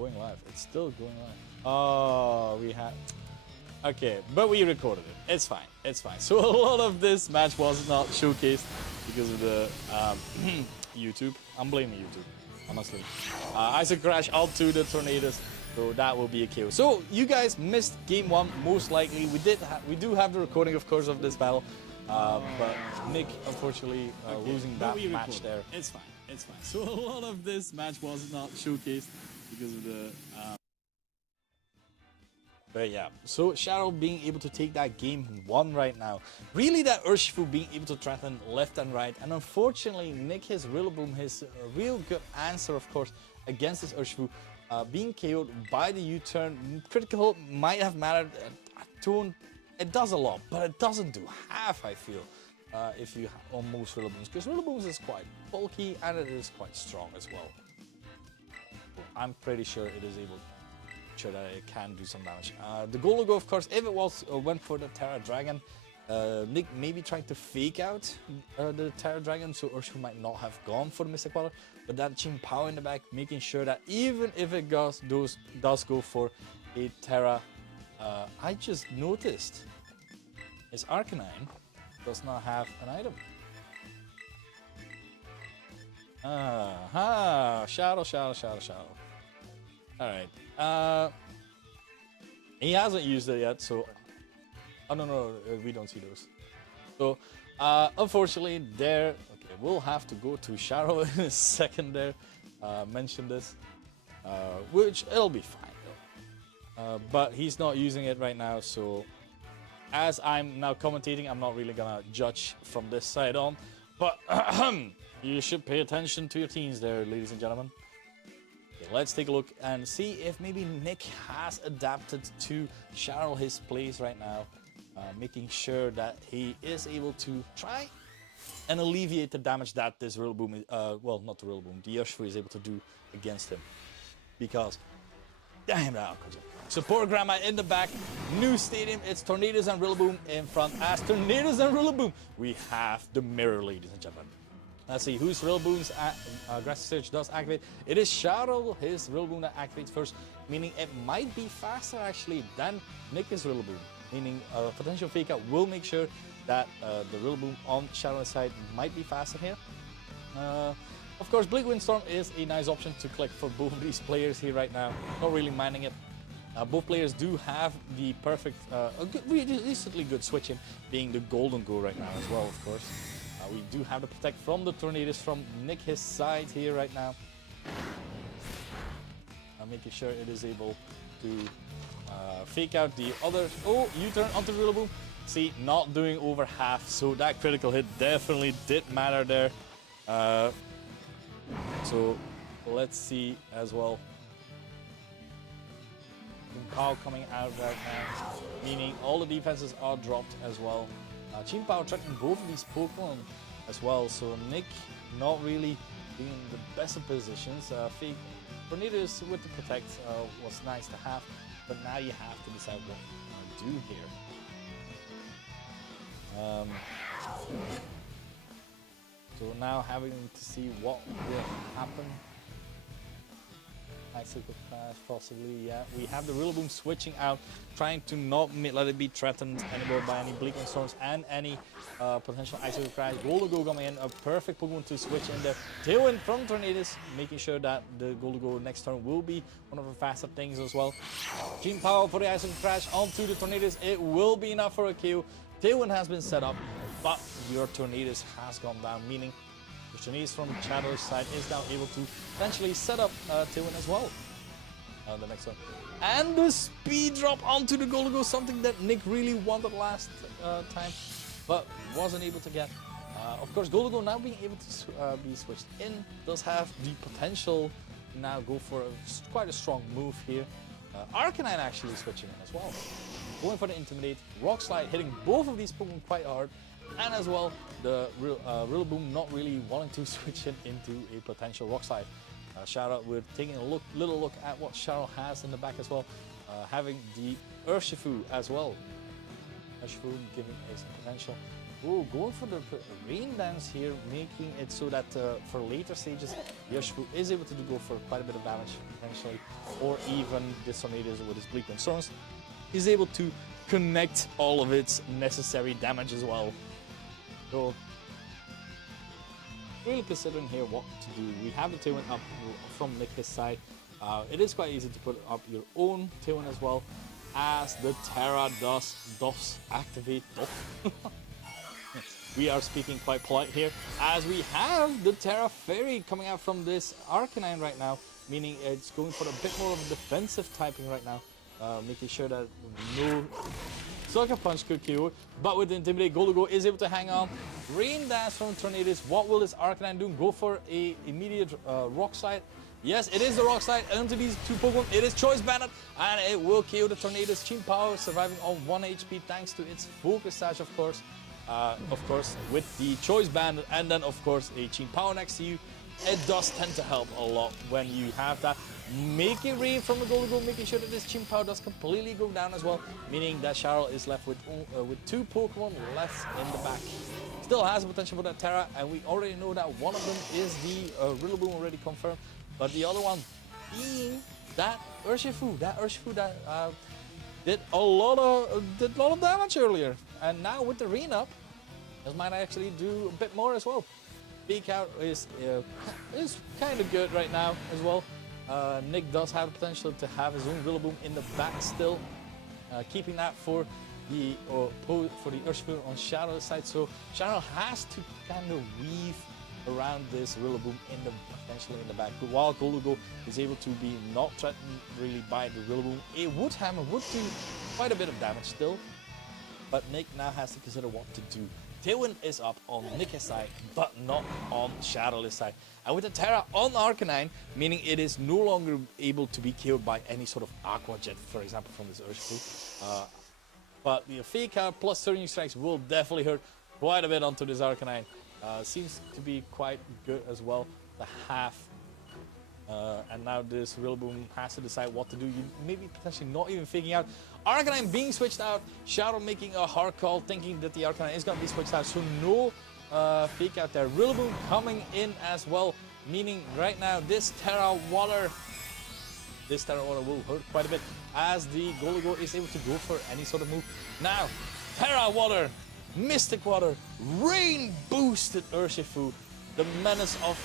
going live. It's still going live. Oh, we had... Okay, but we recorded it. It's fine. It's fine. So a lot of this match was not showcased because of the YouTube. I'm blaming YouTube, honestly. Isaac Crash out to the Tornadoes. So that will be a KO. So you guys missed game one, most likely. We do have the recording, of course, of this battle. But Nick, unfortunately, losing that match there. It's fine. It's fine. So a lot of this match was not showcased because of the... But yeah, so Shadow being able to take that game one right now. Really that Urshifu being able to threaten left and right. And unfortunately, Nick, his Rillaboom, his real good answer, of course, against this Urshifu, being KO'd by the U-turn. Critical might have mattered. It does a lot, but it doesn't do half, I feel, if you on most Rillabooms. Because Rillabooms is quite bulky and it is quite strong as well. I'm pretty sure it is able that it can do some damage. The Gologo, of course, if it went for the Terra Dragon, Nick maybe trying to fake out the Terra Dragon, so Urshifu might not have gone for the Mystic Water, but that Chin Power in the back, making sure that even if it does go for a Terra, I just noticed his Arcanine does not have an item. Shadow. Alright. He hasn't used it yet, so... Oh, no, we don't see those. So, unfortunately, there... Okay, we'll have to go to Shadow in a second there. Mention this. Which, it'll be fine. But he's not using it right now, so... As I'm now commentating, I'm not really gonna judge from this side on. But, you should pay attention to your teams there, ladies and gentlemen. Let's take a look and see if maybe Nick has adapted to Shadow his plays right now, making sure that he is able to try and alleviate the damage that this Rillaboom, well, not the Rillaboom, the Urshifu is able to do against him. Because, damn that Alcazar. Support Grandma in the back, new stadium, it's Tornadoes and Rillaboom in front. As Tornadoes and Rillaboom, we have the mirror, ladies and gentlemen. Let's see whose Rillaboom's Aggressive Surge does activate. It is Shadow, his Rillaboom that activates first, meaning it might be faster actually than Nick's Rillaboom. Meaning potential fake out will make sure that the Rillaboom on Shadow's side might be faster here. Of course, Blink Windstorm is a nice option to click for both of these players here right now. Not really minding it. Both players do have the perfect, recently good switch in, being the Golden Go right now as well, of course. We do have the protect from the Tornadoes from Nick his side here right now. Making sure it is able to fake out the other... Oh, U-turn onto Rillaboom. See, not doing over half, so that critical hit definitely did matter there. So let's see as well. Power coming out right now, meaning all the defenses are dropped as well. Chin Power tracking both of these Pokemon as well, so Nick not really being in the best of positions. Fake Tornadoes with the protect was nice to have, but now you have to decide what to do here. So now having to see what will happen. Icicle Crash, possibly, yeah. We have the Rillaboom switching out, trying to not let it be threatened anymore by any Blink Storms and any potential Icicle Crash. Gologo coming in, a perfect Pokemon to switch in there. Tailwind from Tornadoes, making sure that the Gologo next turn will be one of the faster things as well. Chin Power for the Icicle Crash onto the Tornadoes. It will be enough for a KO. Tailwind has been set up, but your Tornadoes has gone down, meaning the Tornadoes from Shadow's side is now able to potentially set up Tailwind as well. The next one. And the speed drop onto the Gologo, something that Nick really wanted last time, but wasn't able to get. Of course, Gologo now being able to be switched in does have the potential to now go for quite a strong move here. Arcanine actually switching in as well. Going for the Intimidate, Rock Slide hitting both of these Pokemon quite hard. And as well, the Rillaboom not really wanting to switch it into a potential Rock Slide. Shadow, we're taking a little look at what Shadow has in the back as well. Having the Urshifu as well. Urshifu giving us some potential. Oh, going for the rain dance here, making it so that for later stages, Urshifu is able to go for quite a bit of damage, potentially, or even this Tornadoes with his Bleak Wind Storms. He's able to connect all of its necessary damage as well. So, really considering here what to do. We have the Tailwind up from Nick's side. It is quite easy to put up your own Tailwind as well, as the Terra does activate. We are speaking quite polite here, as we have the Terra Fairy coming out from this Arcanine right now, meaning it's going for a bit more of a defensive typing right now, making sure that no Sucker Punch could KO, but with the Intimidate, Golugo is able to hang on. Rain Dance from Tornadus. What will this Arcanine do? Go for a immediate Rock Slide. Yes, it is the Rock Slide onto these two Pokemon. It is Choice Bandit, and it will KO the Tornadus. Chin Power surviving on 1 HP thanks to its Focus Sash, of course. With the Choice Bandit, and then of course a Chin Power next to you. It does tend to help a lot when you have that. Make it rain from the Golugo, making sure that this Chin Power does completely go down as well, meaning that Cheryl is left with 2 Pokemon left in the back. Still has the potential for that Terra, and we already know that one of them is the Rillaboom, already confirmed, but the other one being that Urshifu that did a lot of damage earlier, and now with the rain up, this might actually do a bit more as well. Peek Out is kind of good right now as well. Nick does have the potential to have his own Rillaboom in the back still, keeping that for the Urshifu on Shadow's side. So Shadow has to kind of weave around this Rillaboom potentially in the back. But while Golugo is able to be not threatened really by the Rillaboom, a Wood Hammer would do quite a bit of damage still. But Nick now has to consider what to do. Tailwind is up on Nick's side, but not on Shadowless side. And with the Terra on Arcanine, meaning it is no longer able to be killed by any sort of Aqua Jet, for example, from this Urshifu. But the Fake Out plus Surging Strikes will definitely hurt quite a bit onto this Arcanine. Seems to be quite good as well, the half. And now this Rillaboom has to decide what to do. You maybe potentially not even figuring out. Arcanine being switched out. Shadow making a hard call, thinking that the Arcanine is going to be switched out. So no Fake Out there. Rillaboom coming in as well. Meaning right now this Terra Water will hurt quite a bit, as the Golugo is able to go for any sort of move. Now, Terra Water, Mystic Water, Rain boosted Urshifu. The menace of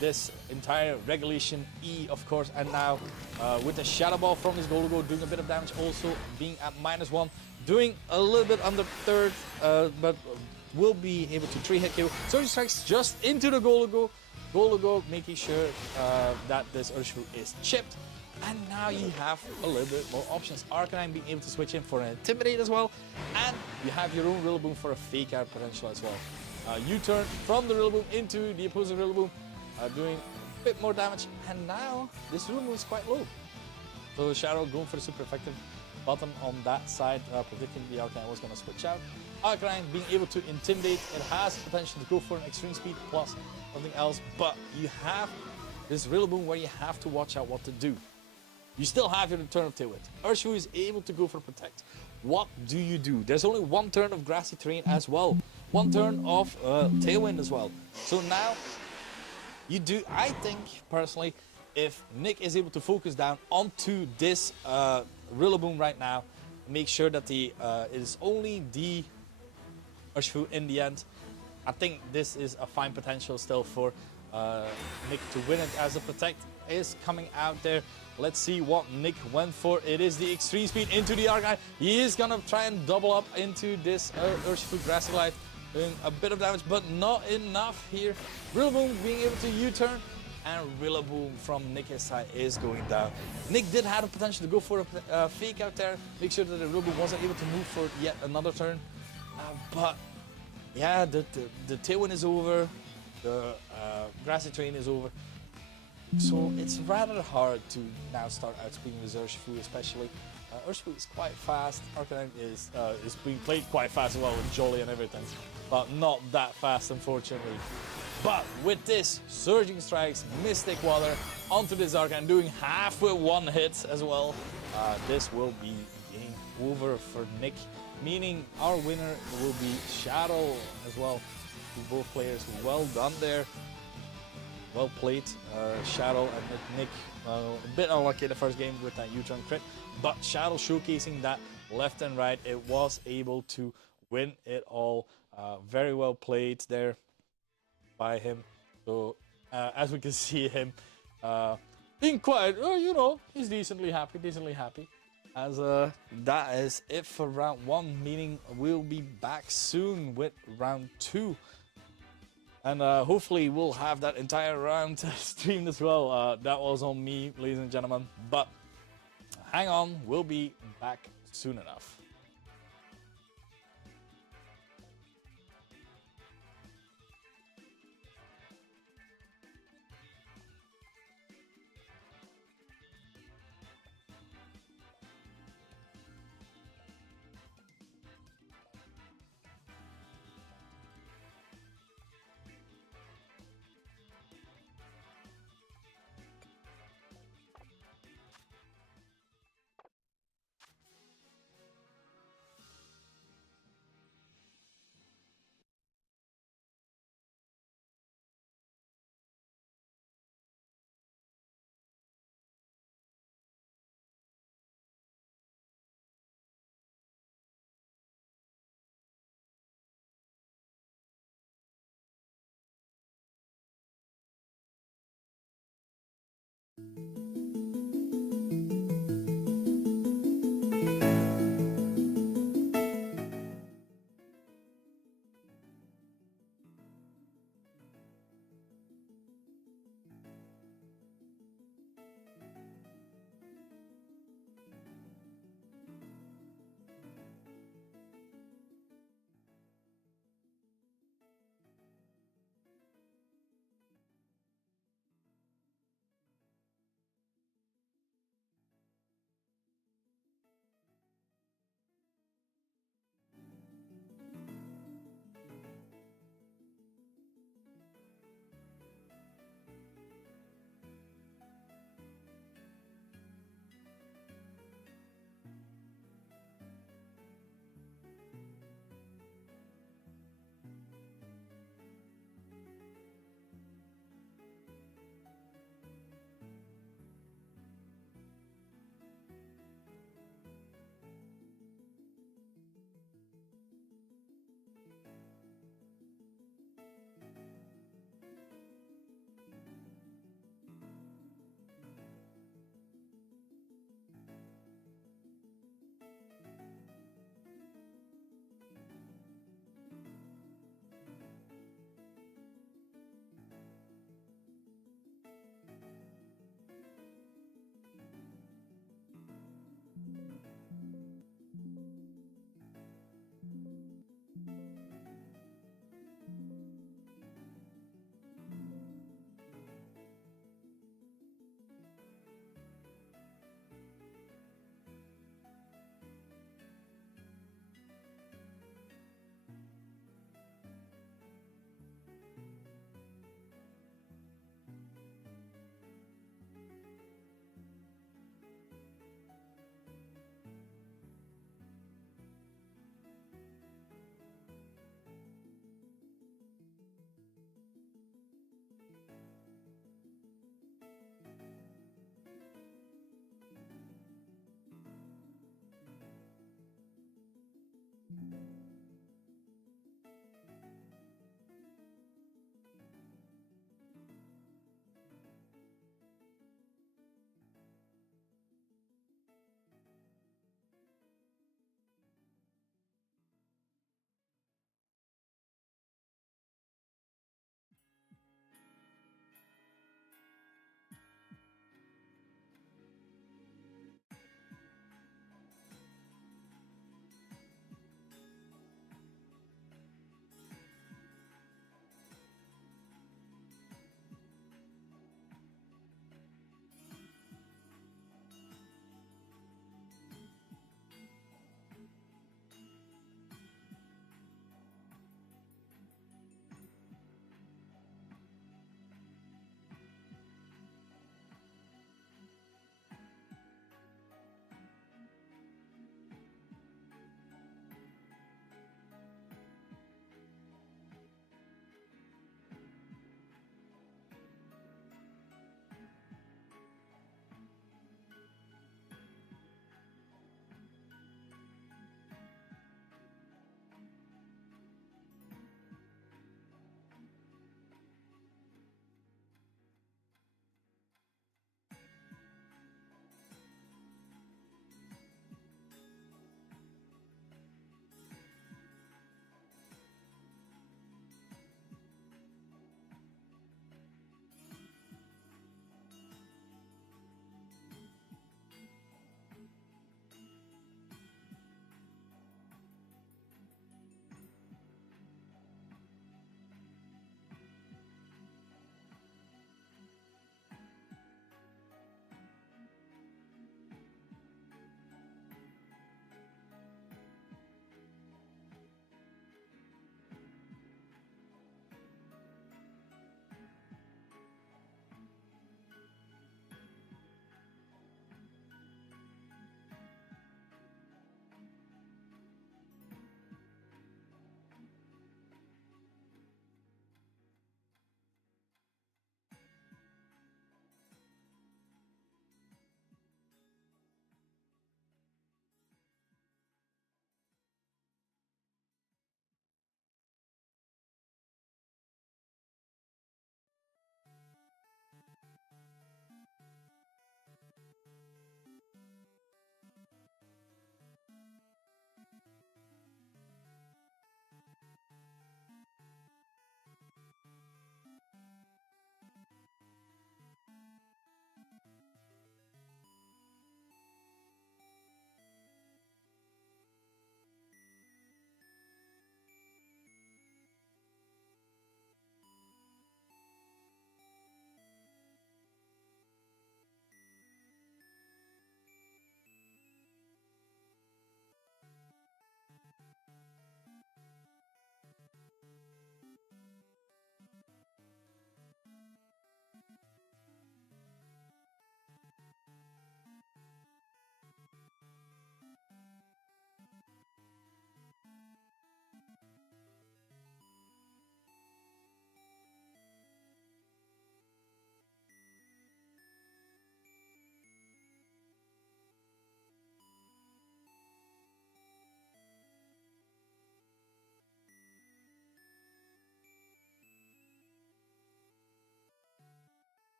this entire regulation E, of course, and now with the Shadow Ball from his Golugo doing a bit of damage, also being at -1, doing a little bit under third, but will be able to 3-hit KO. Surge Strikes just into the Golugo. Golugo making sure that this Urshifu is chipped. And now you have a little bit more options. Arcanine being able to switch in for an Intimidate as well, and you have your own Rillaboom for a Fake Out potential as well. U-turn from the Rillaboom into the opposing Rillaboom, doing a bit more damage, and now this Rillaboom is quite low. So Shadow going for the super effective button on that side, predicting the Arcanine was going to switch out. Arcanine being able to Intimidate, it has the potential to go for an Extreme Speed plus something else, but you have this Rillaboom where you have to watch out what to do. You still have your turn of Tailwind. Urshifu is able to go for Protect. What do you do? There's only 1 turn of Grassy Terrain as well. 1 turn of Tailwind as well. So now, you do, I think, personally, if Nick is able to focus down onto this Rillaboom right now, make sure that it is only the Urshifu in the end, I think this is a fine potential still for Nick to win it, as a Protect is coming out there. Let's see what Nick went for. It is the Extreme Speed into the Arcanine. He is going to try and double up into this Urshifu Grassy Glide, doing a bit of damage, but not enough here. Rillaboom being able to U-turn, and Rillaboom from Nick's side is going down. Nick did have the potential to go for a Fake Out there, make sure that the Rillaboom wasn't able to move for yet another turn. But yeah, the Tailwind is over, the Grassy Terrain is over. So it's rather hard to now start outspeeding this Urshifu, especially. Urshifu is quite fast. Arcanine is being played quite fast as well with Jolly and everything, but not that fast, unfortunately. But with this Surging Strikes, Mystic Water onto this Arcanine, doing half with 1 hit as well, this will be game over for Nick. meaning our winner will be Shadow as well. To both players, well done there. Well played, Shadow and Nick. A bit unlucky the first game with that U-turn crit, but Shadow showcasing that left and right, it was able to win it all. Very well played there by him. So as we can see him being quiet, you know, he's decently happy, As that is it for round 1, meaning we'll be back soon with round 2. And hopefully we'll have that entire round streamed as well. That was on me, ladies and gentlemen. But hang on, we'll be back soon enough.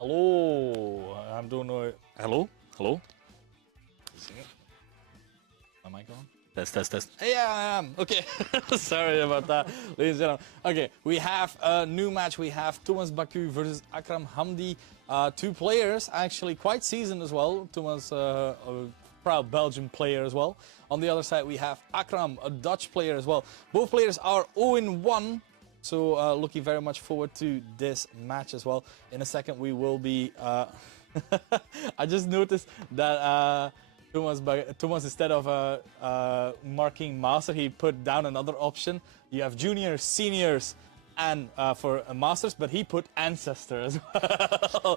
Hello. I don't know. Hello? Hello? Am I on? Test. Yeah, I am. Okay. Sorry about that, ladies and gentlemen. Okay, we have a new match. We have Thomas Baku versus Akram Hamdi. Two players, actually quite seasoned as well. Thomas, a proud Belgian player as well. On the other side, we have Akram, a Dutch player as well. Both players are 0-1. So looking very much forward to this match as well. In a second, we will be... I just noticed that Thomas, instead of marking master, he put down another option. You have juniors, seniors, and for masters, but he put ancestor as well.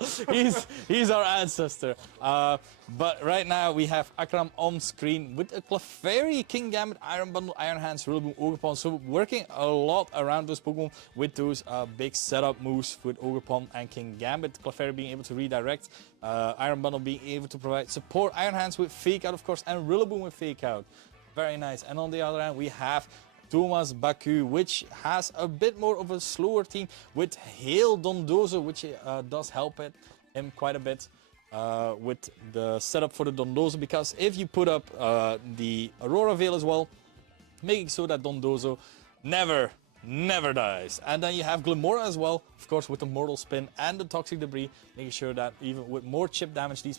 he's our ancestor. But right now we have Akram on screen with a Clefairy, King Gambit, Iron Bundle, Iron Hands, Rillaboom, Ogerpon. So working a lot around those Pokemon with those big setup moves with Ogerpon and King Gambit. Clefairy being able to redirect, Iron Bundle being able to provide support, Iron Hands with Fake Out of course, and Rillaboom with Fake Out. Very nice. And on the other hand we have Thomas Baku, which has a bit more of a slower team with Hail Dondozo, which does help him quite a bit with the setup for the Dondozo, because if you put up the Aurora Veil as well, making so that Dondozo never dies. And then you have Glimora as well, of course, with the Mortal Spin and the Toxic Debris, making sure that even with more chip damage, these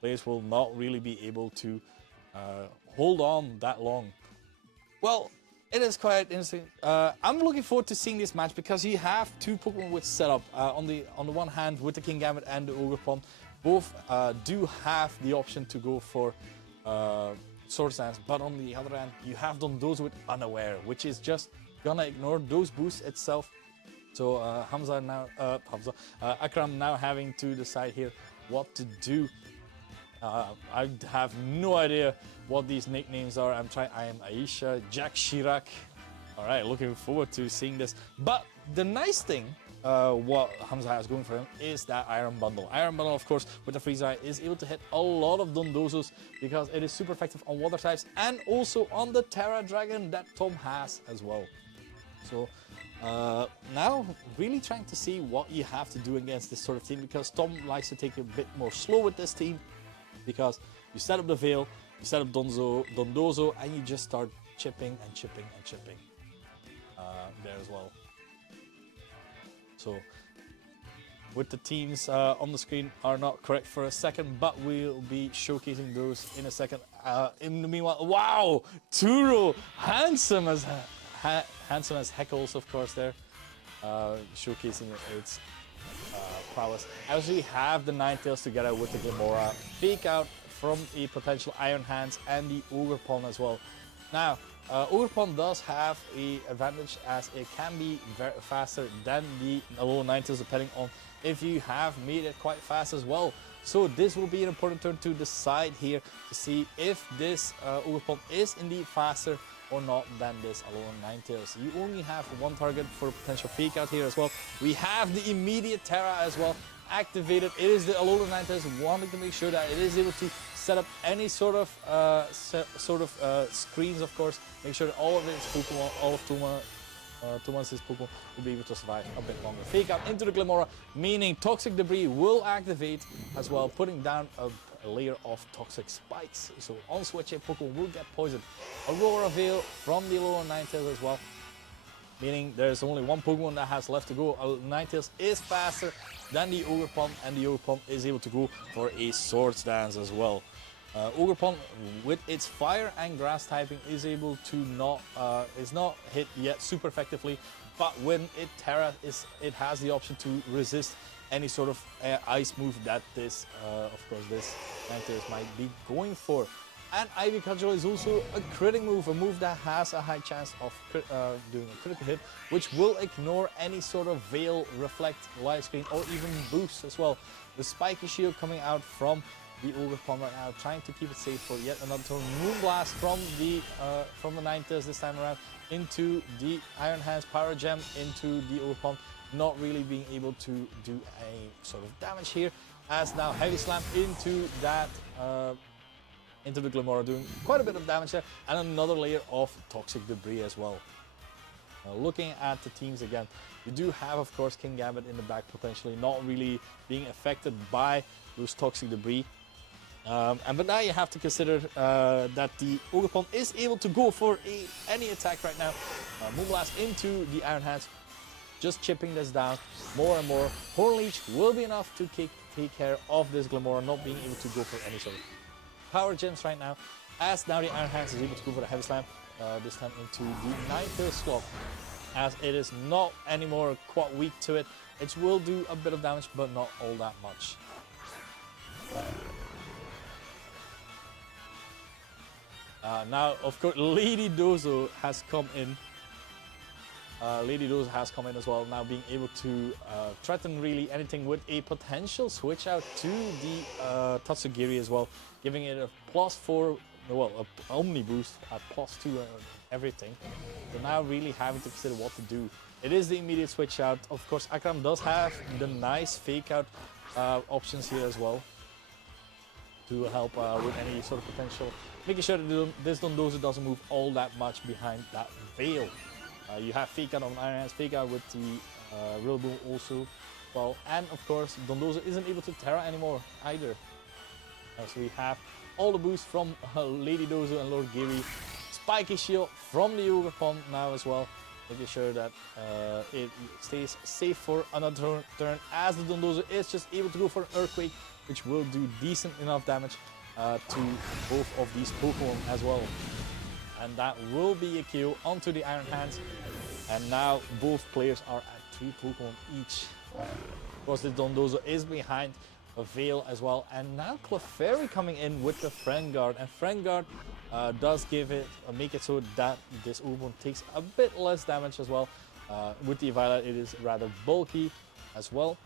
players will not really be able to hold on that long. Well, it is quite interesting. I'm looking forward to seeing this match because you have two Pokemon with setup. On the one hand, with the King Gambit and the Ogerpon, both do have the option to go for Swords Dance, but on the other hand, you have Dondozo with Unaware, which is just gonna ignore those boosts itself. So Akram now having to decide here what to do. I have no idea what these nicknames are. I am Aisha, Jack Chirac. All right, looking forward to seeing this. But the nice thing, what Hamza has going for him, is that Iron Bundle. Iron Bundle, of course, with the Freeze Eye, is able to hit a lot of Dondozos because it is super effective on water types and also on the Terra Dragon that Tom has as well. So now really trying to see what you have to do against this sort of team, because Tom likes to take it a bit more slow with this team, because you set up the Veil, you set up Dondozo, and you just start chipping and chipping and chipping there as well. So with the teams on the screen are not correct for a second, but we'll be showcasing those in a second. In the meanwhile, wow, Turo, handsome as heckles, of course, there, showcasing its prowess. I actually have the Ninetales together with the Glimora, Fake Out from a potential Iron Hands and the Ogerpon as well. Now, Ogerpon does have an advantage as it can be very faster than the Alolan Ninetales, depending on if you have made it quite fast as well. So this will be an important turn to decide here to see if this Ogerpon is indeed faster or not than this Alolan Ninetales. You only have one target for potential Fake Out here as well. We have the immediate Terra as well activated. It is the Alolan Ninetales wanting to make sure that it is able to set up any sort of screens, of course. Make sure that all of its Pokemon, all of Thomas's Pokemon will be able to survive a bit longer. Fake Out into the Glimora, meaning Toxic Debris will activate as well, putting down a layer of toxic spikes. So on switch, a Pokemon will get poisoned. Aurora Veil from the Alolan Ninetales as well, meaning there's only one Pokemon that has left to go. Ninetales is faster than the Ogerpon, and the Ogerpon is able to go for a Swords Dance as well. Ogerpon, with its fire and grass typing, is able to is not hit yet super effectively, but when it Terra, it has the option to resist any sort of ice move that this, of course, this Ninetales might be going for. And Ivy Cudgel is also a critting move, a move that has a high chance of doing a critical hit, which will ignore any sort of Veil, Reflect, Light Screen, or even Boost as well. The Spiky Shield coming out from the Ogerpon right now, trying to keep it safe for yet another turn. Moonblast from the Ninetales this time around into the Iron Hands, Power Gem into the Ogerpon, not really being able to do any sort of damage here, as now Heavy Slam into that into the Glimora, doing quite a bit of damage there, and another layer of Toxic Debris as well. Looking at the teams again, You do have, of course, King Gambit in the back potentially, not really being affected by those toxic debris. But now you have to consider that the Ogerpon is able to go for any attack right now. Moonblast into the Iron Hands, just chipping this down more and more. Horn Leech will be enough to take care of this Glamora, not being able to go for any sort of power gems right now. As now the Iron Hands is able to go for the Heavy Slam, this time into the 9th slot. As it is not anymore quite weak to it. It will do a bit of damage, but not all that much. Now, of course, Lady Dozo has come in. Lady Dozo has come in as well, now being able to threaten really anything with a potential switch out to the Tatsugiri as well, giving it a +4, well, a Omni boost at +2 and everything. So now really having to consider what to do. It is the immediate switch out. Of course, Akram does have the nice fake out options here as well to help with any sort of potential. Making sure that this Dondozo doesn't move all that much behind that veil. You have fake out on Iron Hands, fake out with the Rillaboom also. Well, and of course, Dondozo isn't able to Terra anymore either. So we have all the boosts from Lady Dozo and Lord Giri. Spiky Shield from the Ogerpon now as well. Making sure that it stays safe for another turn, as the Dondozo is just able to go for an Earthquake, which will do decent enough damage to both of these Pokemon as well. And that will be a KO onto the Iron Hands. And now both players are at 3 Pokemon each. Of course, the Dondozo is behind a Veil as well. And now Clefairy coming in with the Friend Guard. And Friend Guard does give it, make it so that this Ogerpon takes a bit less damage as well. With the Violet, it is rather bulky as well.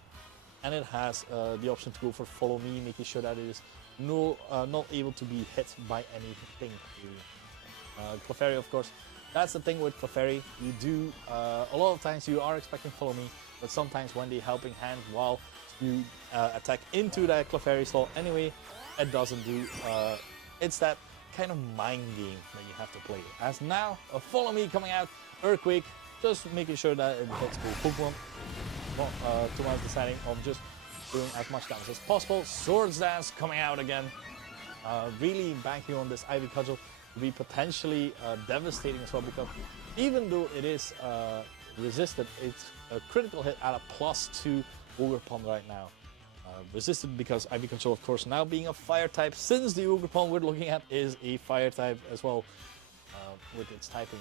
And it has the option to go for Follow Me, making sure that it is not able to be hit by anything. Clefairy, of course, that's the thing with Clefairy. You do, a lot of times you are expecting Follow Me, but sometimes when they helping hand while you attack into that Clefairy slot anyway, it doesn't do, it's that kind of mind game that you have to play. As now, a Follow Me coming out, Earthquake, just making sure that it hits both Pokemon. Not too much deciding on just doing as much damage as possible. Swords Dance coming out again, really banking on this Ivy Cudgel to be potentially devastating as well, because even though it is resisted, it's a critical hit at a +2 Ogerpon right now. Resisted because Ivy Cudgel, of course, now being a fire type, since the Ogerpon we're looking at is a fire type as well with its typing.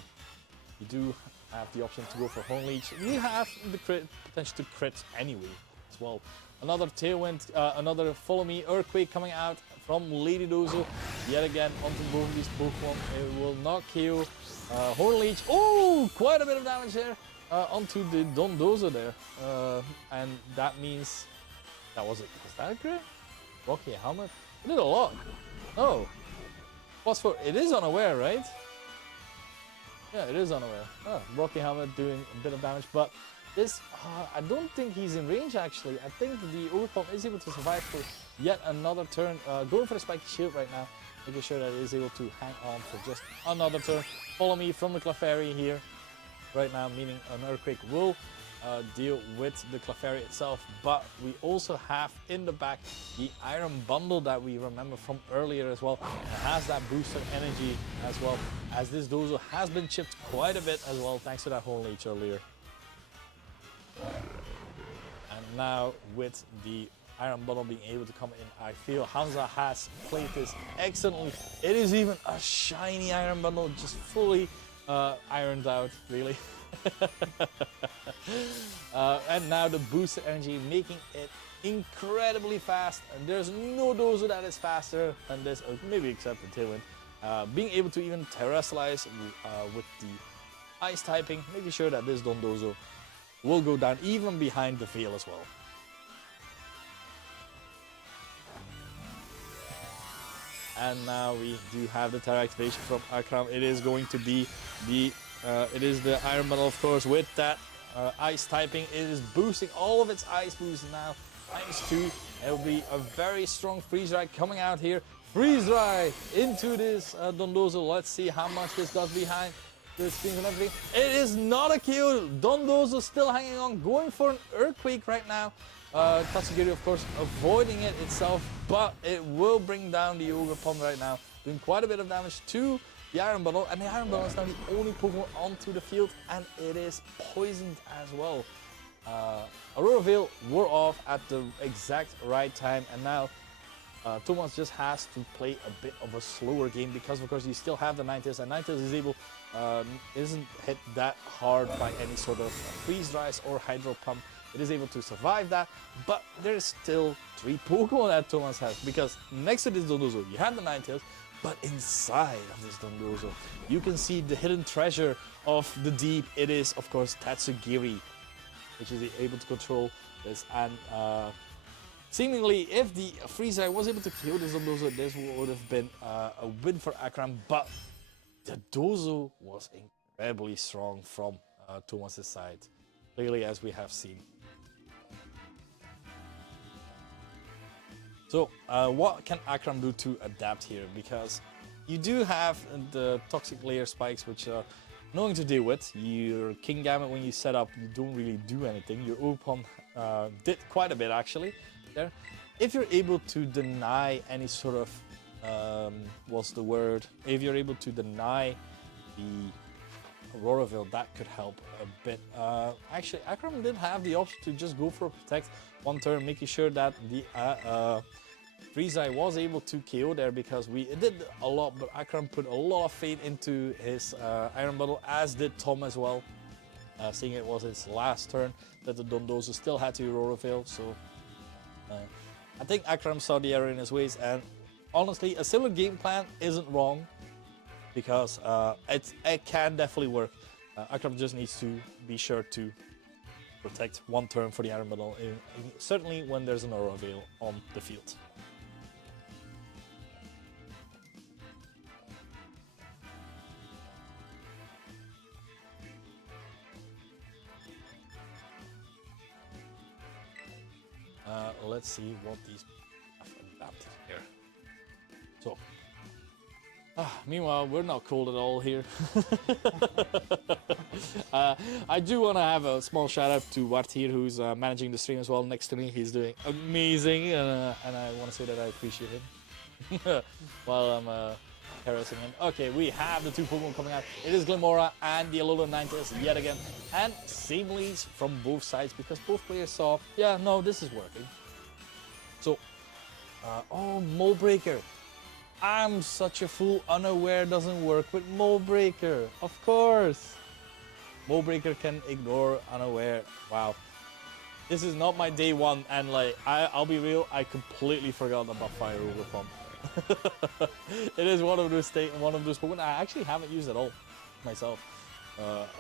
You do have the option to go for Horn Leech. You have the potential to crit anyway as well. Another Tailwind, another Follow Me Earthquake coming out from Lady Dozo. Yet again onto both of these Pokemon. It will not KO. Horn Leech. Oh, quite a bit of damage there onto the Dondozo there. And that means that was it. Was that a crit? Rocky Helmet. It did a lot. Oh. +4. It is unaware, right? Yeah, it is unaware. Oh, Rocky Helmet doing a bit of damage, but this, I don't think he's in range actually. I think the Ogerpon is able to survive for yet another turn. Going for the Spiky Shield right now, making sure that it is able to hang on for just another turn. Follow Me from the Clefairy here right now, meaning an Earthquake will deal with the Clefairy itself, but we also have in the back the Iron Bundle that we remember from earlier as well. It has that boost of energy as well, as this Dozo has been chipped quite a bit as well thanks to that Horn Leech earlier. And now with the Iron Bundle being able to come in, I feel Hamza has played this excellently. It is even a shiny Iron Bundle, just fully ironed out, really. And now the boosted energy making it incredibly fast, and there's no Dozo that is faster than this, maybe except the Tailwind. Being able to even terrestrialize with the ice typing, making sure that this Dondozo will go down even behind the Veil as well. And now we do have the Terra activation from Akram. It is going to be the it is the Iron Bundle, of course, with that ice typing. It is boosting all of its ice boosts now ×2. It will be a very strong Freeze Ride coming out here. Freeze Ride into this Dondozo. Let's see how much this does behind. the screens and everything. It is not a KO. Dondozo still hanging on, going for an Earthquake right now. Tatsugiri, of course, avoiding it itself, but it will bring down the Ogre Pond right now, doing quite a bit of damage to the Iron Bottle, and the Iron Bottle is now the only Pokemon onto the field, and it is poisoned as well. Aurora Veil wore off at the exact right time, and now Thomas just has to play a bit of a slower game because, of course, you still have the Ninetales, and Ninetales is able, isn't hit that hard by any sort of Freeze Dries or Hydro Pump. It is able to survive that, but there is still 3 Pokemon that Thomas has, because next to this Dondozo, you have the Ninetales, but inside of this Dondozo, you can see the hidden treasure of the deep. It is, of course, Tatsugiri, which is able to control this, and seemingly, if the Freezer was able to kill this Dondozo, this would have been a win for Akram, but the Dozo was incredibly strong from Thomas's side, clearly, as we have seen. So, what can Akram do to adapt here? Because you do have the Toxic Layer Spikes, which are annoying to deal with. Your King Gamut, when you set up, you don't really do anything. Your Opon did quite a bit, actually, there. If you're able to deny any sort of, what's the word? If you're able to deny the Auroraville, that could help a bit. Actually, Akram did have the option to just go for a Protect one turn, making sure that the Freezeye was able to KO there, because it did a lot, but Akram put a lot of faith into his Iron Bottle, as did Tom as well, seeing it was his last turn that the Dondozo still had to Auroraville. So I think Akram saw the error in his ways, and honestly, a similar game plan isn't wrong, because it can definitely work. Akram just needs to be sure to protect one turn for the Iron Bottle, certainly when there's an Aura Veil on the field. Let's see what these have adapted here. So, meanwhile, we're not cold at all here. I do want to have a small shout out to Wartir, who's managing the stream as well next to me. He's doing amazing, and I want to say that I appreciate him while I'm harassing him. Okay, we have the 2 Pokemon coming out. It is Glimora and the Alolan Ninetales yet again, and same leads from both sides, because both players saw, yeah, no, this is working. So, oh, Mold Breaker. I'm such a fool. Unaware doesn't work with Mold Breaker. Of course. Mold Breaker can ignore Unaware. Wow. This is not my day 1, and like, I'll be real, I completely forgot about Fire Ogre Pump. It is one of those Pokemon I actually haven't used at all myself.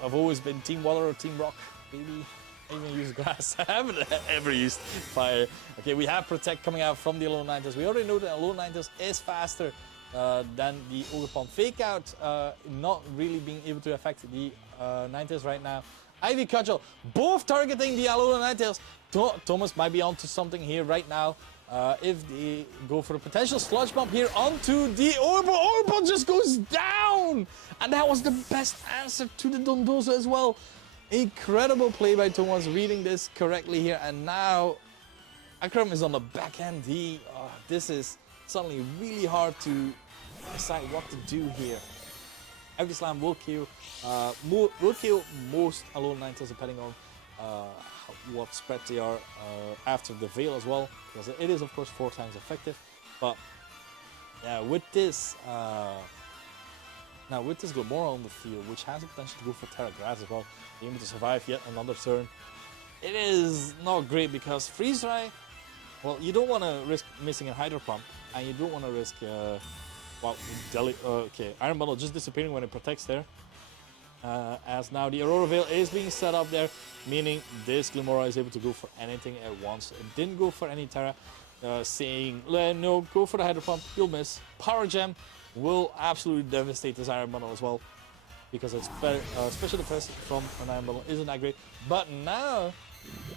I've always been Team Water or Team Rock, baby. I even use Grass. I haven't ever used Fire. Okay, we have Protect coming out from the Alolan Ninetales. We already know that Alolan Ninetales is faster than the Ogre Pump. Fake Out not really being able to affect the Ninetales right now. Ivy Cudgel, both targeting the Alolan Ninetales. Thomas might be onto something here right now. If they go for a potential Sludge Bomb here onto the Orbo. Orbo just goes down! And that was the best answer to the Dondozo as well. Incredible play by Thomas, reading this correctly here, and now Akram is on the back end. This is suddenly really hard to decide what to do here. Every Slam will kill most Alolan Ninetales, depending on what spread they are after the Veil as well, because it is of course 4 times effective. But yeah, with this now with this Glamora on the field, which has the potential to go for Terra Grass as well, being able to survive yet another turn, it is not great, because Freeze Dry, well, you don't want to risk missing a Hydro Pump, and you don't want to risk okay, Iron Bundle just disappearing when it protects there. As now the Aurora Veil is being set up there, meaning this Glimora is able to go for anything at once. It didn't go for any Terra, saying, no, go for the Hydro Pump, you'll miss. Power Gem will absolutely devastate this Iron Bundle as well, because it's very, special defense from an Iron Bundle isn't that great. But now,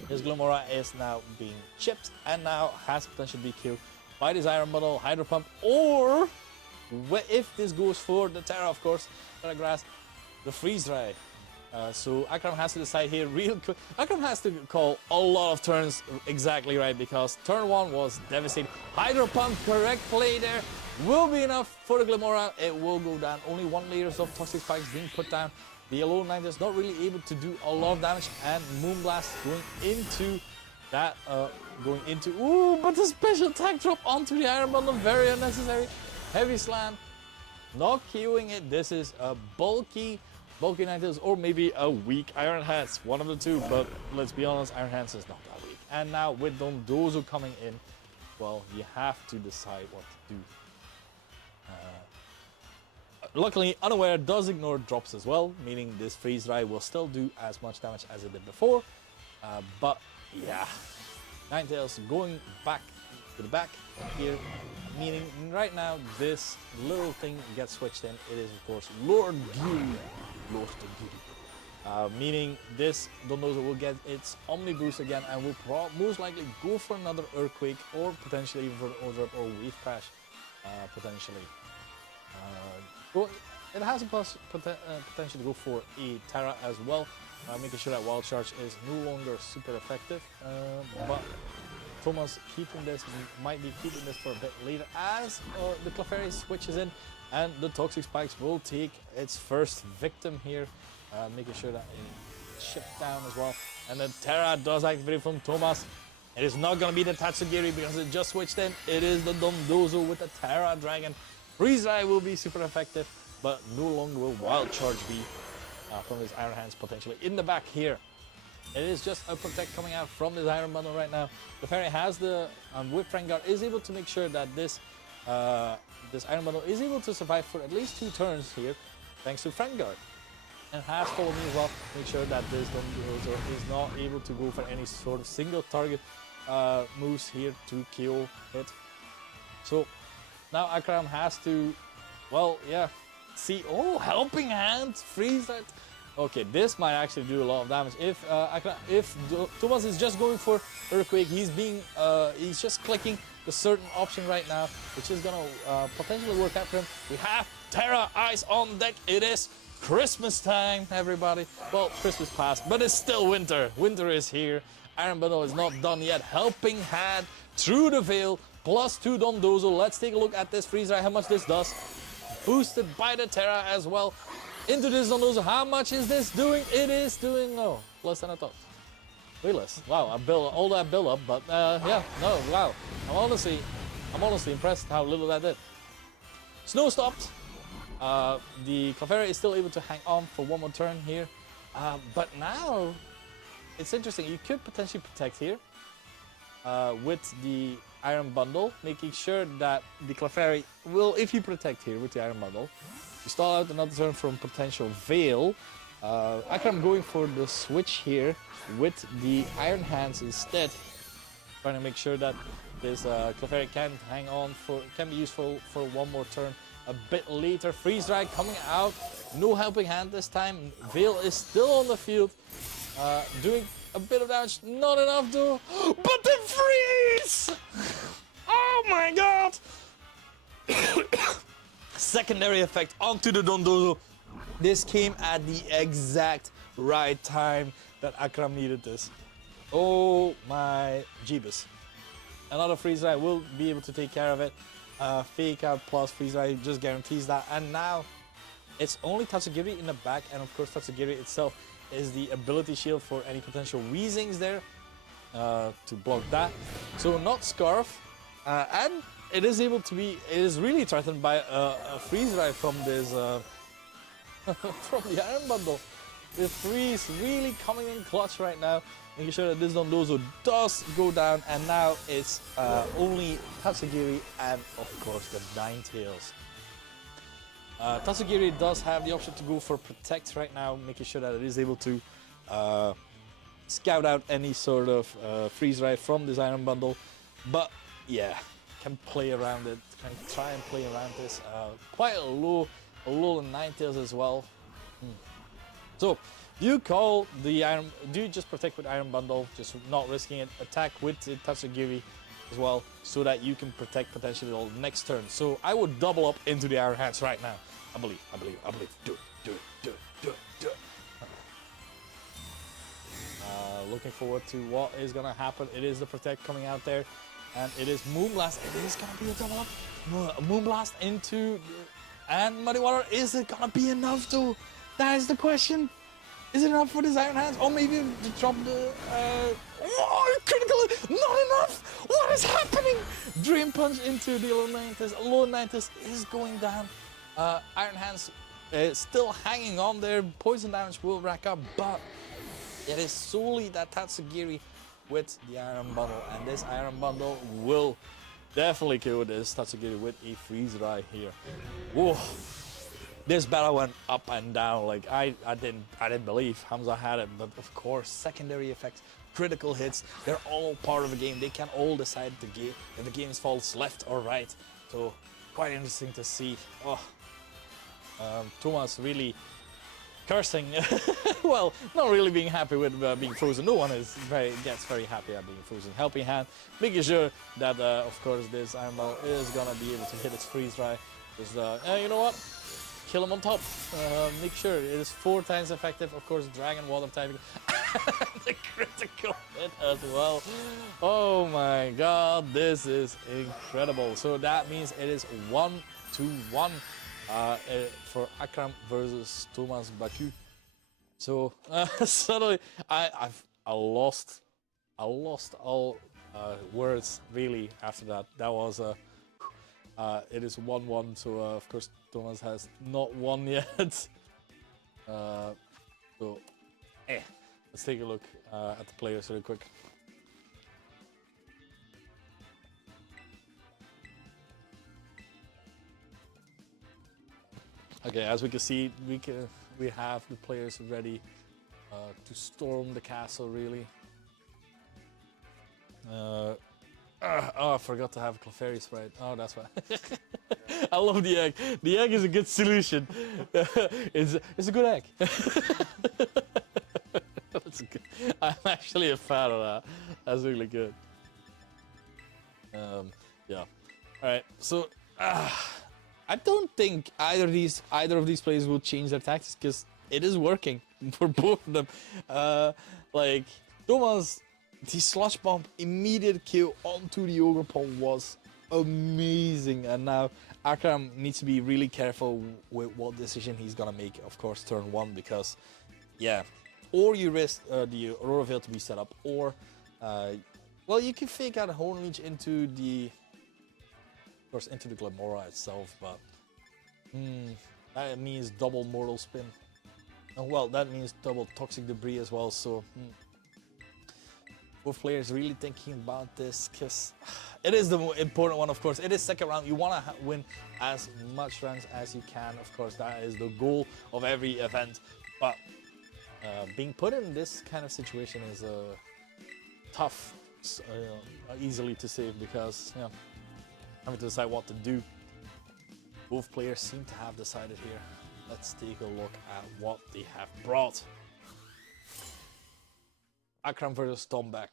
his Glimora is now being chipped, and now has potential to be killed by this Iron Bundle, Hydro Pump, or if this goes for the Terra, of course, Terra Grass, the freeze dry. So Akram has to decide here real quick. Akram has to call a lot of turns exactly right because turn 1 was devastating. Hydro Pump, correct play there, will be enough for the Glamora. It will go down. Only 1 layer of Toxic Spikes being put down. The Yellow Knight is not really able to do a lot of damage, and Moonblast going into that, ooh, but the special attack drop onto the Iron Bundle, very unnecessary. Heavy Slam, not KOing it. This is a bulky Ninetales, or maybe a weak Iron Hands, one of the two, but let's be honest, Iron Hands is not that weak. And now with Dondozo coming in, well, you have to decide what to do. Luckily, Unaware does ignore drops as well, meaning this freeze dry will still do as much damage as it did before. But yeah, Ninetales going back to the back here, meaning right now this little thing gets switched in. It is of course Lord Giri. Meaning this Dondozo will get its Omni Boost again and will most likely go for another Earthquake or potentially even for the Odrop or Wave Crash, potentially. It has a potential to go for a Terra as well, making sure that Wild Charge is no longer super effective. But Thomas might be keeping this for a bit later as the Clefairy switches in. And the Toxic Spikes will take its first victim here, making sure that it's shipped down as well. And the Terra does activate from Thomas. It is not going to be the Tatsugiri because it just switched in. It is the Dondozo with the Terra Dragon. Freeze Dry will be super effective, but no longer will Wild Charge be from his Iron Hands potentially in the back here. It is just a Protect coming out from this Iron Bundle right now. The Fairy has the Whip Guard, is able to make sure that this Iron Bundle is able to survive for at least 2 turns here, thanks to Friend Guard. And has Follow Me as well, make sure that this Dondozo is not able to go for any sort of single target moves here to KO it. So now Akram has to, well, yeah, see, oh, Helping Hand, freeze that. Okay, this might actually do a lot of damage. If Thomas is just going for Earthquake, he's just clicking the certain option right now, which is gonna potentially work out for him. We have Terra Ice on deck. It is Christmas time, everybody. Well, Christmas passed, but it's still winter. Winter is here. Iron Bundle is not done yet. Helping Hand through the veil, plus 2 Dondozo. Let's take a look at this freeze dry, how much this does. Boosted by the Terra as well. Into this Dondozo, how much is this doing? It is doing, oh, less than I thought. Way less. Wow, I built all that build up, but yeah, no, wow. I'm honestly impressed how little that did. Snow stopped. The Clefairy is still able to hang on for 1 more turn here. But now, it's interesting. You could potentially protect here with the Iron Bundle, making sure that the Clefairy will, if you protect here with the Iron Bundle, you stall out another turn from potential Veil. Akram going for the switch here with the Iron Hands instead, trying to make sure that this Clefairy can hang on can be useful for 1 more turn. A bit later, Freeze Dry coming out, no Helping Hand this time. Veil is still on the field, doing a bit of damage, not enough though. But the freeze! Oh my god! Secondary effect onto the Dondozo. This came at the exact right time that Akram needed this. Oh my Jeebus. Another Freeze Dry will be able to take care of it. Fake Out plus Freeze Dry just guarantees that. And now it's only Tatsugiri in the back, and of course Tatsugiri itself is the ability shield for any potential Weezings there to block that. So not Scarf, and it is able to be, it is really threatened by a Freeze Dry from this from the Iron Bundle. The freeze really coming in clutch right now, making sure that this Dondozo does go down, and now it's only Tatsugiri and of course the Ninetales. Tatsugiri does have the option to go for Protect right now, making sure that it is able to scout out any sort of freeze dry from this Iron Bundle, but yeah, can play around it, can try and play around this. Quite a low Ninetales as well. So, do you call the Iron? Do you just protect with Iron Bundle, just not risking it? Attack with the Tatsugiri, as well, so that you can protect potentially the next turn. So I would double up into the Iron Hands right now. I believe. Do it. Looking forward to what is gonna happen. It is the Protect coming out there, and it is Moonblast. It is gonna be a double up. Moonblast into, and Muddy Water. Is it gonna be enough though? That is the question. Is it enough for this Iron Hands? Or maybe to drop the critical, not enough! What is happening? Dream Punch into the Alolantis. Alolantis is going down. Iron Hands is still hanging on there. Poison damage will rack up, but it is solely that Tatsugiri with the Iron Bundle, and this Iron Bundle will definitely kill this Tatsugiri with a Freeze Ray here. Whoa. This battle went up and down. Like I didn't believe Hamza had it, but of course secondary effects, critical hits, they're all part of the game. They can all decide the game if the game falls left or right. So quite interesting to see. Oh, Thomas really cursing. Well, not really being happy with being frozen. No one gets very happy at being frozen. Helping Hand, making sure that of course this Iron Ball is gonna be able to hit its Freeze Ray. Because you know what? Kill him on top. Make sure it is 4 times effective. Of course, Dragon Water typing. The critical hit as well. Oh my god, this is incredible. So that means it is 1-1 for Akram versus Thomas Baku. So suddenly I lost all words really after that. That was it is 1-1, so of course Thomas has not won yet. Let's take a look at the players really quick. Okay, as we can see, we have the players ready to storm the castle. Really. Oh, I forgot to have Clefairy Sprite. Oh, that's why. I love the egg. The egg is a good solution. It's a good egg. That's good. I'm actually a fan of that. That's really good. Yeah. All right. So I don't think either of these players will change their tactics because it is working for both of them. Like Thomas. The Sludge Bomb immediate kill onto the Ogre Pond was amazing, and now Akram needs to be really careful with what decision he's gonna make, of course, turn 1, because yeah, or you risk the Aurora Veil to be set up, or well, you can fake out a Horn Leech into the, of course, into the Glamora itself, but that means double Mortal Spin, and well, that means double Toxic Debris as well, so both players really thinking about this, because it is the important one, of course. It is second round. You want to win as much rounds as you can. Of course, that is the goal of every event. But being put in this kind of situation is tough, easily to save, because having to decide what to do. Both players seem to have decided here. Let's take a look at what they have brought. Akram versus Tomback.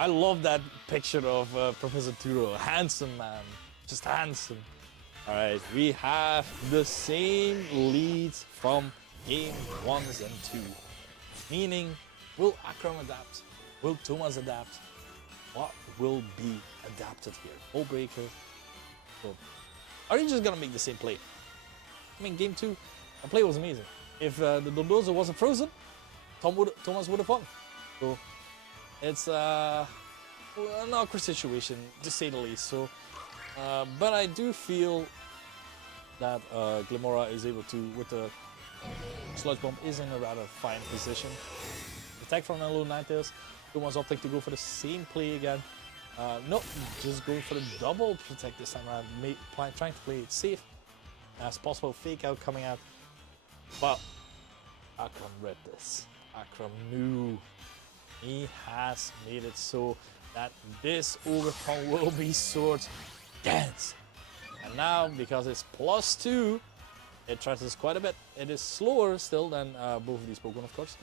I love that picture of Professor Turo. Handsome man, just handsome. All right, we have the same leads from game 1s and 2. Meaning, will Akram adapt? Will Thomas adapt? What will be adapted here? Ball Breaker. So, are you just gonna make the same play? I mean, game 2, the play was amazing. If the Dondozo wasn't frozen, Thomas would have won. So it's an awkward situation, to say the least. So, but I do feel that Glamora is able to, with the Sludge Bomb, is in a rather fine position. Attack from Alolantis. Thomas opting to go for the same play again. No, just going for the double Protect this time around, trying to play it safe as possible. Fake out coming out, but Akram read this. Akram knew. He has made it so that this Ogre Pond will be Sword Dance. And now, because it's +2, it threatens quite a bit. It is slower still than both of these Pokemon, of course.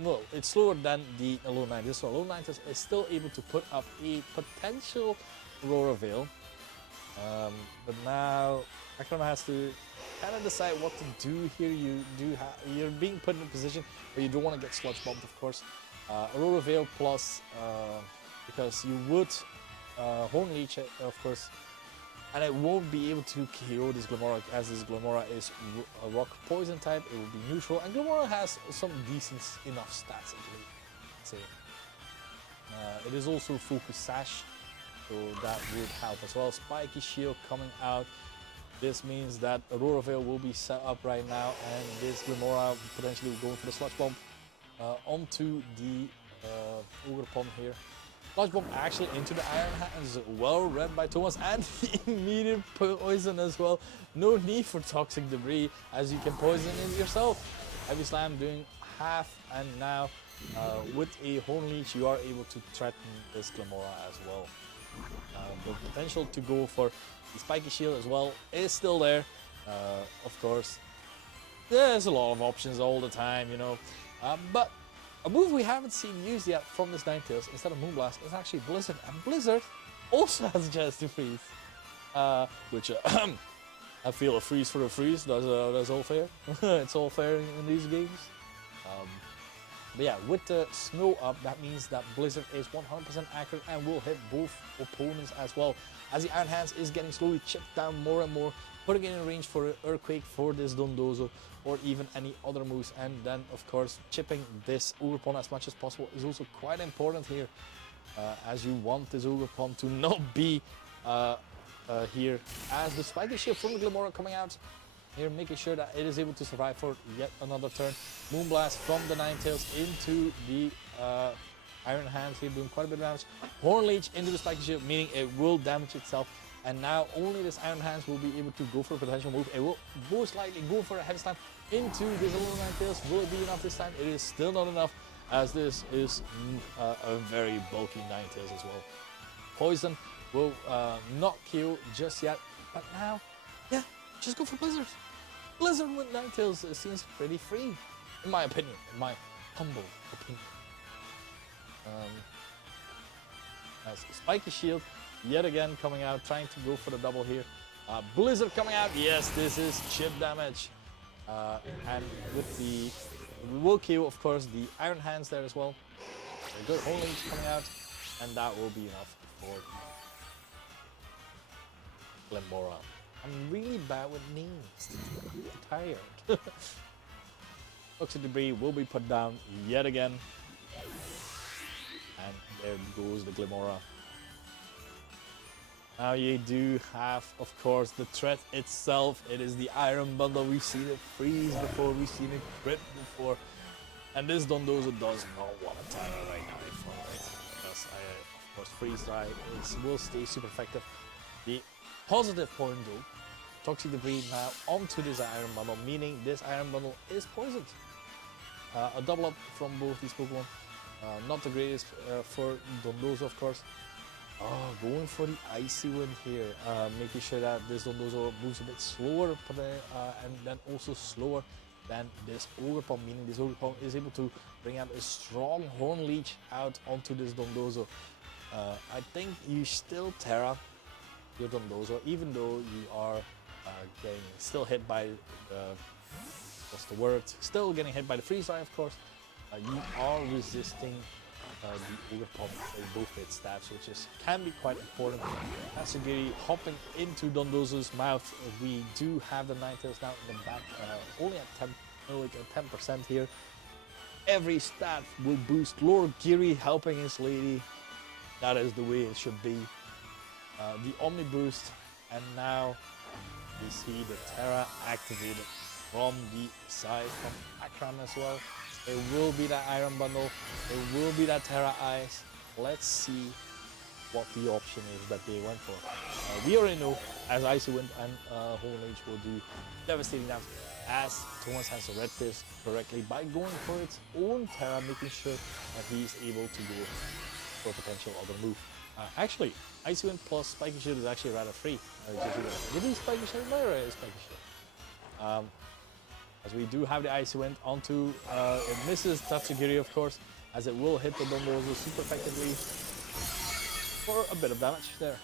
No, it's slower than the Alolantis. So Alolantis is still able to put up a potential Aurora Veil. But now Akron has to kind of decide what to do here. You're being put in a position where you don't want to get sludge bombed, of course. Aurora Veil plus because you would Horn Leech, of course, and it won't be able to KO this Glamora, as this Glamora is a rock poison type. It will be neutral, and Glamora has some decent enough stats, actually. Say. It is also Focus Sash, so that would help as well. Spiky Shield coming out. This means that Aurora Veil will be set up right now, and this Glamora potentially going for the Sludge Bomb onto the Ogre Pond here. Sludge Bomb actually into the Iron Hands, well read by Thomas, and immediate poison as well. No need for Toxic Debris, as you can poison it yourself. Heavy Slam doing half, and now with a Horn Leech you are able to threaten this Glamora as well. The potential to go for the Spiky Shield as well is still there. Of course, there's a lot of options all the time, you know, but a move we haven't seen used yet from this Ninetales instead of Moonblast is actually Blizzard, and Blizzard also has a chance to freeze, which I feel a freeze for a freeze. That's all fair. It's all fair in these games. But yeah, with the snow up, that means that Blizzard is 100% accurate and will hit both opponents as well, as the Iron Hands is getting slowly chipped down more and more, putting it in range for an Earthquake for this Dondozo or even any other moves. And then of course chipping this Ogre Pond as much as possible is also quite important here, as you want this Ogre Pond to not be here, as the Spiky Shield from the Glamora coming out here, making sure that it is able to survive for yet another turn. Moonblast from the Ninetales into the Iron Hands here, doing quite a bit of damage. Horn Leech into the Spiky Shield, meaning it will damage itself. And now only this Iron Hands will be able to go for a potential move. It will most likely go for a Heavy Slam into this little Ninetales. Will it be enough this time? It is still not enough, as this is a very bulky Ninetales as well. Poison will not kill just yet, but now, yeah, just go for Blizzard. Blizzard with Ninetales seems pretty free, in my opinion, in my humble opinion. As Spiky Shield yet again coming out, trying to go for the double here. Blizzard coming out, yes, this is chip damage. And with the will kill, of course, the Iron Hands there as well. A good Horn Leech coming out, and that will be enough for Glamora. I'm really bad with names. I'm tired. Toxic Debris will be put down yet again. And there goes the Glamora. Now you do have, of course, the threat itself. It is the Iron Bundle. We've seen it freeze before, we've seen it crit before. And this Dondozo does not want to tire right now for it. Because, of course, Freeze Dry will stay super effective. The positive point though, Toxic Debris now onto this Iron Bundle, meaning this Iron Bundle is poisoned. A double up from both these Pokemon. Not the greatest for Dondozo, of course. Going for the Icy Wind here, making sure that this Dondozo moves a bit slower, and then also slower than this Ogre Pond, meaning this Ogre Pond is able to bring out a strong Horn Leech out onto this Dondozo. I think you still Terra your Dondozo, even though you are getting still hit by what's the word? Still getting hit by the Freeze Eye, of course. You are resisting the Ogre Pond with both its stats, which can be quite important. Asugiri hopping into Dondozo's mouth. We do have the Ninetales now in the back, only at 10% here. Every stat will boost. Lord Giri helping his lady. That is the way it should be. The Omni boost, and now we see the Terra activated from the side from Akram as well. It will be that Iron Bundle, it will be that Terra Ice. Let's see what the option is that they went for. We already know, as Icy Wind and Horn Leech will do devastating damage, as Thomas has read this correctly by going for its own Terra, making sure that he is able to go for a potential other move. Actually, Icy Wind plus Spiky Shield is actually rather free. Maybe Spiky Shield, no, Spiky Shield. As we do have the Icy Wind onto, it misses Tatsugiri, of course, as it will hit the Dondozo super effectively for a bit of damage there.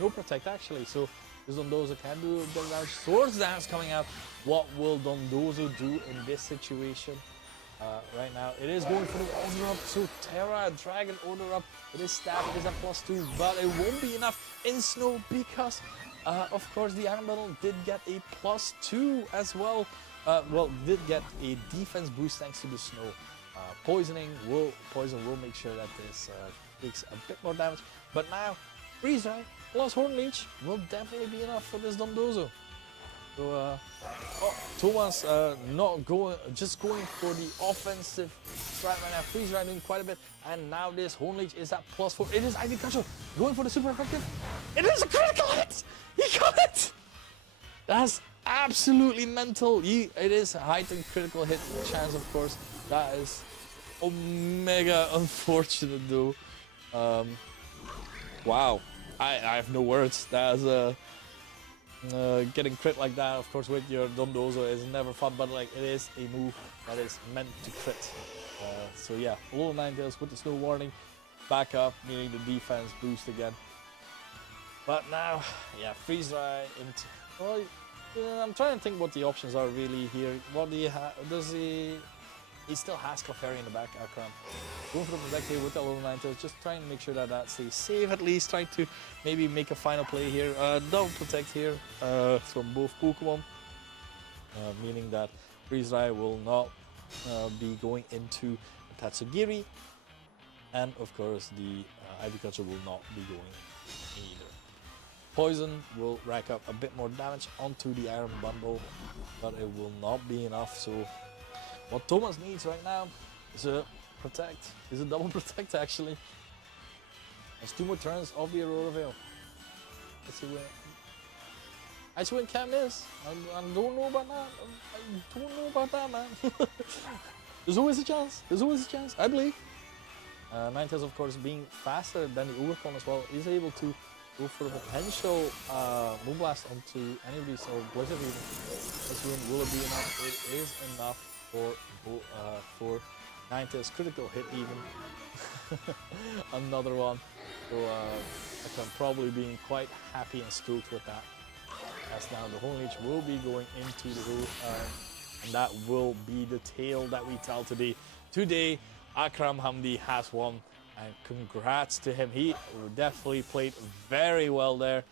no protect actually. So this Dondozo can do a bit of damage. Swords Dance coming out. What will Dondozo do in this situation? Right now, it is going for the order up. So Terra Dragon order up. It is stab. It is a +2, but it won't be enough in snow because, of course, the Iron Bundle did get a +2 as well. Well, did get a defense boost thanks to the snow. Poison will make sure that this takes a bit more damage. But now, Freeze Ray plus Horn Leech will definitely be enough for this Dondozo. So, Thomas not going, just going for the offensive strat right now. Freeze Ray doing quite a bit, and now this Horn Leech is at +4. It is Ivy Control going for the super effective. It is a critical hit. He got it. That's absolutely mental. It is a heightened critical hit chance, of course. That is mega unfortunate though. Wow, I have no words. That's getting crit like that, of course, with your Dondozo is never fun, but like it is a move that is meant to crit. So yeah, low Ninetales with the snow warning, back up, meaning the defense boost again. But now, yeah, Freeze Ray into. Well, I'm trying to think what the options are really here. What do you have? Does he? He still has Clefairy in the back. Akram going for the protect here with the low Ninetales, just trying to make sure that that stays safe at least. Trying to maybe make a final play here. Double protect here from both Pokemon, meaning that Freeze Ray will not be going into Tatsugiri, and of course the Agriculture will not be going either. Poison will rack up a bit more damage onto the Iron Bundle, but it will not be enough. So what Thomas needs right now is a protect. Is a double protect actually. There's 2 more turns of the Aurora Veil. Let's see where Ice Wind Cam is. I don't know about that. I don't know about that, man. There's always a chance. There's always a chance. I believe. Ninetales, of course, being faster than the Ubercon as well, is able to go for a potential Moonblast onto any of these, or Blizzard even. This one, will it be enough? It is enough for Ninetales. Critical hit even. Another one. So I'm probably being quite happy and stoked with that. As now the Horn Leech will be going into the hole, and that will be the tale that we tell today. Today, Akram Hamdi has won. And congrats to him. He definitely played very well there.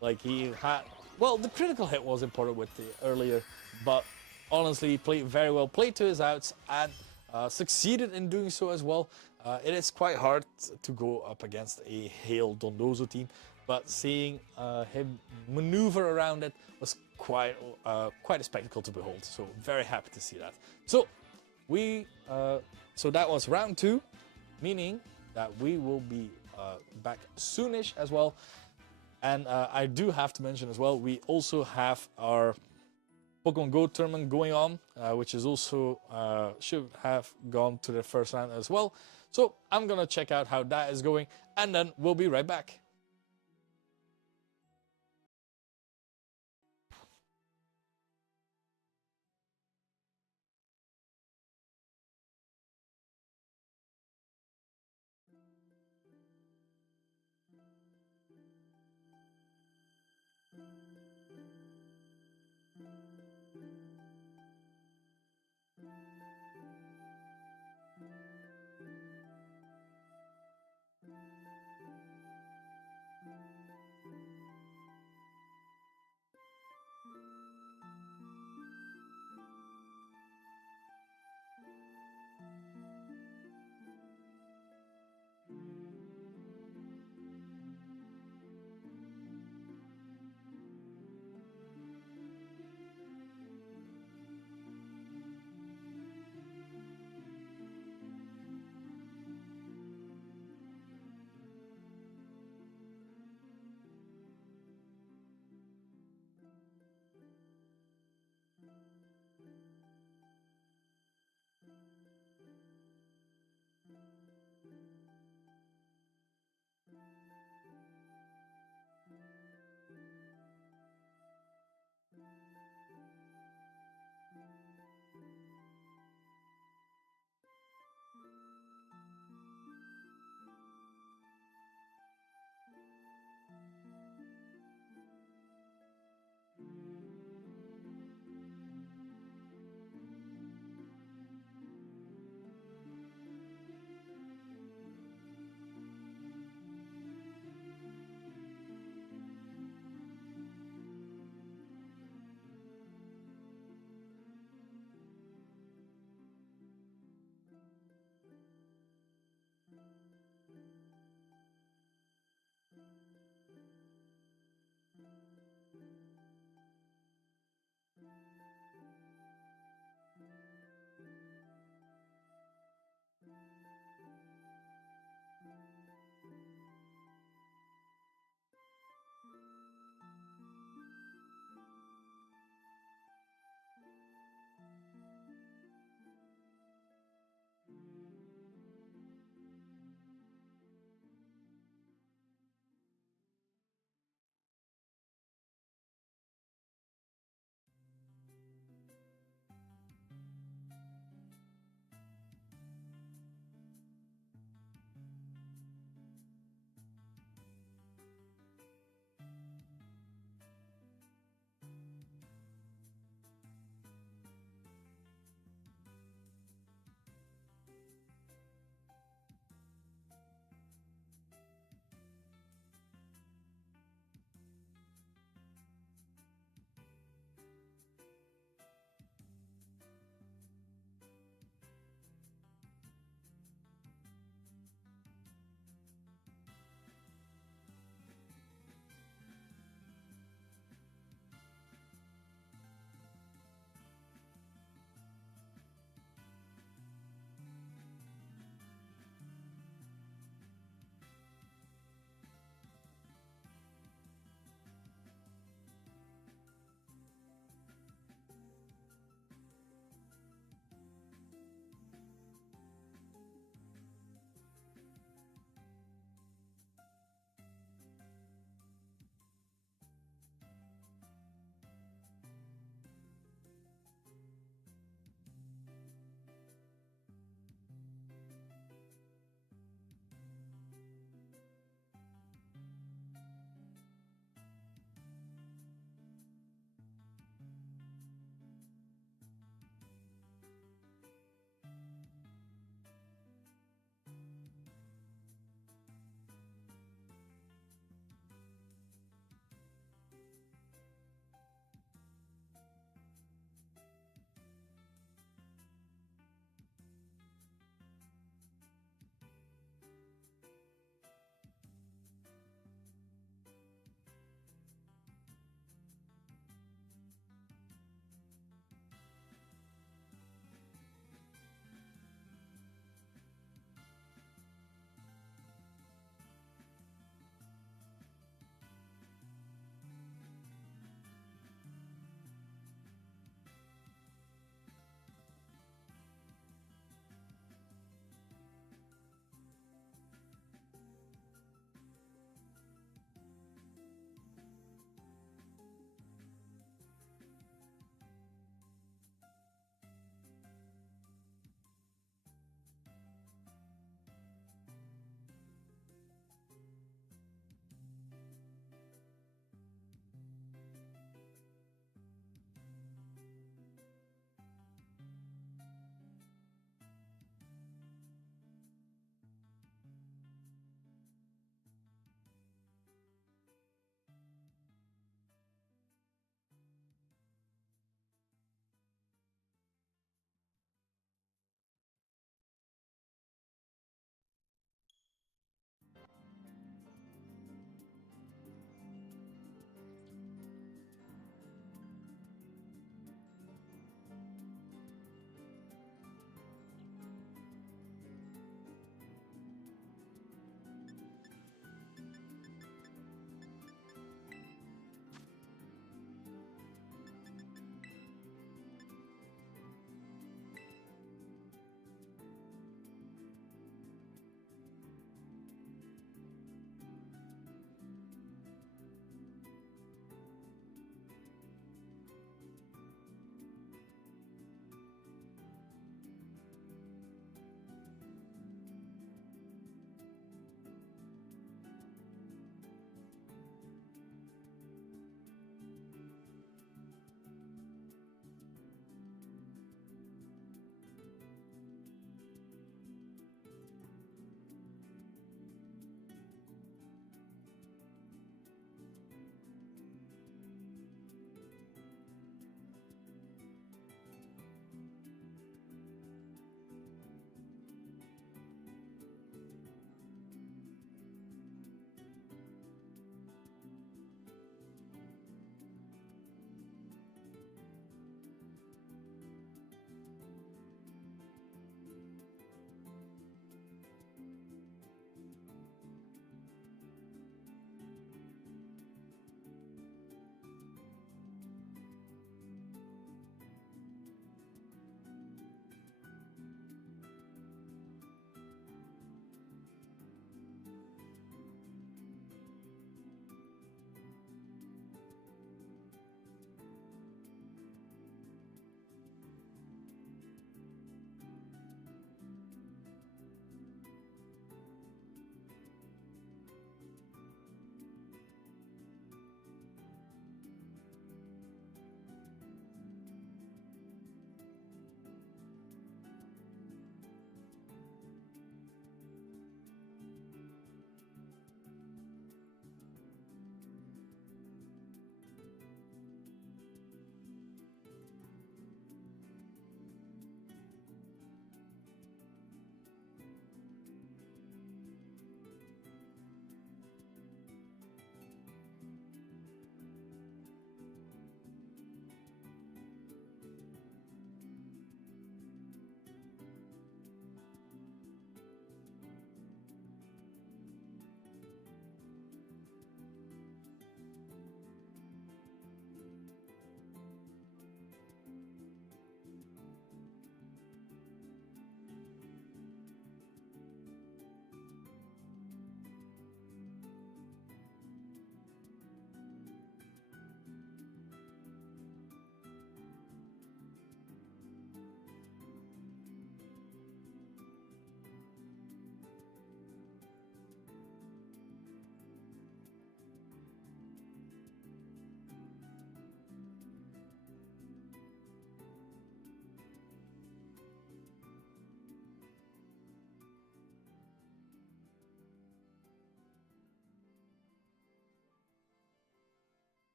Like he had, well, the critical hit was important with the earlier, but honestly, he played very well. Played to his outs and succeeded in doing so as well. It is quite hard to go up against a Hail Dondozo team, but seeing him maneuver around it was quite a spectacle to behold. So very happy to see that. So so that was round 2. Meaning that we will be back soonish as well. And I do have to mention as well, we also have our Pokemon Go tournament going on, which is also should have gone to the first round as well. So I'm gonna check out how that is going, and then we'll be right back.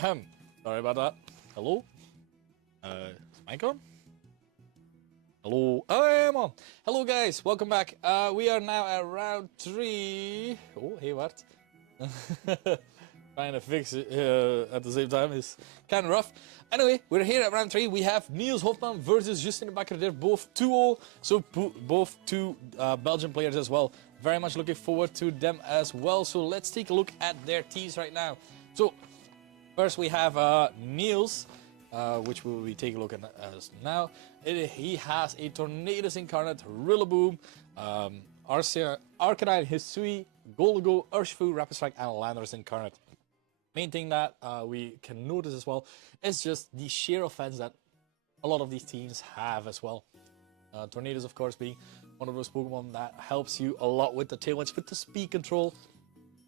Sorry about that. Hello? Is mic on? Hello? Oh, I am on. Hello, guys. Welcome back. We are now at round 3. Oh, hey, what? Trying to fix it at the same time is kind of rough. Anyway, we're here at round 3. We have Niels Hofman versus Justin de Bakker. They're both 2-0, so both two Belgian players as well. Very much looking forward to them as well. So let's take a look at their teams right now. So first we have Niels, which we will be taking a look at as now. He has a Tornadus Incarnate, Rillaboom, Arcanine, Hisui, Golgo, Urshifu, Rapid Strike, and Landorus Incarnate. Main thing that we can notice as well is just the sheer offense that a lot of these teams have as well. Tornadus, of course, being one of those Pokemon that helps you a lot with the Tailwinds, with the speed control.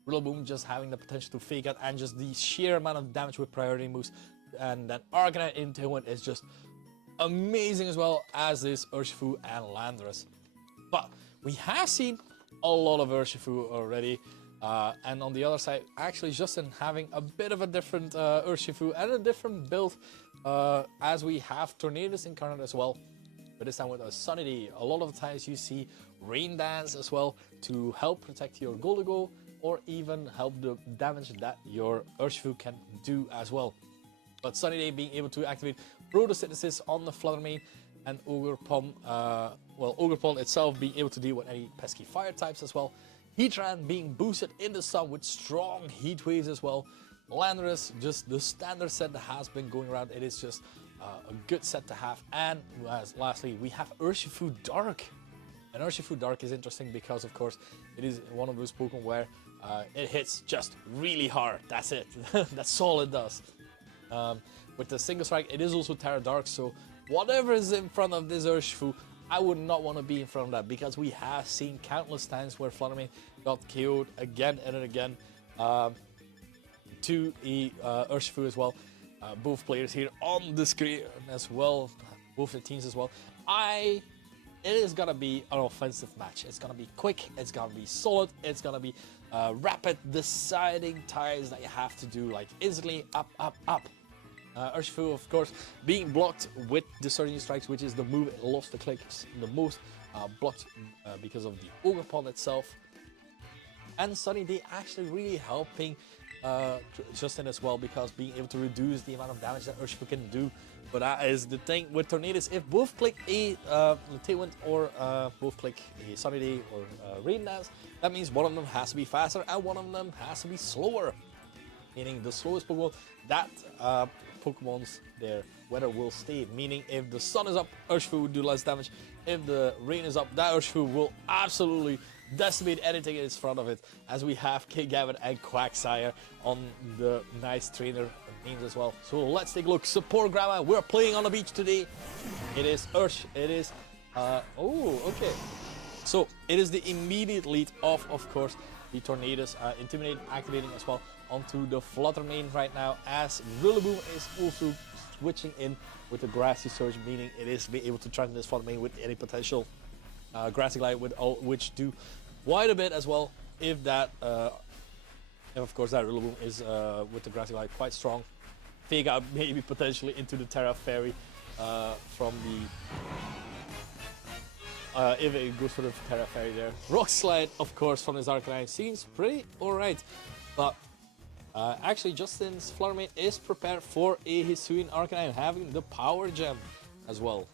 Rillaboom just having the potential to fake out, and just the sheer amount of damage with priority moves. And then Arcanine in Tailwind is just amazing as well, as is Urshifu and Landorus. But we have seen a lot of Urshifu already. And on the other side, actually Justin having a bit of a different Urshifu and a different build, as we have Tornadus Incarnate as well. But this time with a Sunny Day. A lot of the times you see Rain Dance as well to help protect your Golgo, or even help the damage that your Urshifu can do as well. But Sunny Day being able to activate Photosynthesis on the Flutter Mane, and Ogerpon, Ogerpon itself being able to deal with any pesky fire types as well. Heatran being boosted in the sun with strong heat waves as well. Landorus, just the standard set that has been going around. It is just a good set to have. And lastly, we have Urshifu Dark. And Urshifu Dark is interesting because, of course, it is one of those Pokemon where it hits just really hard. That's it. That's all it does. With the single strike, it is also Terra Dark, so whatever is in front of this Urshifu, I would not want to be in front of that, because we have seen countless times where Fluttermane got KO'd again and again to the Urshifu as well. Both players here on the screen as well, both the teams as well. It is gonna be an offensive match. It's gonna be quick, it's gonna be solid, it's gonna be rapid, deciding ties that you have to do like instantly, up, up, up. Urshifu, of course, being blocked with the Surging Strikes, which is the move it loves to click the most, blocked because of the Ogerpon itself. And Sunny Day actually really helping Justin as well, because being able to reduce the amount of damage that Urshifu can do. But that is the thing with Tornadus. If both click a Tailwind or both click a Sunny Day or Rain Dance, that means one of them has to be faster and one of them has to be slower. Meaning the slowest Pokemon, that Pokemon's their weather will stay. Meaning if the sun is up, Urshifu will do less damage. If the rain is up, that Urshifu will absolutely decimate anything in front of it. As we have Kingambit and Quagsire on the nice trainer names as well. So let's take a look. Support Grandma, we're playing on the beach today. It is oh, okay. So it is the immediate lead of course, the Tornadus, Intimidate activating as well onto the Flutter Mane right now, as Rillaboom is also switching in with the Grassy Surge, meaning it is being able to threaten this Flutter Mane with any potential Grassy Glide, which do quite a bit as well. If that, and of course that Rillaboom is with the Grassy Glide quite strong. Fake out maybe potentially into the Terra Fairy from the if it goes for the Terra Fairy there. Rock Slide, of course, from his Arcanine seems pretty alright. But actually Justin's Flutter Mane is prepared for a Hisuian Arcanine, having the Power Gem as well.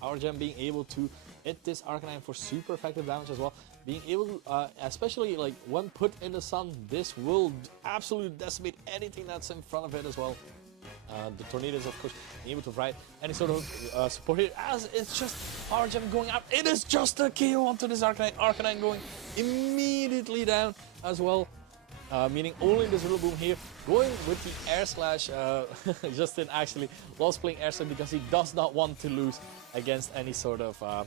Power Gem being able to hit this Arcanine for super effective damage as well. Being able to, especially like when put in the sun, this will absolutely decimate anything that's in front of it as well. The Tornadus, of course, being able to ride any sort of support here, as it's just Power Gem going out. It is just a KO onto this Arcanine. Arcanine going immediately down as well. Meaning only this Rillaboom here going with the Air Slash. Justin actually loves playing Air Slash because he does not want to lose against any sort of, I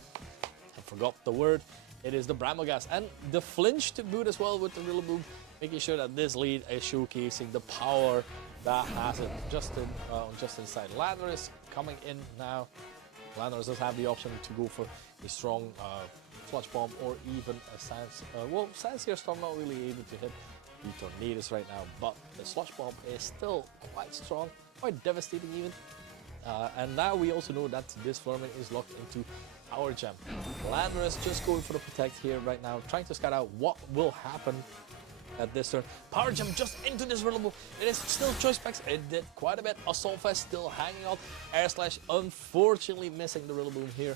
forgot the word, it is the Brambleghast. And the flinch to boot as well with the Rillaboom, making sure that this lead is showcasing the power that has it. Justin on Justin's side. Landorus coming in now. Landorus does have the option to go for a strong Sludge Bomb or even a Sand Seer Storm, not really able to hit. the Tornadoes right now, but the Sludge Bomb is still quite strong, quite devastating even. And now we also know that this Flurman is locked into Power Gem. Landorus just going for the Protect here right now, trying to scout out what will happen at this turn. Power Gem just into this Rillaboom. It is still Choice Specs. It did quite a bit. Assault Vest still hanging out. Air Slash unfortunately missing the Rillaboom here.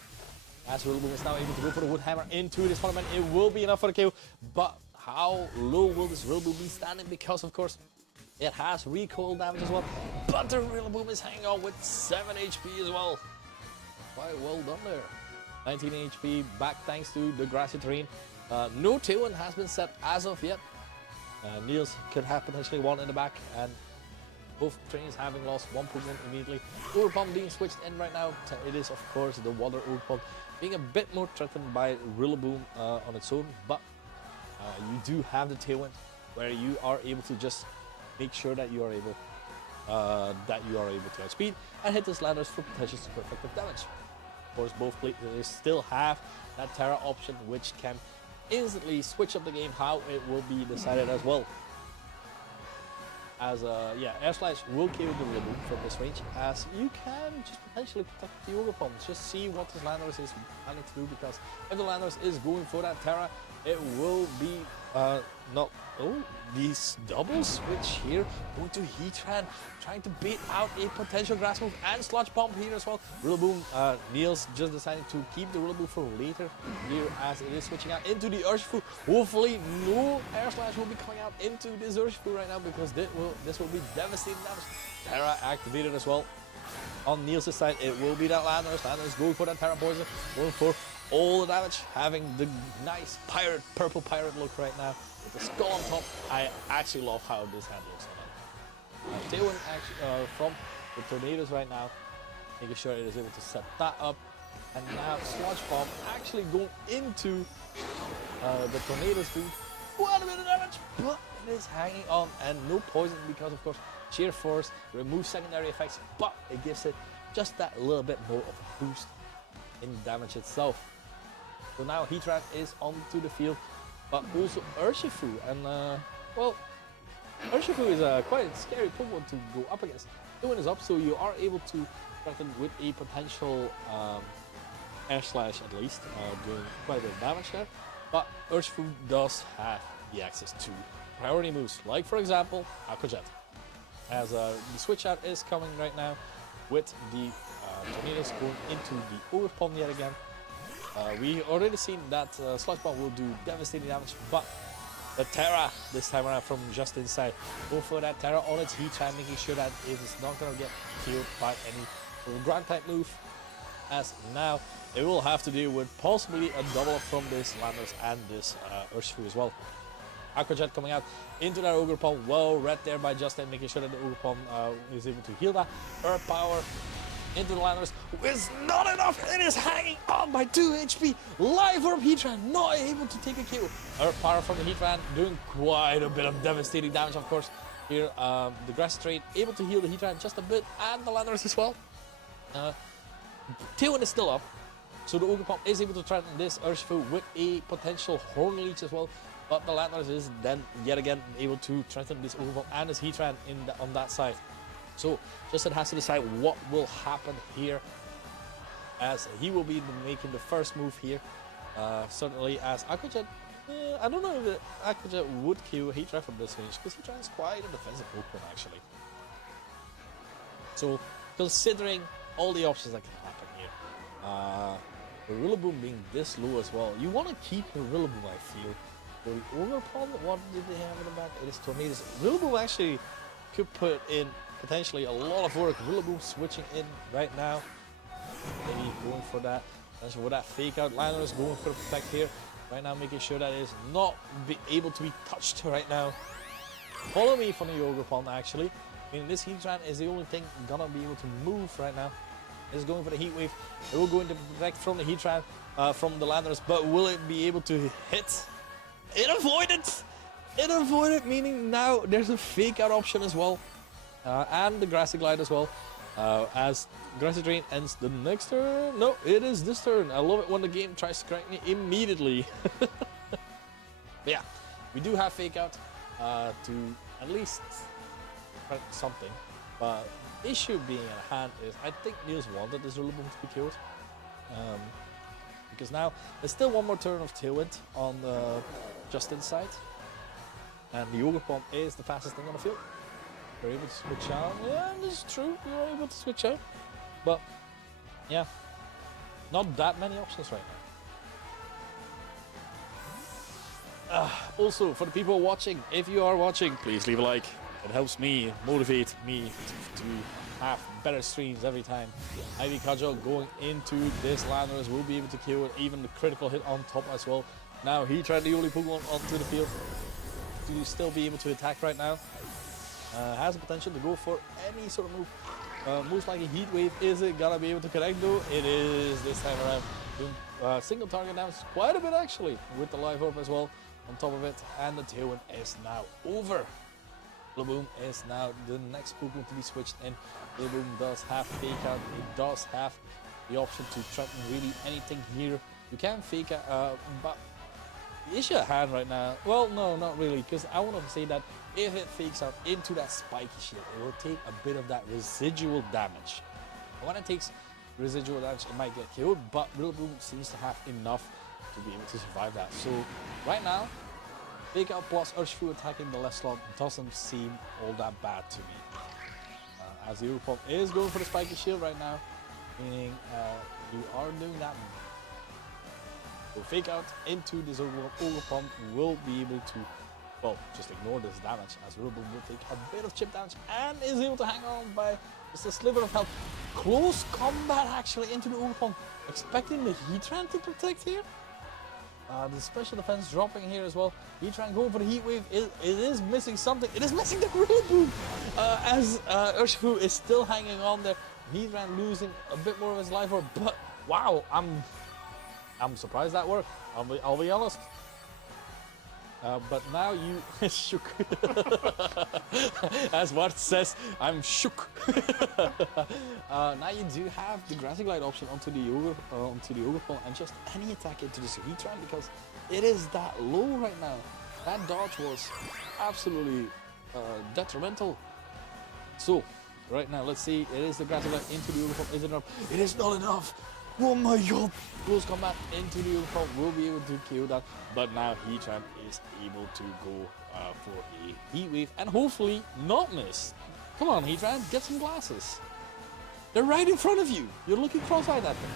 As Rillaboom is now able to go for the Wood Hammer into this Flurman. It will be enough for the KO, but how low will this Rillaboom be standing? Because of course it has recoil damage as well, but the Rillaboom is hanging on with 7 HP as well. Quite well done there. 19 HP back thanks to the grassy terrain. No Tailwind has been set as of yet. Niels could have potentially one in the back, and both trains having lost one Pokemon immediately. Overpump being switched in right now. It is of course the Water Overpump being a bit more threatened by Rillaboom on its own, but you do have the Tailwind where you are able to just make sure that you are able to outspeed and hit this Landorus for potential super effective damage. Of course, both players still have that Terra option, which can instantly switch up the game how it will be decided as well. As Air Slash will kill the Rillaboom from this range, as you can just potentially protect the Ogre Pumps. Just see what this Landorus is planning to do, because if the Landorus is going for that Terra, it will be these double switch here, going to Heatran, trying to bait out a potential Grass Move and Sludge Bomb here as well. Rillaboom, Niels just decided to keep the Rillaboom for later here, as it is switching out into the Urshifu. Hopefully no Air Slash will be coming out into this Urshifu right now, because this will be devastating damage. Terra activated as well. On Niels' side, it will be that Landorus. Landorus going for that Terra Poison, going for all the damage, having the nice purple pirate look right now with the skull on top. I actually love how this hand looks on it. Tailwind actually from the Tornadoes right now, making sure it is able to set that up. And now Sludge Bomb actually going into the Tornadoes do quite a bit of damage, but it is hanging on, and no poison because of course Sheer Force removes secondary effects, but it gives it just that little bit more of a boost in damage itself. So now Heatran is onto the field, but also Urshifu, and well, Urshifu is quite a scary Pokemon to go up against. Tailwind is up, so you are able to threaten with a potential Air Slash at least, doing quite a bit of damage there. But Urshifu does have the access to priority moves, like for example Aqua Jet. As the switch out is coming right now with the Tornadoes going into the Overpump yet again. We already seen that Sludge Bomb will do devastating damage, but the Terra this time around from just inside. Go for that Terra on its Heatran, making sure that it is not going to get killed by any ground type move. As now it will have to deal with possibly a double up from this Landorus and this Urshifu as well. Aqua Jet coming out into that Ogre Palm, well read there by Justin, making sure that the Ogre Palm is able to heal that. Earth Power into the Landorus is not enough. It is hanging on by 2 HP. Live Orb Heatran not able to take a kill. Earth Power from the Heatran doing quite a bit of devastating damage, of course. Here, the Grass Trade able to heal the Heatran just a bit, and the Landorus as well. Tailwind is still up, so the Ogre Palm is able to threaten this Urshifu with a potential Horn Leech as well. But the Landorus is then yet again able to threaten this Overpump and his Heatran on that side. So Justin has to decide what will happen here, as he will be making the first move here. Certainly as Aqua Jet, I don't know if Aqua Jet would kill Heatran from this range, because Heatran is quite a defensive Pokemon actually. So considering all the options that can happen here, the Rillaboom being this low as well, you want to keep the Rillaboom, I feel. For the Overpump, what did they have in the back? It is Tornadoes. Rillaboom actually could put in potentially a lot of work. Rillaboom switching in right now. Maybe going for that. For that fake out. Landorus going for the protect here. Right now making sure that it is not able to be touched right now. Follow me from the Overpump actually. I mean, this Heatran is the only thing gonna be able to move right now. It's going for the Heat Wave. It will go into protect from the Heatran, from the Landorus, but will it be able to hit? It avoided! It avoided, meaning now there's a fake out option as well. And the Grassy Glide as well. As Grassy Drain ends the next turn. No, it is this turn. I love it when the game tries to correct me immediately. But yeah, we do have fake out. to at least threaten something. But the issue being at hand is I think Niels wanted this Rillaboom to be killed. Because now there's still one more turn of Tailwind on Justin's side. And the Ogre Bomb is the fastest thing on the field. You're able to switch out. Yeah, this is true. You're able to switch out. But, yeah, not that many options right now. Also, for the people watching, if you are watching, please leave a like. It helps me motivate me to have better streams every time. Ivy Cudgel going into this Landorus will be able to kill it, even the critical hit on top as well. Now he tried the only Pokemon onto the field to still be able to attack right now. Has the potential to go for any sort of move. Most likely Heat Wave. Is it gonna be able to connect though? It is this time around. Single target damage quite a bit actually with the Life Orb as well on top of it, and the Tailwind is now over. Rillaboom is now the next Pokemon to be switched in. Rillaboom does have Fake Out. It does have the option to threaten really anything here. You can Fake Out, but the issue at hand right now, well, no, not really, because I want to say that if it fakes out into that spiky shield, it will take a bit of that residual damage. And when it takes residual damage, it might get killed, but Rillaboom seems to have enough to be able to survive that. So right now, Fake Out plus Urshifu attacking the left slot doesn't seem all that bad to me. As the Ogre Pump is going for the spiky shield right now, meaning you are doing that. So Fake Out into this Ogre Pump will be able to, well, just ignore this damage as Rillaboom will take a bit of chip damage and is able to hang on by just a sliver of health. Close combat actually into the Ogre Pump, expecting the Heatran to protect here. The special defense dropping here as well. Heatran going for the Heat Wave. It is missing something. It is missing the Rillaboom as Urshifu is still hanging on there. Heatran losing a bit more of his life orb, but wow, I'm surprised that worked. I'll be honest. But now you shook. As Wart says, I'm shook. Now you do have the Grassy Glide option onto the Ogre Pole, and just any attack into this Heatran because it is that low right now. That dodge was absolutely detrimental. So right now, let's see. It is the Grassy Glide into the Ogre Pole. Is it enough? It is not enough. Oh my god! Close combat into the Ogre Pole will be able to kill that, but now Heatran is able to go for a Heat Wave and hopefully not miss. Come on, Heatran, get some glasses. They're right in front of you. You're looking cross-eyed at them.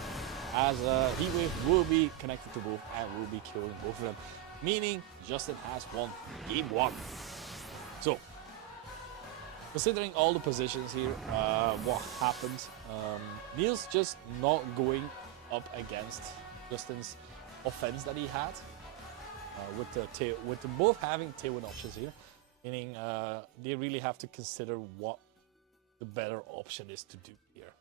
As Heat Wave will be connected to both and will be killing both of them, meaning Justin has won game 1. So, considering all the positions here, what happened, Niels just not going up against Justin's offense that he had with the both having Tailwind options here, meaning they really have to consider what the better option is to do here.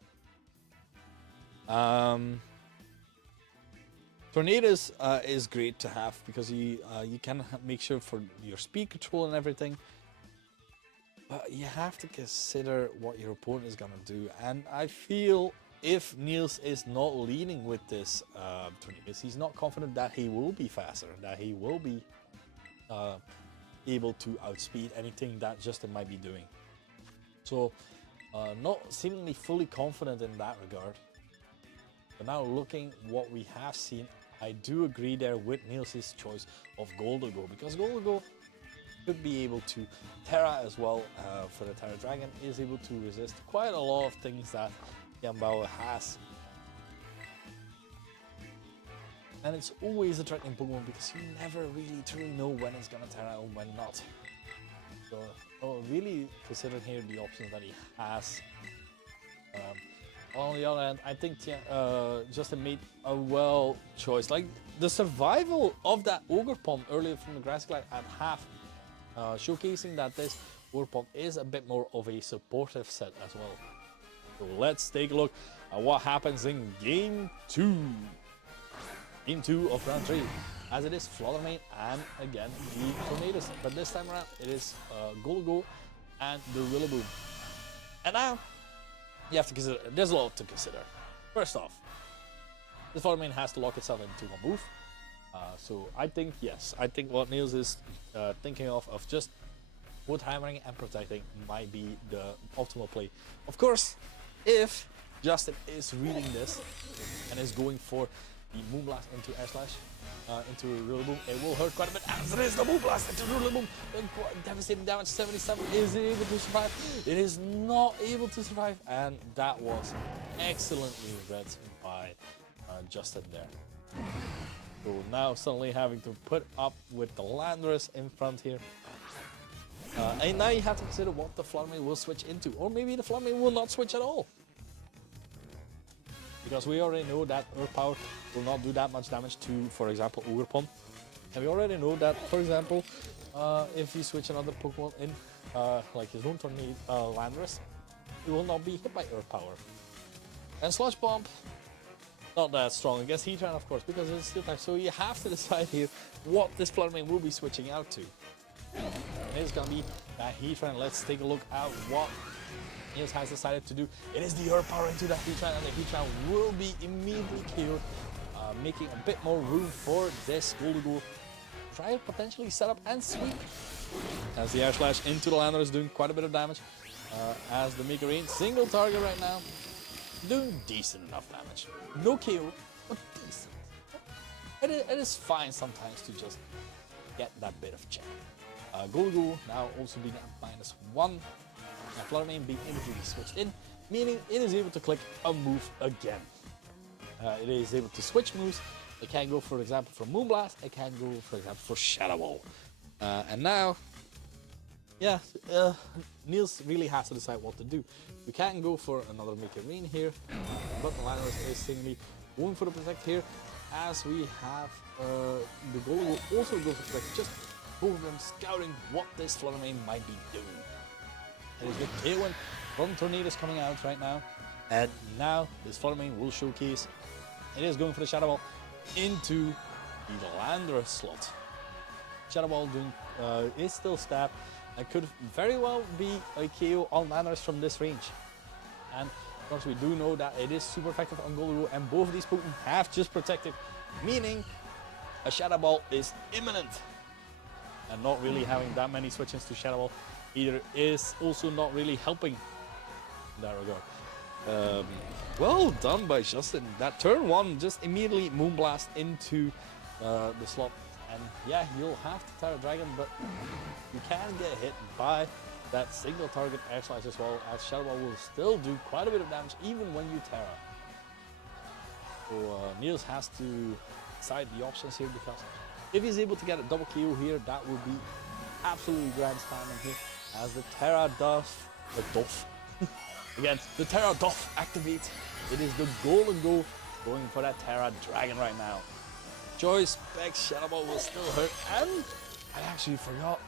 Tornadoes is great to have because you can make sure for your speed control and everything. But you have to consider what your opponent is going to do. And I feel if Niels is not leading with this Tornadoes, he's not confident that he will be faster, that he will be able to outspeed anything that Justin might be doing. So, not seemingly fully confident in that regard. But now looking what we have seen, I do agree there with Niels' choice of Goldago, because Goldago could be able to Terra as well. For the Terra Dragon is able to resist quite a lot of things that Yambao has, and it's always a threatening Pokemon because you never really truly know when it's gonna Terra and when not. So really considering here the options that he has. On the other hand, I think Justin made a well choice. Like the survival of that Ogre Pump earlier from the Grassy Glide at half, showcasing that this Ogre Pump is a bit more of a supportive set as well. So let's take a look at what happens in Game 2. Game 2 of Round 3. As it is Fluttermane and again the Tornadoes. But this time around it is Goldago and the Rillaboom. And now you have to consider, there's a lot to consider. First off, this Fluttermane has to lock itself into one move. So I think, yes, I think what Niels is thinking of just both hammering and protecting might be the optimal play. Of course, if Justin is reading this and is going for the Moonblast into Air Slash, into Rillaboom, it will hurt quite a bit, as it is the Moonblast into Rillaboom, devastating damage. 77 is able to survive. It is not able to survive, and that was excellently read by Justin there. So now suddenly having to put up with the Landorus in front here. And now you have to consider what the Flutter will switch into, or maybe the Flutter will not switch at all. Because we already know that Earth Power will not do that much damage to, for example, Ogerpon. And we already know that, for example, if you switch another Pokemon in, like his own Tornado Landorus, it will not be hit by Earth Power. And Sludge Bomb, not that strong against Heatran, of course, because it's Steel type. So you have to decide here what this Fluttermane will be switching out to. And it's gonna be that Heatran. Let's take a look at what Niels has decided to do. It is the Earth Power into that Heatran, and the Heatran will be immediately killed, making a bit more room for this Goldugo. Try to potentially set up and sweep. As the Air Slash into the Lander is doing quite a bit of damage. As the Mega Rain, single target right now, doing decent enough damage. No KO, but decent. It is fine sometimes to just get that bit of check. Goldugo now also being at -1. And Fluttermane being able to be switched in, meaning it is able to click a move again. It is able to switch moves. It can go, for example, for Moonblast. It can go, for example, for Shadow Ball. And now, yeah, Niels really has to decide what to do. You can go for another Mega Rain here, but the Landorus is singly going for the Protect here, as we have the goal will also go for Protect, just both of them scouting what this Fluttermane might be doing. It is the Tailwind from Tornadoes coming out right now, and now this Fluttermane will showcase. It is going for the Shadow Ball into the Landorus slot. Shadow Ball doing is still stab. It could very well be a KO on Landorus from this range. And of course we do know that it is super effective on Goldugo, and both of these Pokemon have just protected, meaning a Shadow Ball is imminent. And not really having that many switch-ins to Shadow Ball either is also not really helping. There we go. Well done by Justin. That turn 1 just immediately Moonblast into the slot. And yeah, you'll have to Terra Dragon, but you can get hit by that single target Air Slash as well, as Shadow Ball will still do quite a bit of damage even when you Terra. So Niels has to decide the options here, because if he's able to get a double KO here, that would be absolutely grand standing here, as the Terra does, again, the Terra does activate. It is the Goldugo going for that Terra Dragon right now. Choice Spec Shadow Ball will still hurt, and I actually forgot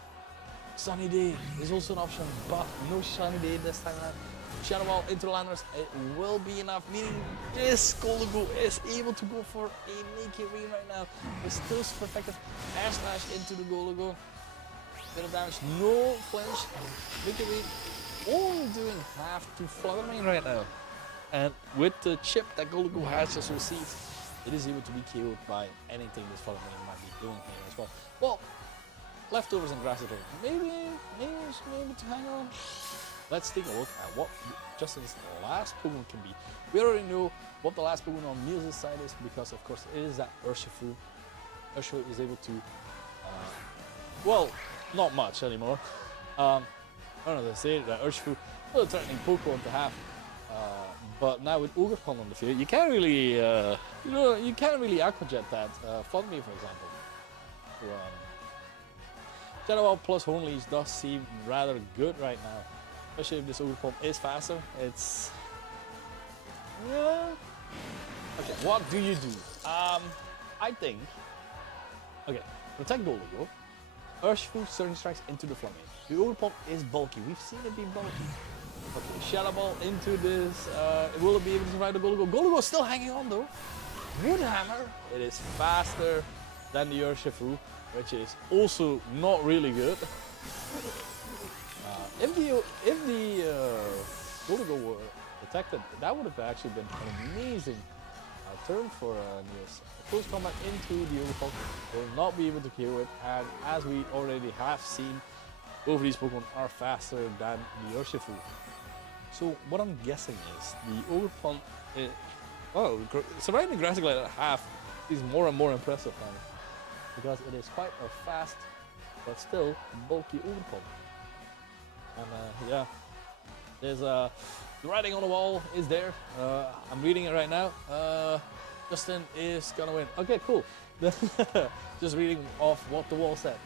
Sunny Day is also an option, but no Sunny Day this time around. Shadow Ball into the Landorus, it will be enough, meaning this Goldugo is able to go for a Mega Rain right now. It's still super effective. Air Slash into the Goldugo. Bit of damage, no flinch. Mega Rain only doing half to Fluttermane right now. And with the chip that Goldugo has just received, it is able to be KO'd by anything this Fluttermane might be doing here as well. Well, leftovers and grass maybe to hang on. Let's take a look at what Justin's last Pokemon can be. We already know what the last Pokemon on Niels' side is, because of course it is that Urshifu. Urshifu is able to, well, not much anymore. I don't know, they say that Urshifu is a threatening Pokemon to have. But now with Ogerpon on the field, you can't really, you can't really Aquajet that. Fluttermane, for example. So, Shadow Ball plus Horn Leech does seem rather good right now, especially if this Ogerpon is faster. It's, yeah. Okay, what do you do? I think, okay, protect Goldugo. Urshifu Surging Strikes into the Fluttermane. The Ogerpon is bulky. We've seen it be bulky. Okay, Shadow Ball into this. Will it be able to survive the Goldugo? Goldugo is still hanging on though. Wood Hammer. It is faster than the Urshifu, which is also not really good. If the Goldugo were protected, that would have actually been an amazing turn for Niels. Close combat into the Ogerpon will not be able to KO it, and as we already have seen, both of these Pokemon are faster than the Urshifu. So what I'm guessing is the Ogerpon, surviving the grass glide at half is more and more impressive now, because it is quite a fast but still bulky Ogerpon. And yeah, there's the writing on the wall is there. I'm reading it right now. Justin is gonna win. Okay, cool. Just reading off what the wall said.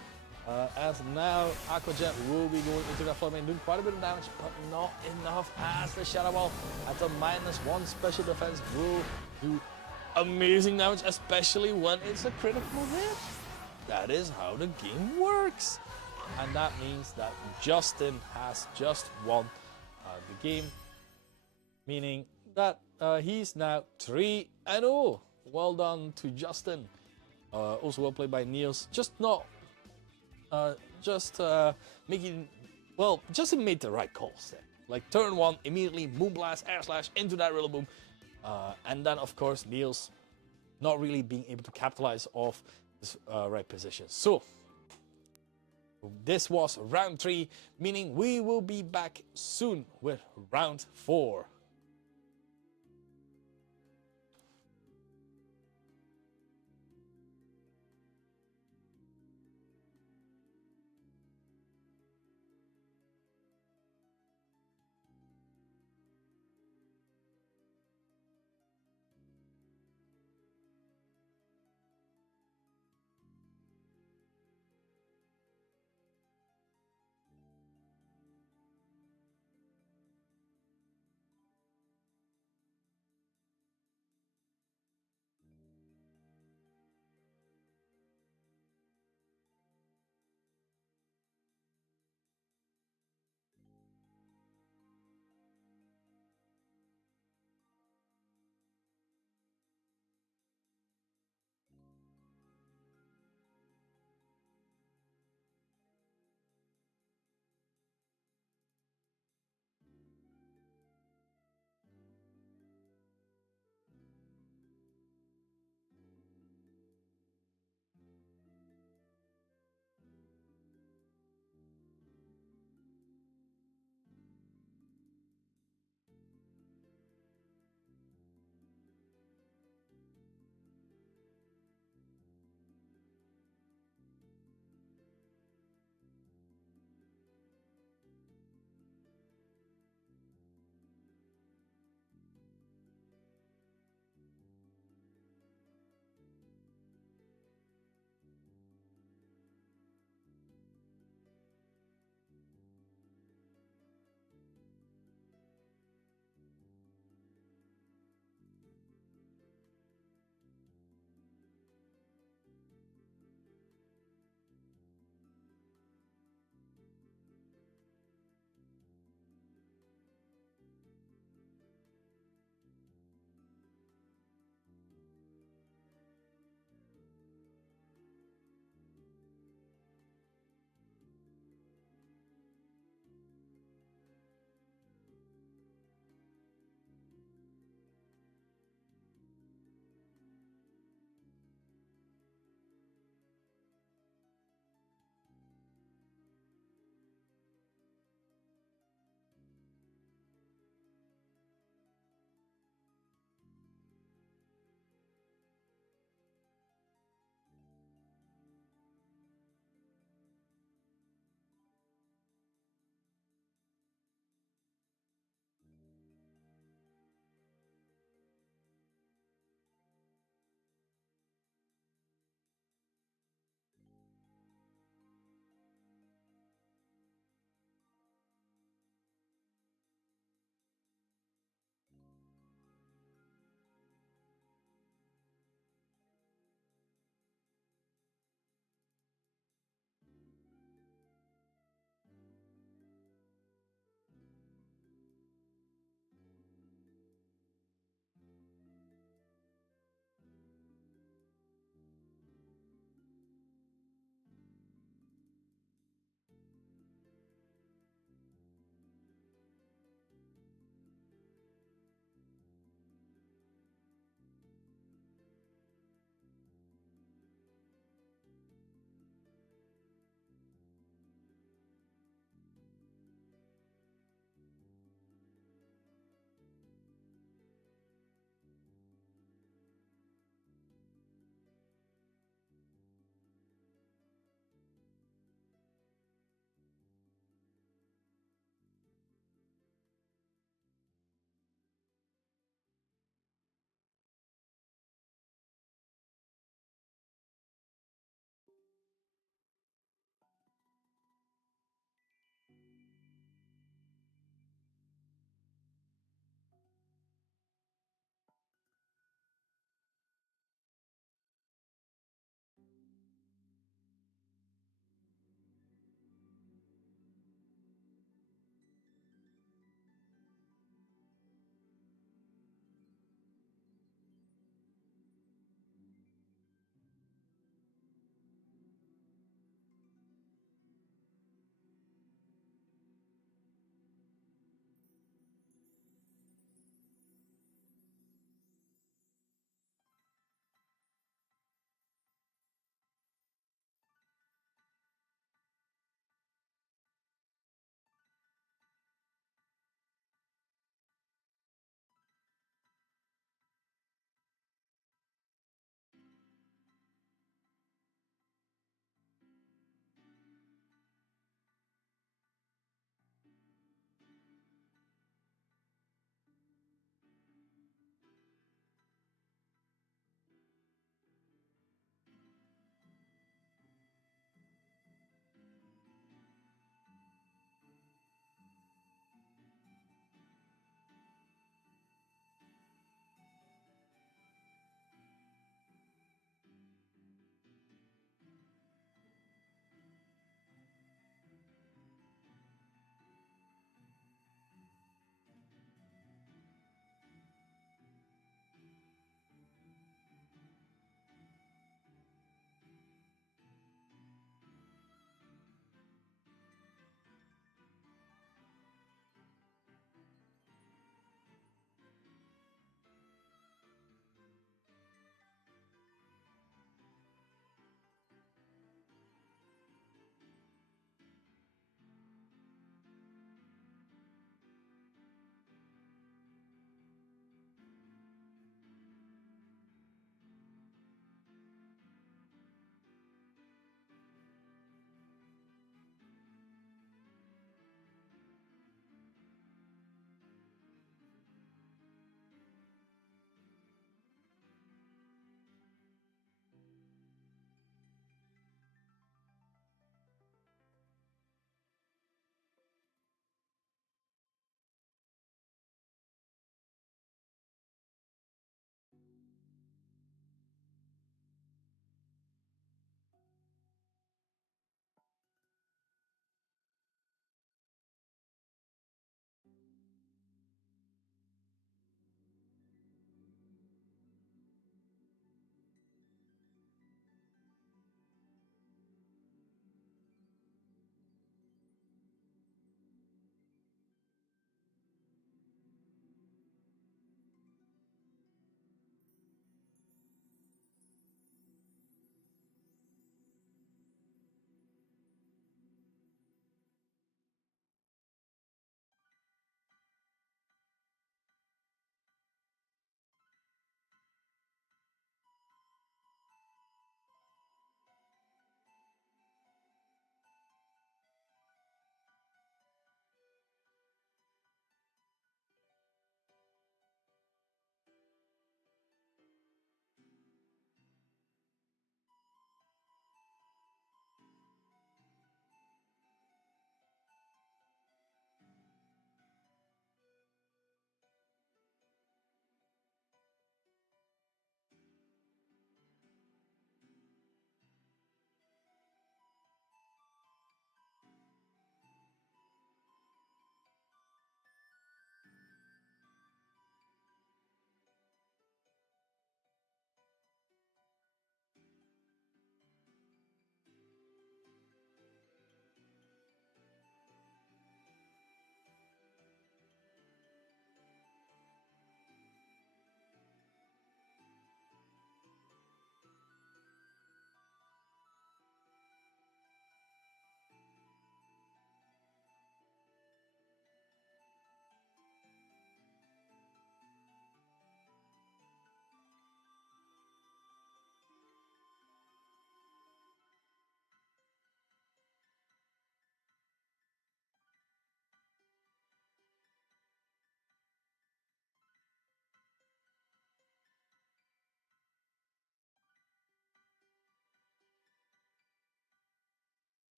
As now, Aqua Jet will be going into that flood main, doing quite a bit of damage, but not enough, as the Shadow Ball at a -1 special defense will do amazing damage, especially when it's a critical hit. That is how the game works. And that means that Justin has just won the game, meaning that he's now 3-0. Well done to Justin. Also well played by Niels. Justin made the right calls there. Like turn 1, immediately Moonblast, Air Slash into that Rillaboom. And then of course Niels not really being able to capitalize off this right position. So this was round 3, meaning we will be back soon with round 4.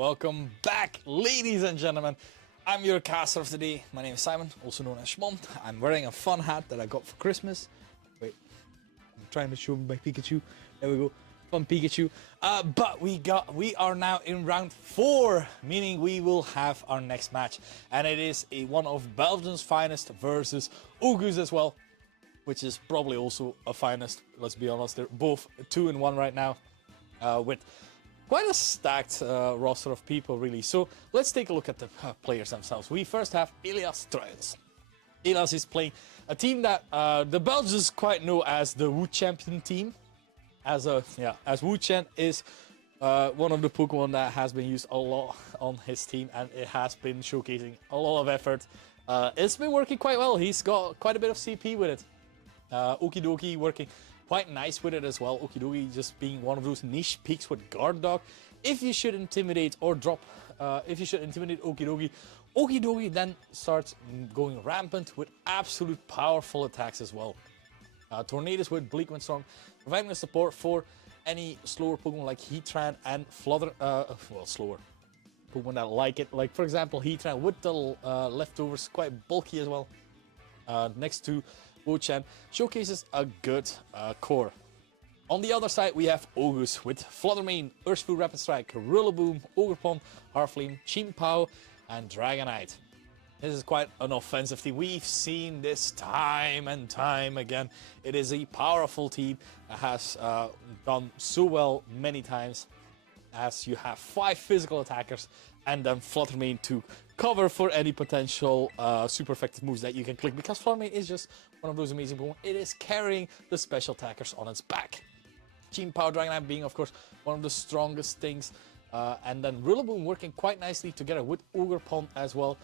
Welcome back, ladies and gentlemen. I'm your caster of the day. My name is Simon, also known as Schmont. I'm wearing a fun hat that I got for Christmas. Wait, I'm trying to show my Pikachu. There we go. Fun Pikachu. But we are now in round 4, meaning we will have our next match. And it is one of Belgium's finest versus August as well, which is probably also a finest. Let's be honest, they're both 2-1 right now, with quite a stacked roster of people, really. So let's take a look at the players themselves. We first have Elias Truijens. Elias is playing a team that the Belgians quite know as the Wu Champion team. As Wu Chen is one of the Pokemon that has been used a lot on his team, and it has been showcasing a lot of effort. It's been working quite well. He's got quite a bit of CP with it. Okidoki working quite nice with it as well. Okidoki just being one of those niche picks with Guard Dog. If you should intimidate or drop, if you should intimidate Okidoki, Okidoki then starts going rampant with absolute powerful attacks as well. Tornadoes with Bleak Wind Storm, providing the support for any slower Pokemon like Heatran and Flutter, well, slower Pokemon that like it. Like, for example, Heatran with the leftovers, quite bulky as well. Next to Wu-Chen, showcases a good core. On the other side, we have August with Flutter Mane, Urshifu Rapid Strike, Rillaboom, Ogerpon, Harflame, Chien-Pao, and Dragonite. This is quite an offensive team. We've seen this time and time again. It is a powerful team that has done so well many times, as you have 5 physical attackers and then Flutter Mane to cover for any potential super effective moves that you can click, because Flutter Mane is just one of those amazing Pokemon. It is carrying the special attackers on its back. Chien-Pao Dragonite being, of course, one of the strongest things, and then Rillaboom working quite nicely together with Ogerpon as well.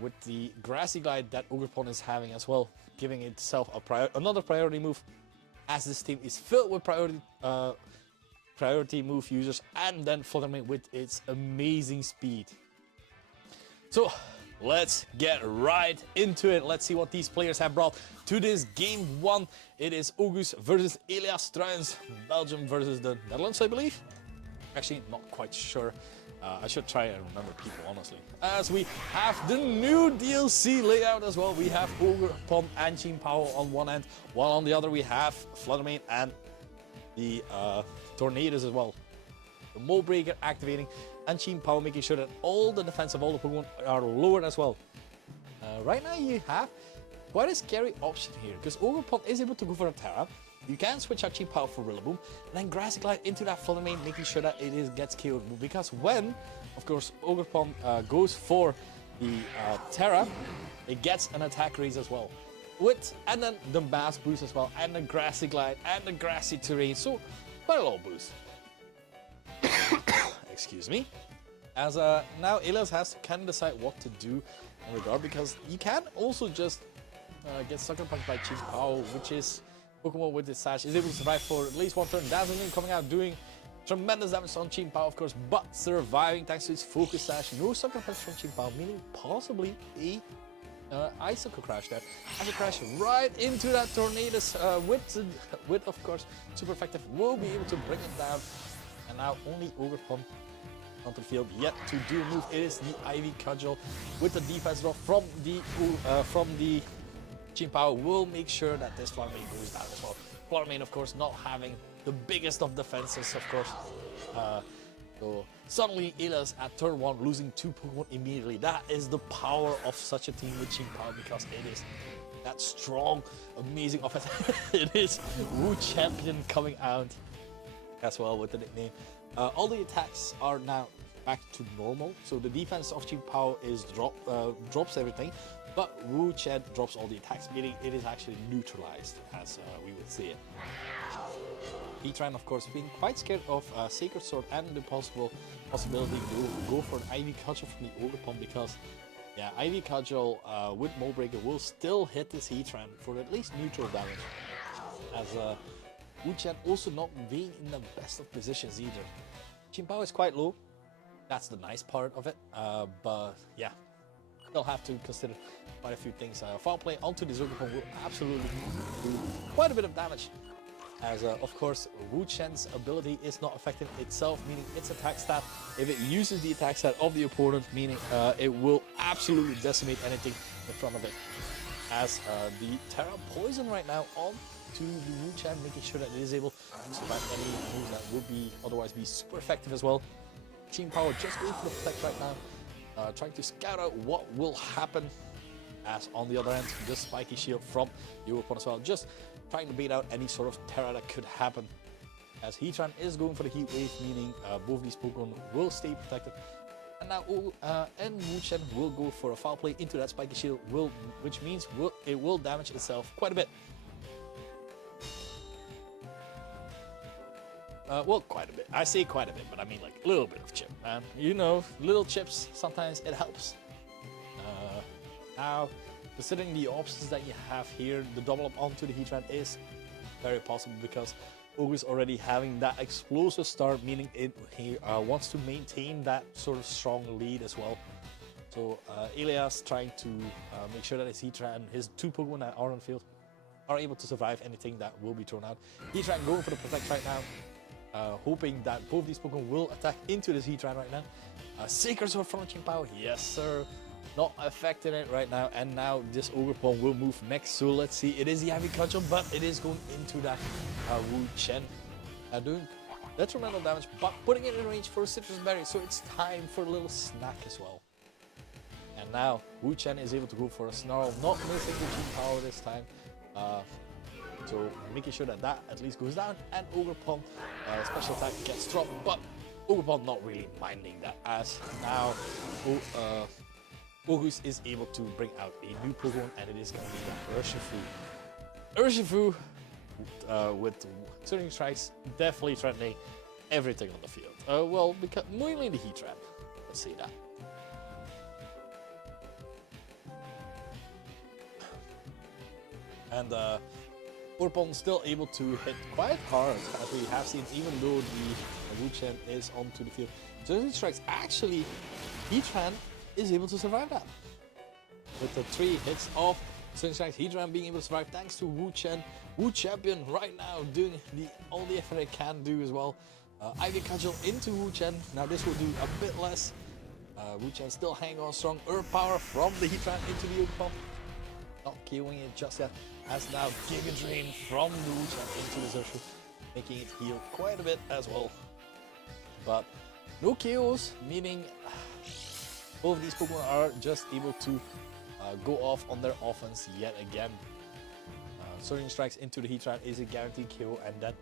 With the Grassy Glide that Ogerpon is having as well, giving itself another priority move, as this team is filled with priority move users, and then Flutter Mane with its amazing speed. So let's get right into it. Let's see what these players have brought to this game 1. It is August versus Elias Truijens, Belgium versus the Netherlands, I believe. Actually, not quite sure. I should try and remember people, honestly. As we have the new DLC layout as well. We have Ogerpon and Chien-Pao on one end, while on the other we have Flutter Mane and the Tornadoes as well. The Mold Breaker activating, and Chien-Pao making sure that all the defense of all the Pokemon are lowered as well. Right now you have quite a scary option here, because Ogerpon is able to go for a Terra. You can switch out Chien-Pao for Rillaboom, and then Grassy Glide into that Flutter Mane, making sure that it gets killed. Because when, of course, Ogerpon goes for the Terra, it gets an attack raise as well. And then the Mass Boost as well, and the Grassy Glide, and the Grassy Terrain. So, quite a lot of boost. Excuse me. As now Elias has to kind of decide what to do in regard, because you can also just get Sucker Punch by Chien-Pao, which is Pokemon with its Sash is able to survive for at least one turn. Dazzling coming out, doing tremendous damage on Chien-Pao, of course, but surviving thanks to its Focus Sash. No Sucker Punch from Chien-Pao, meaning possibly a Icicle Crash there. Icicle Crash right into that Tornadoes with, of course, super effective. Will be able to bring it down. And now only Ogerpon onto the field yet to do a move. It is the Ivy Cudgel with the defense drop from the Chien-Pao will make sure that this Flutter Mane goes down as well. Flutter Mane, of course, not having the biggest of defenses, of course. So suddenly Elias at turn 1 losing 2 Pokemon immediately. That is the power of such a team with Chien-Pao, because it is that strong, amazing offense. It is Wu Champion coming out as well with the nickname. All the attacks are now back to normal. So the defense of Chien-Pao is drops everything. But Wu Chen drops all the attacks, meaning it is actually neutralized, as we would say it. Heatran, of course, being quite scared of Sacred Sword and the possibility to go for an Ivy Cudgel from the Ogerpon, because, yeah, Ivy Cudgel with Mold Breaker will still hit this Heatran for at least neutral damage. As Wu Chen also not being in the best of positions either. Chien-Pao is quite low. That's the nice part of it. But, yeah. They'll have to consider quite a few things. Foul play onto the Ogerpon will absolutely do quite a bit of damage. as of course Wu Chen's ability is not affecting itself, meaning its attack stat. If it uses the attack stat of the opponent, meaning it will absolutely decimate anything in front of it. As the Terra Poison right now on to the Wu Chen, making sure that it is able to survive any moves that would be otherwise be super effective as well. Team Power just going for the protect right now, trying to scout out what will happen. As on the other hand, the spiky shield from Europon as well, just trying to bait out any sort of Terra that could happen. As Heatran is going for the Heat Wave, meaning both these Pokemon will stay protected. And now Wu Chen will go for a foul play into that spiky shield, which means it will damage itself quite a bit. Well, quite a bit. I say quite a bit, but I mean like a little bit of chip, man. You know, little chips, sometimes it helps. Now, considering the options that you have here, the double up onto the Heatran is very possible because Ogu's already having that explosive start, meaning he wants to maintain that sort of strong lead as well. So Elias trying to make sure that his Heatran, his two Pokemon that are on field, are able to survive anything that will be thrown out. Heatran going for the protect right now, hoping that both these Pokemon will attack into this Heatran right now. Sacred Sword from Team Power, yes sir. Not affecting it right now, and now this Ogerpon will move next. So let's see, it is the Ivy Cudgel, but it is going into that Wu Chen, doing detrimental damage, but putting it in range for a Citrus Berry. So it's time for a little snack as well. And now Wu Chen is able to go for a Snarl, not missing the Team Power this time. So making sure that that at least goes down, and Ogerpon special attack gets dropped, but Ogerpon not really minding that, as now Ogus is able to bring out a new Pokemon, and it is going to be the Urshifu. Urshifu with Surging Strikes, definitely threatening everything on the field. Well, because mainly the Heatran. Let's see that. And Ogerpon still able to hit quite hard, as we have seen, even though the Wu Chen is onto the field. Surging Strikes, actually, Heatran is able to survive that. With the 3 hits of Surging Strikes, Heatran being able to survive thanks to Wu Chen. Wu Champion right now doing all the effort it can do as well. Ivy Cudgel into Wu Chen. Now this will do a bit less. Wu Chen still hanging on strong. Earth Power from the Heatran into the Ogerpon. Not killing it just yet. As now Giga Drain from the Wu Chen into the Urshifu, making it heal quite a bit as well. But no KOs, meaning both of these Pokemon are just able to go off on their offense yet again. Surging Strikes into the Heatran is a guaranteed KO, and then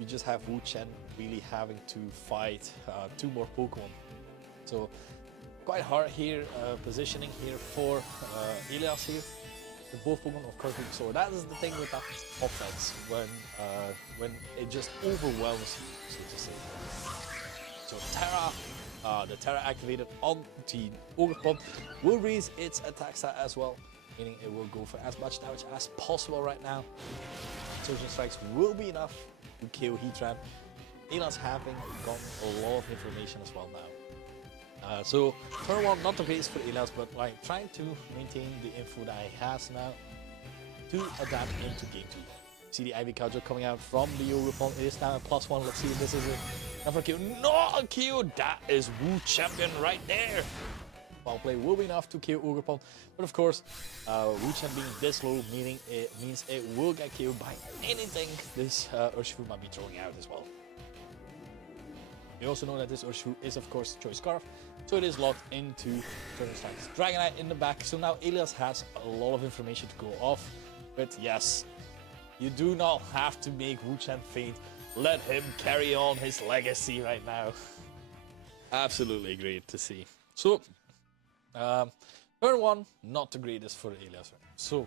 you just have Wu Chen really having to fight 2 more Pokemon. So quite hard here, positioning here for Elias here. Both Pokemon, of course, so that is the thing with that offense when it just overwhelms, so to say. So Terra, the Terra activated on the Ogerpon will raise its attack stat as well, meaning it will go for as much damage as possible right now. Surging Strikes will be enough to KO Heatran. Elias having got a lot of information as well now. So turn 1 not the greatest for Elias, but like trying to maintain the info that he has now to adapt into game 2. See the Ivy Cudgel coming out from the Ogerpon. It is now a +1. Let's see if this is it. Not for a KO. Not a KO. That is Wu Champion right there. Foul play will be enough to KO Ogerpon, but of course, Wu Chen being this low, meaning it means it will get KO'd by anything this Urshifu might be throwing out as well. We also know that this Urshifu is of course Choice Scarf, so it is locked into Surging Strikes. Dragonite in the back, so now Elias has a lot of information to go off. But yes, you do not have to make Wu Chen faint. Let him carry on his legacy right now. Absolutely great to see. So, turn 1, not the greatest for Elias. So,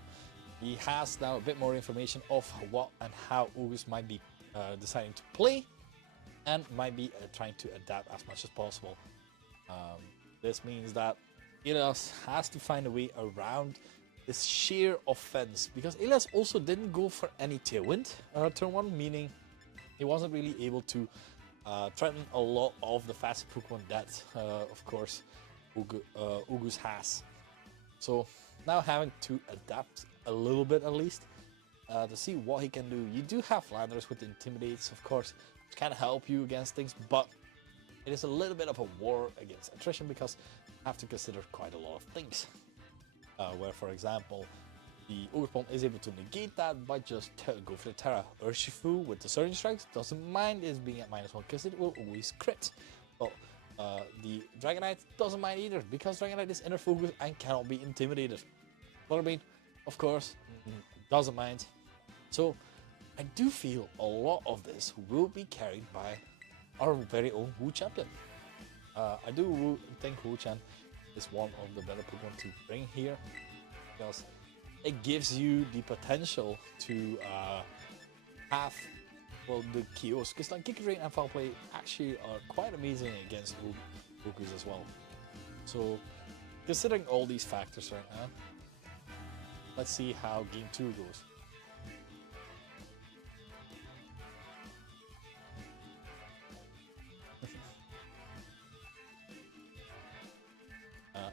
he has now a bit more information of what and how August might be deciding to play, and might be trying to adapt as much as possible. This means that Elias has to find a way around this sheer offense, because Elias also didn't go for any Tailwind turn 1, meaning he wasn't really able to threaten a lot of the fast Pokemon that, of course, Ugus has. So now having to adapt a little bit at least, to see what he can do. You do have Landers with Intimidates, of course, which can help you against things, but it is a little bit of a war against attrition because you have to consider quite a lot of things. Where, for example, the Ogre is able to negate that by just go for the Terra. Urshifu with the Surging Strikes doesn't mind is being at -1 because it will always crit. But the Dragonite doesn't mind either because Dragonite is inner focus and cannot be intimidated. Butterbean, of course, doesn't mind. So I do feel a lot of this will be carried by our very own Wu champion. I do think Wu-Chan is one of the better Pokemon to bring here because it gives you the potential to have, well, the KOs. Because like Kick Drain and Foul Play actually are quite amazing against Gokus as well. So considering all these factors right now, let's see how game 2 goes.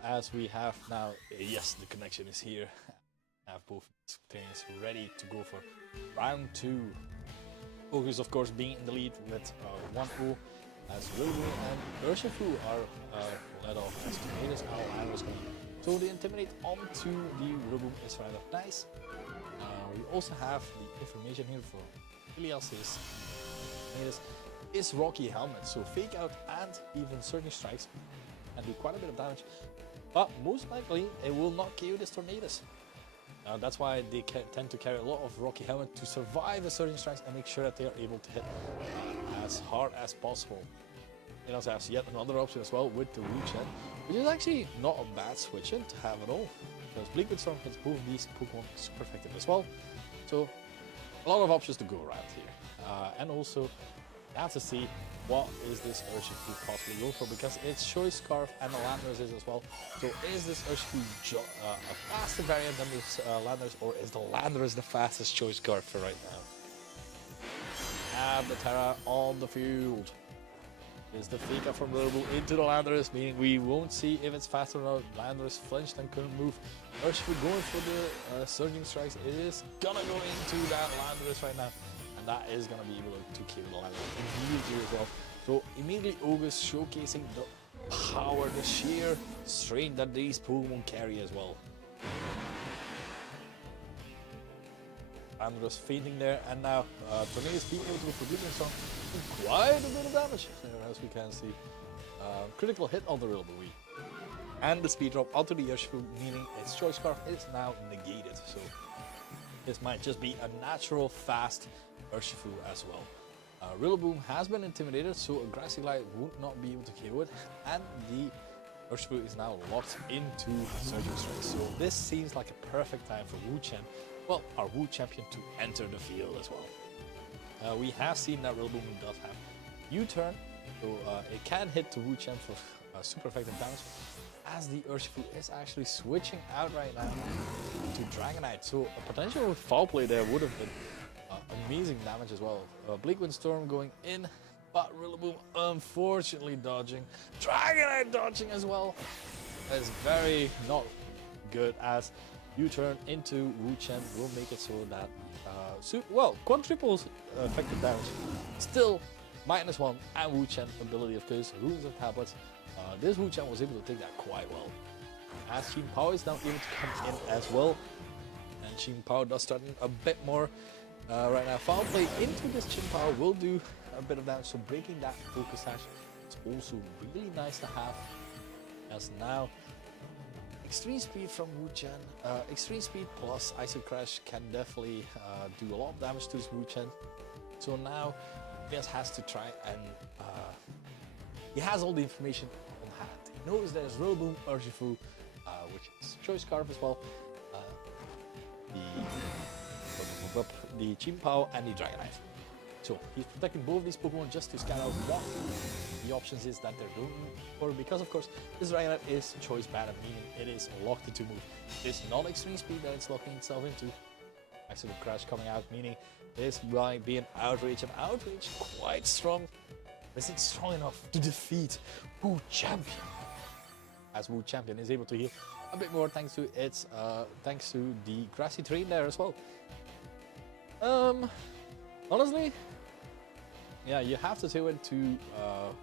As we have now, yes, the connection is here. Have both trainers ready to go for round 2. Focus, of course, being in the lead with 1-0 as Rillaboom and Urshifu are led off as Tornadus and was going. So the Intimidate onto the Rillaboom is rather nice. We also have the information here for Ilias's Tornadus is Rocky Helmet, so Fake Out and even Surging Strikes and do quite a bit of damage. But most likely, it will not KO this Tornadus. That's why they tend to carry a lot of Rocky Helmet to survive the Surging Strikes and make sure that they are able to hit as hard as possible. You also have yet another option as well with the Wu-Chan, which is actually not a bad switch in to have at all. Because Bleak Storm hits both of these Pokemon super effective as well. So a lot of options to go around here. And also, you have to see what is this Urshifu possibly going for, because it's Choice Scarf and the Landers is as well. So is this Urshifu a faster variant than this Landers, or is the Landers the fastest Choice Scarf for right now? Have the Terra on the field. Is the Fika from Rillaboom into the Landers, meaning we won't see if it's faster or not. Landers flinched and couldn't move. Urshifu going for the Surging Strikes. It is gonna go into that Landers right now. That is going to be able to kill the Landers immediately as well. So immediately August showcasing the power, the sheer strength that these Pokemon carry as well. Landers fainting there, and now Tornadus being able to go for Bleeding Storm doing quite a bit of damage there, as we can see. Critical hit on the Rillaboom. And the speed drop onto the Urshifu, meaning its Choice Scarf is now negated. So this might just be a natural fast Urshifu as well. Rillaboom has been intimidated, so a Grassy Glide would not be able to KO it, and the Urshifu is now locked into Surging Strikes. So this seems like a perfect time for Wu-Chan, well, our Wu champion, to enter the field as well. We have seen that Rillaboom does have U-turn, so it can hit the Wu-Chan for super effective damage, as the Urshifu is actually switching out right now to Dragonite. So a potential Foul Play there would have been amazing damage as well. Bleak Storm going in, but Rillaboom unfortunately dodging. Dragonite dodging as well. That is very not good, as U-turn into Wu-Chan will make it so that quadruple effective damage. Still -1 and Wu-Chan ability, of course, Runes of Tablets. This Wu-Chan was able to take that quite well. As Team Power is now able to come in as well. And Team Power does start a bit more right now. Foul Play into this Team Power will do a bit of damage, so breaking that Focus Sash is also really nice to have. As now, Extreme Speed from Wu-Chan, Extreme Speed plus Icy Crash can definitely do a lot of damage to this Wu-Chan. So now, he just has to try and he has all the information on hand. He knows there's Rillaboom, Urshifu, which is Choice Scarf as well, the Chimpao and the Dragonite. So he's protecting both of these Pokemon just to scan out what the options is that they're going for, because of course this Dragonite is Choice Band, meaning it is locked into move. It's not Extreme Speed that it's locking itself into. Accident Crash coming out, meaning this might be an Outrage, and Outrage quite strong. Is it strong enough to defeat Wu Champion? As Wu Champion is able to heal a bit more thanks to its thanks to the grassy terrain there as well. Honestly, yeah, you have to take it to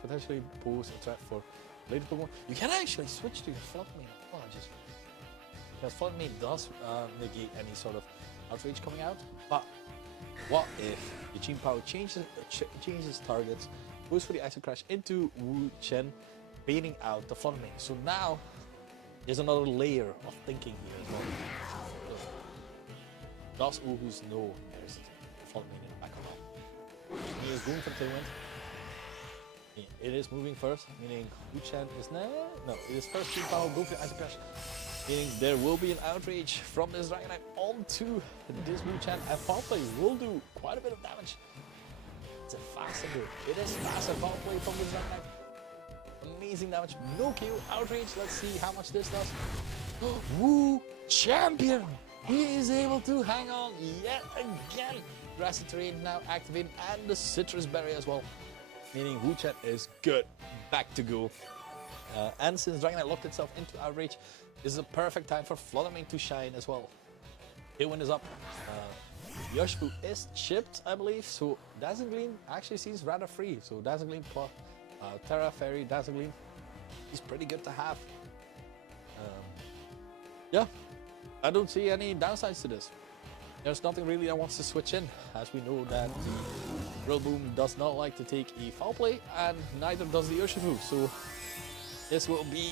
potentially pose a threat for later Pokemon. You can actually switch to your Floodmane. Oh, just because Floodmane does negate any sort of outrage coming out. But what if your Gene Power changes targets, goes for the Ice Crash into Wu Chen, baiting out the Floodmane. So now there's another layer of thinking here as well. Does August know there's a Floodmane in the back or not? He is going for the tailwind. It is moving first, meaning Wu Chen is no, it is first Gene Power, go for the Ice Crash. Meaning there will be an outrage from this Dragonite onto this Wu Chen, and Foul Play will do quite a bit of damage. It's a faster move. It is faster Foul Play from this Dragonite. Amazing damage. No KO, outrage. Let's see how much this does. Wu Champion! He is able to hang on yet again. Grassy Terrain now activated, and the Citrus Berry as well. Meaning Wu Chen is good. Back to go. And since Dragonite locked itself into outrage, this is a perfect time for Floodmane to shine as well. Tailwind is up. Yoshbu is chipped, I believe, so Dazzling Gleam actually seems rather free. So Dazzling Gleam plus Terra Fairy, Dazzling Gleam is pretty good to have. Yeah, I don't see any downsides to this. There's nothing really that wants to switch in, as we know that the Rillaboom does not like to take a Foul Play, and neither does the Urshifu. So this will be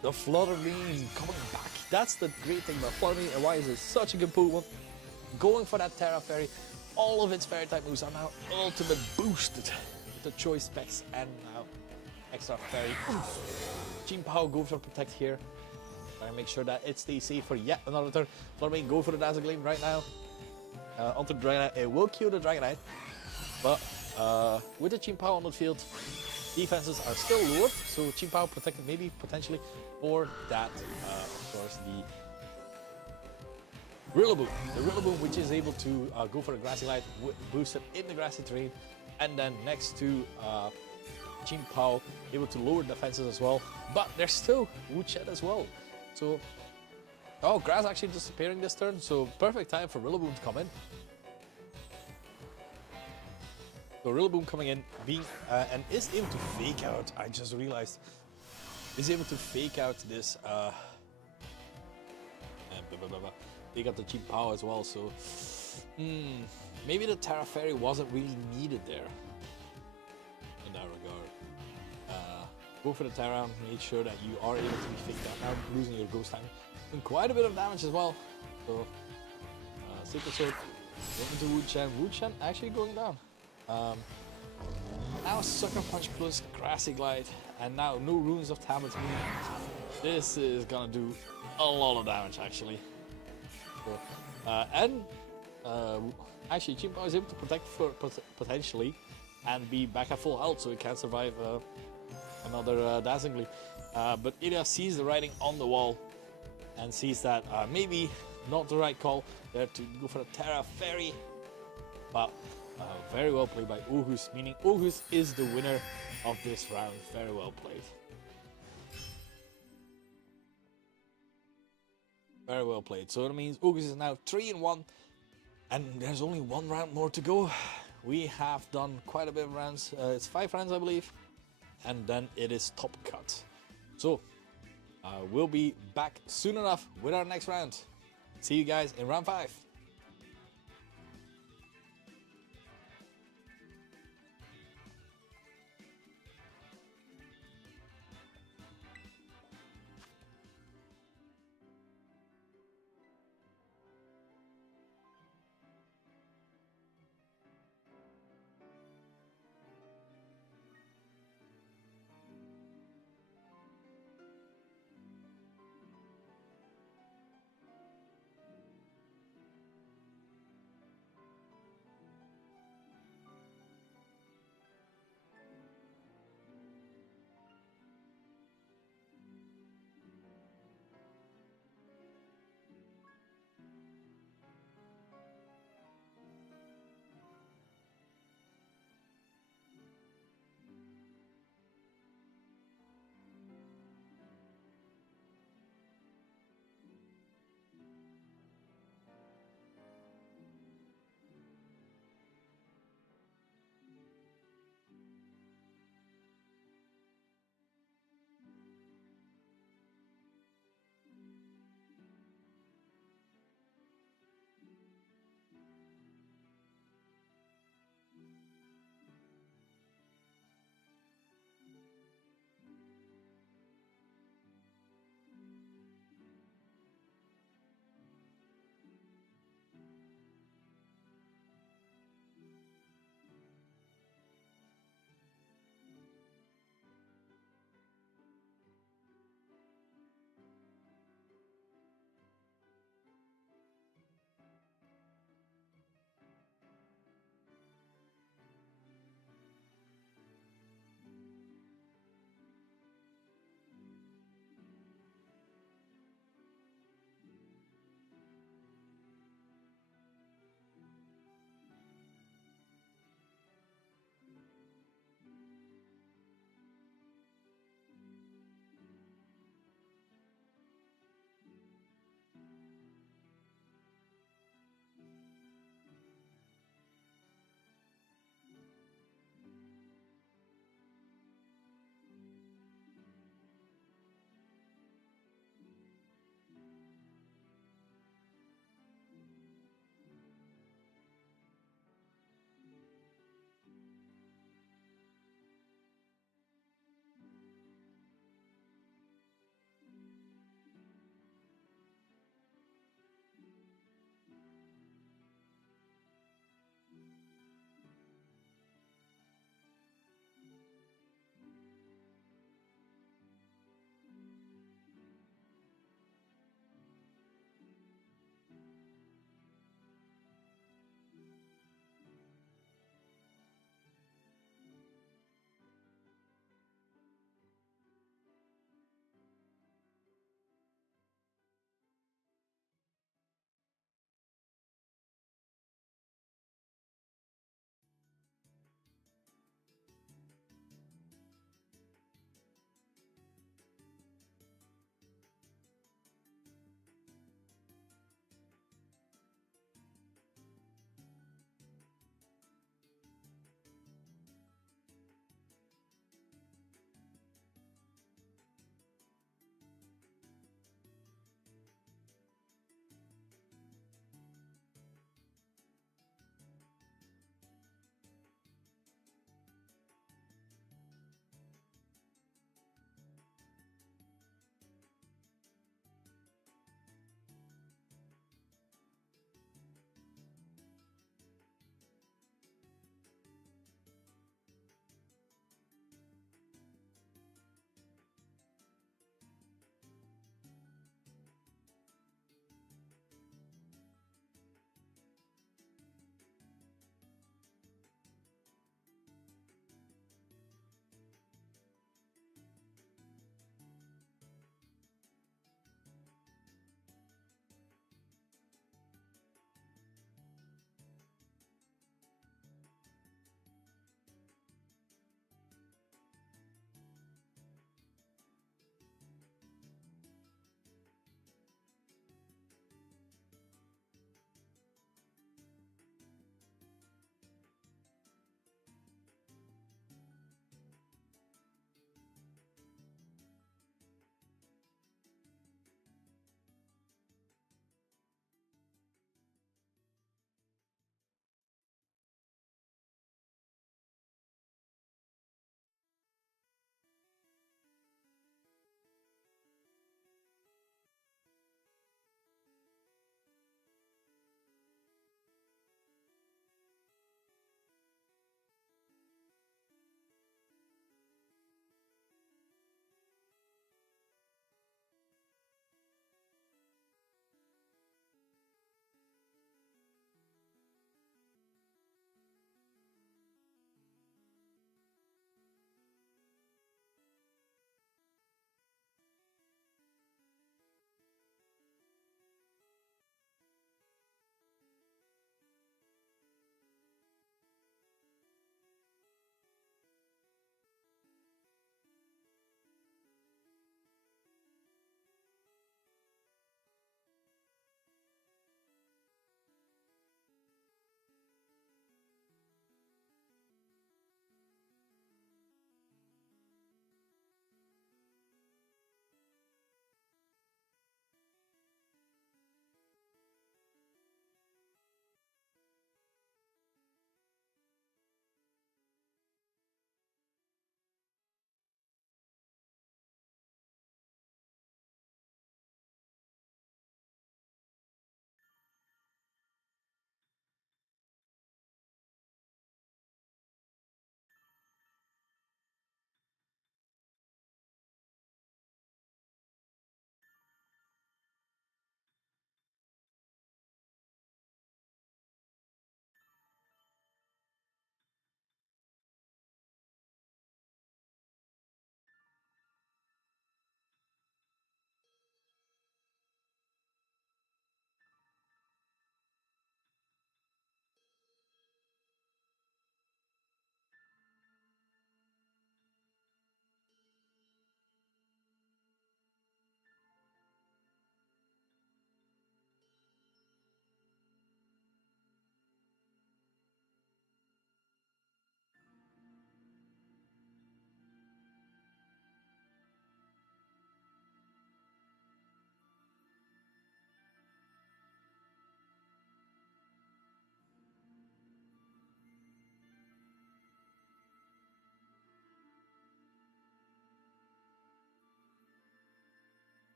the Fluttermane coming back. That's the great thing about Fluttermane and why is it such a good Pokemon. Going for that Terra Fairy. All of its Fairy type moves are now ultimate boosted with the choice specs and now extra Fairy. Gene Power go for Protect here. Trying to make sure that it stays safe for yet another turn. Fluttermane go for the Dazzle Gleam right now. Onto the Dragonite. It will kill the Dragonite. But with the Gene Power on the field, defenses are still lower, so Gene Power protected maybe potentially for that, of course, the Rillaboom. The Rillaboom, which is able to go for the Grassy Light, boosted in the Grassy Terrain, and then next to Gene Power, able to lower defenses as well. But there's still Wu Chen as well. So, oh, Grass actually disappearing this turn, so perfect time for Rillaboom to come in. So Rillaboom coming in, being and is able to fake out. I just realized is able to fake out this fake out the Gene Power as well. So maybe the Terra Fairy wasn't really needed there in that regard. Go for the Terra, make sure that you are able to be faked out. Now losing your Ghost Time, and quite a bit of damage as well. So Super Sword into Wu Chen. Wu Chen actually going down. Now Sucker Punch plus Grassy Glide, and now no Runes of Tablets. This is gonna do a lot of damage actually. So, actually Gene Power is able to protect for potentially and be back at full health, so it can survive another Dazzling Gleam. But Ilya sees the writing on the wall and sees that maybe not the right call there to go for the Terra Fairy, but very well played by August, meaning August is the winner of this round. Very well played. Very well played. So that means August is now 3-1, and there's only one round more to go. We have done quite a bit of rounds. It's 5 rounds, I believe, and then it is top cut. So we'll be back soon enough with our next round. See you guys in round 5.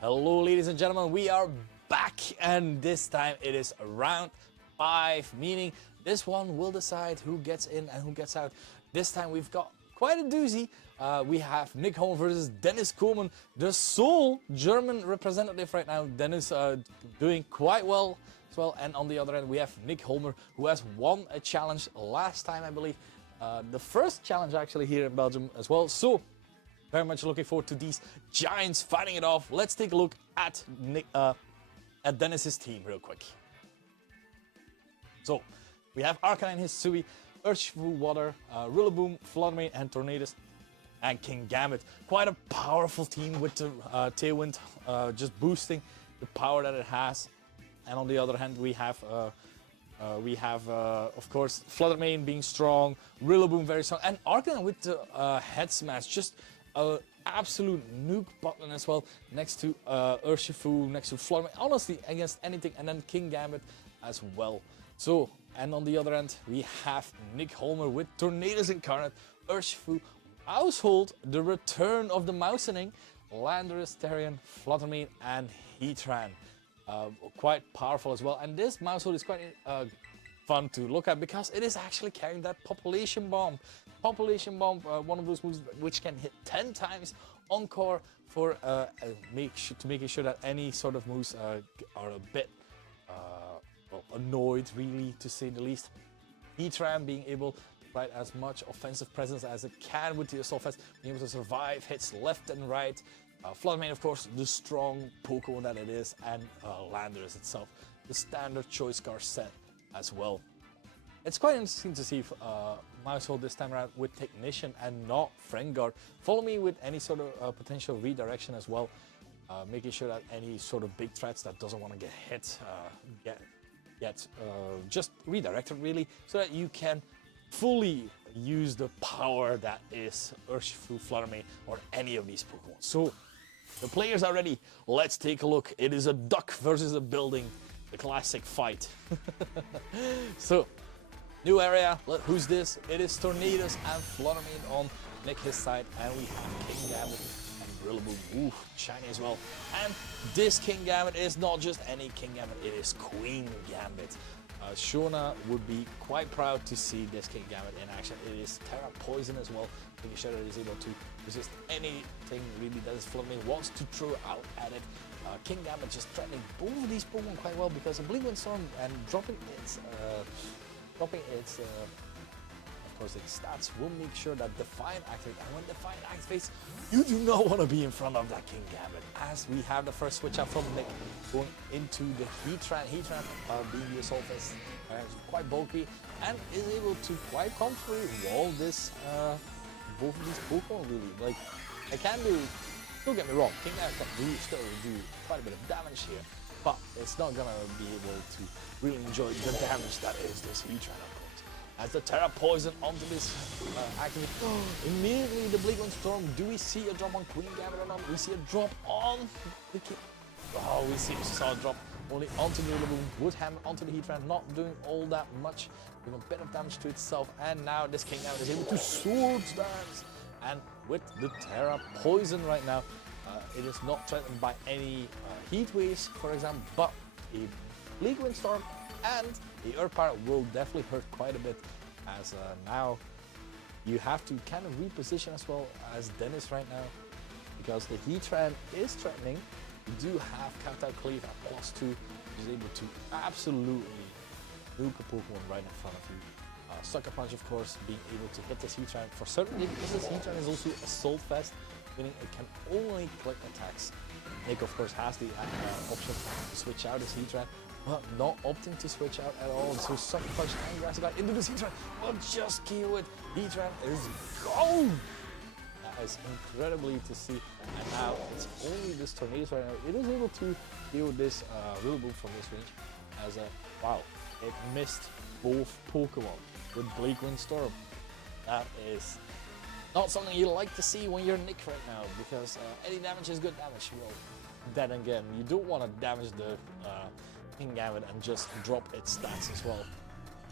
Hello, ladies and gentlemen, we are back, and this time it is round 5, meaning this one will decide who gets in and who gets out. This time we've got quite a doozy. We have Nick Holm versus Dennis Koolman, the sole German representative right now. Dennis doing quite well as well, and on the other end we have Nick Holmer, who has won a challenge last time, I believe. The first challenge actually here in Belgium as well. So very much looking forward to these giants fighting it off. Let's take a look at Dennis's team real quick. So we have Arcanine, Hisui, Urshifu, Water, Rillaboom, Fluttermane, and Tornadus, and King Gambit. Quite a powerful team with the Tailwind just boosting the power that it has. And on the other hand, we have of course Fluttermane being strong, Rillaboom very strong, and Arcanine with the Head Smash, just an absolute nuke button as well, next to Urshifu, next to Fluttermane, honestly against anything, and then King Gambit as well. So, and on the other end we have Nick Holmer with Tornadus Incarnate, Urshifu, Household, the return of the Mousening, Landorus, Therian, Fluttermane, and Heatran. Quite powerful as well, and this Mousehold is quite fun to look at because it is actually carrying that Population Bomb. Population Bomb, one of those moves which can hit 10 times Encore for making sure that any sort of moves are a bit well, annoyed, really, to say the least. Heatran being able to provide as much offensive presence as it can with the Assault Vest, being able to survive hits left and right. Fluttermane, of course, the strong Pokemon that it is, and Landorus itself, the standard Choice Scar set as well. It's quite interesting to see Mousehold this time around with Technician and not Friend Guard. Follow me with any sort of potential redirection as well, making sure that any sort of big threats that doesn't want to get hit get just redirected, really, so that you can fully use the power that is Urshifu, Fluttermane, or any of these Pokemon. So the players are ready. Let's take a look. It is a duck versus a building, the classic fight. So new area. Who's this? It is Tornadus and Fluttermane on Nick his side, and we have King Gambit and Rillaboom. Ooh, shiny as well. And this King Gambit is not just any King Gambit, it is Queen Gambit. Shona would be quite proud to see this King Gambit in action. It is Terra Poison as well, making sure that it is able to resist anything really that is Fluttermane wants to throw out at it. King Gambit just threatening both of these Pokemon quite well because a Blink Windstorm and dropping its of course its stats will make sure that Defiant activates, and when Defiant activates, you do not want to be in front of that King Gambit. As we have the first switch out from Nick going into the Heatran. Heatran being the Assault Vest, quite bulky, and is able to quite comfortably wall this both of these Pokemon, really. Like, I can do, don't get me wrong, King Gambit can really still do quite a bit of damage here, but it's not gonna be able to really enjoy the damage that is this Heatran, of course. As the Terra Poison onto this activate, immediately the Blink Storm. Do we see a drop on Queen Gambit or not? We see a drop on the King. Oh, we saw a drop only onto the Rillaboom, Woodhammer onto the Heatran, not doing all that much, doing a bit of damage to itself. And now this King Gambit is able to Swords Dance. And with the Terra Poison right now, it is not threatened by any Heat Waves, for example, but a Bleak Windstorm and the Earth Power will definitely hurt quite a bit, as now you have to kind of reposition as well as Dennis right now, because the Heatran is threatening. You do have Counter Cleave at +2, which is able to absolutely nuke a Pokemon right in front of you. Sucker Punch, of course, being able to hit this Heatran for certainty, because this Heatran is also Assault Vest, meaning it can only click attacks. Nick, of course, has the option to switch out his Heatran, but not opting to switch out at all. So Sucker Punch and Grassy Guide into this Heatran, but just kill it. Heatran is gone! That is incredibly to see. And now it's only this Tornadus right now. It is able to deal with this Rillaboom from this range, as wow, it missed both Pokemon with Bleak Windstorm. That is not something you like to see when you're Nick right now, because any damage is good damage. Well, then again, you don't want to damage the King Gambit and just drop its stats as well.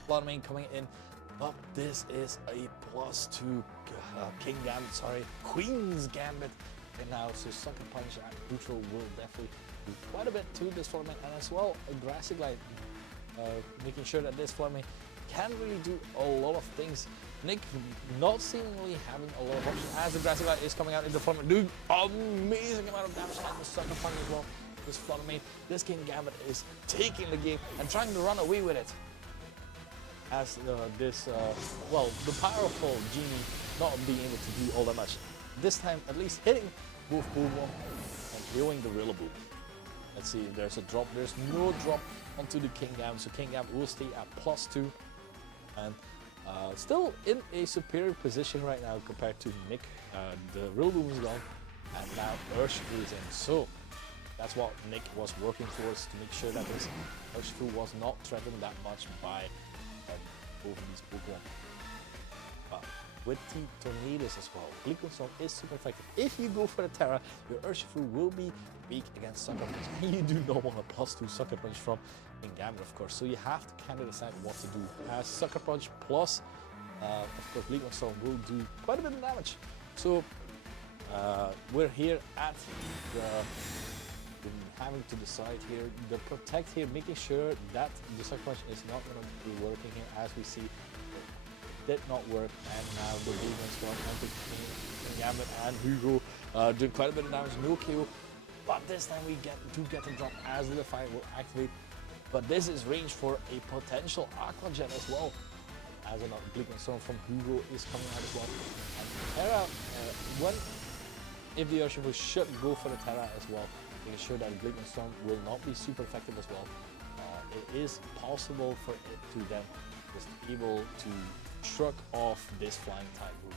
Fluttermane coming in, but this is a +2 King Gambit, sorry, Queen's Gambit, right now, so Sucker Punch and neutral will definitely do quite a bit to this Flutter and as well aggressive Glide, making sure that this Flutter can really do a lot of things. Nick not seemingly having a lot of options as the Grassy Glide is coming out into Flutter, doing amazing amount of damage and the Sucker Punch as well. This Flutter this King Gambit is taking the game and trying to run away with it. As well, the powerful Genie not being able to do all that much. This time, at least hitting both Pokémon and healing the Rillaboom. Let's see if there's a drop. There's no drop onto the King Gambit, so King Gambit will stay at +2. And still in a superior position right now compared to Nick. The Rillaboom is gone, and now Urshifu is in. So that's what Nick was working towards, to make sure that his Urshifu was not threatened that much by both of these Pokemon. But with the Tornadoes as well, Bleakwind Storm is super effective. If you go for the Terra, your Urshifu will be weak against Sucker Punch, and you do not want a +2 Sucker Punch from King Gambit, of course. So you have to kind of decide what to do. As Sucker Punch plus, of course, Bleakwind Storm will do quite a bit of damage. So we're here at having to decide here, the Protect here, making sure that the Sucker Punch is not going to be working here, as we see it did not work, and now the Bleakwind Storm and the King Gambit and Hugo doing quite a bit of damage, no KO, but this time we do get a drop as the Defiant will activate, but this is range for a potential Aqua Jet as well, as another Bleakwind Storm from Hugo is coming out as well, and Terra, if the Urshifu should go for the Terra as well, making sure that Bleakwind Storm will not be super effective as well. It is possible for it to then just able to shrug off this flying type move.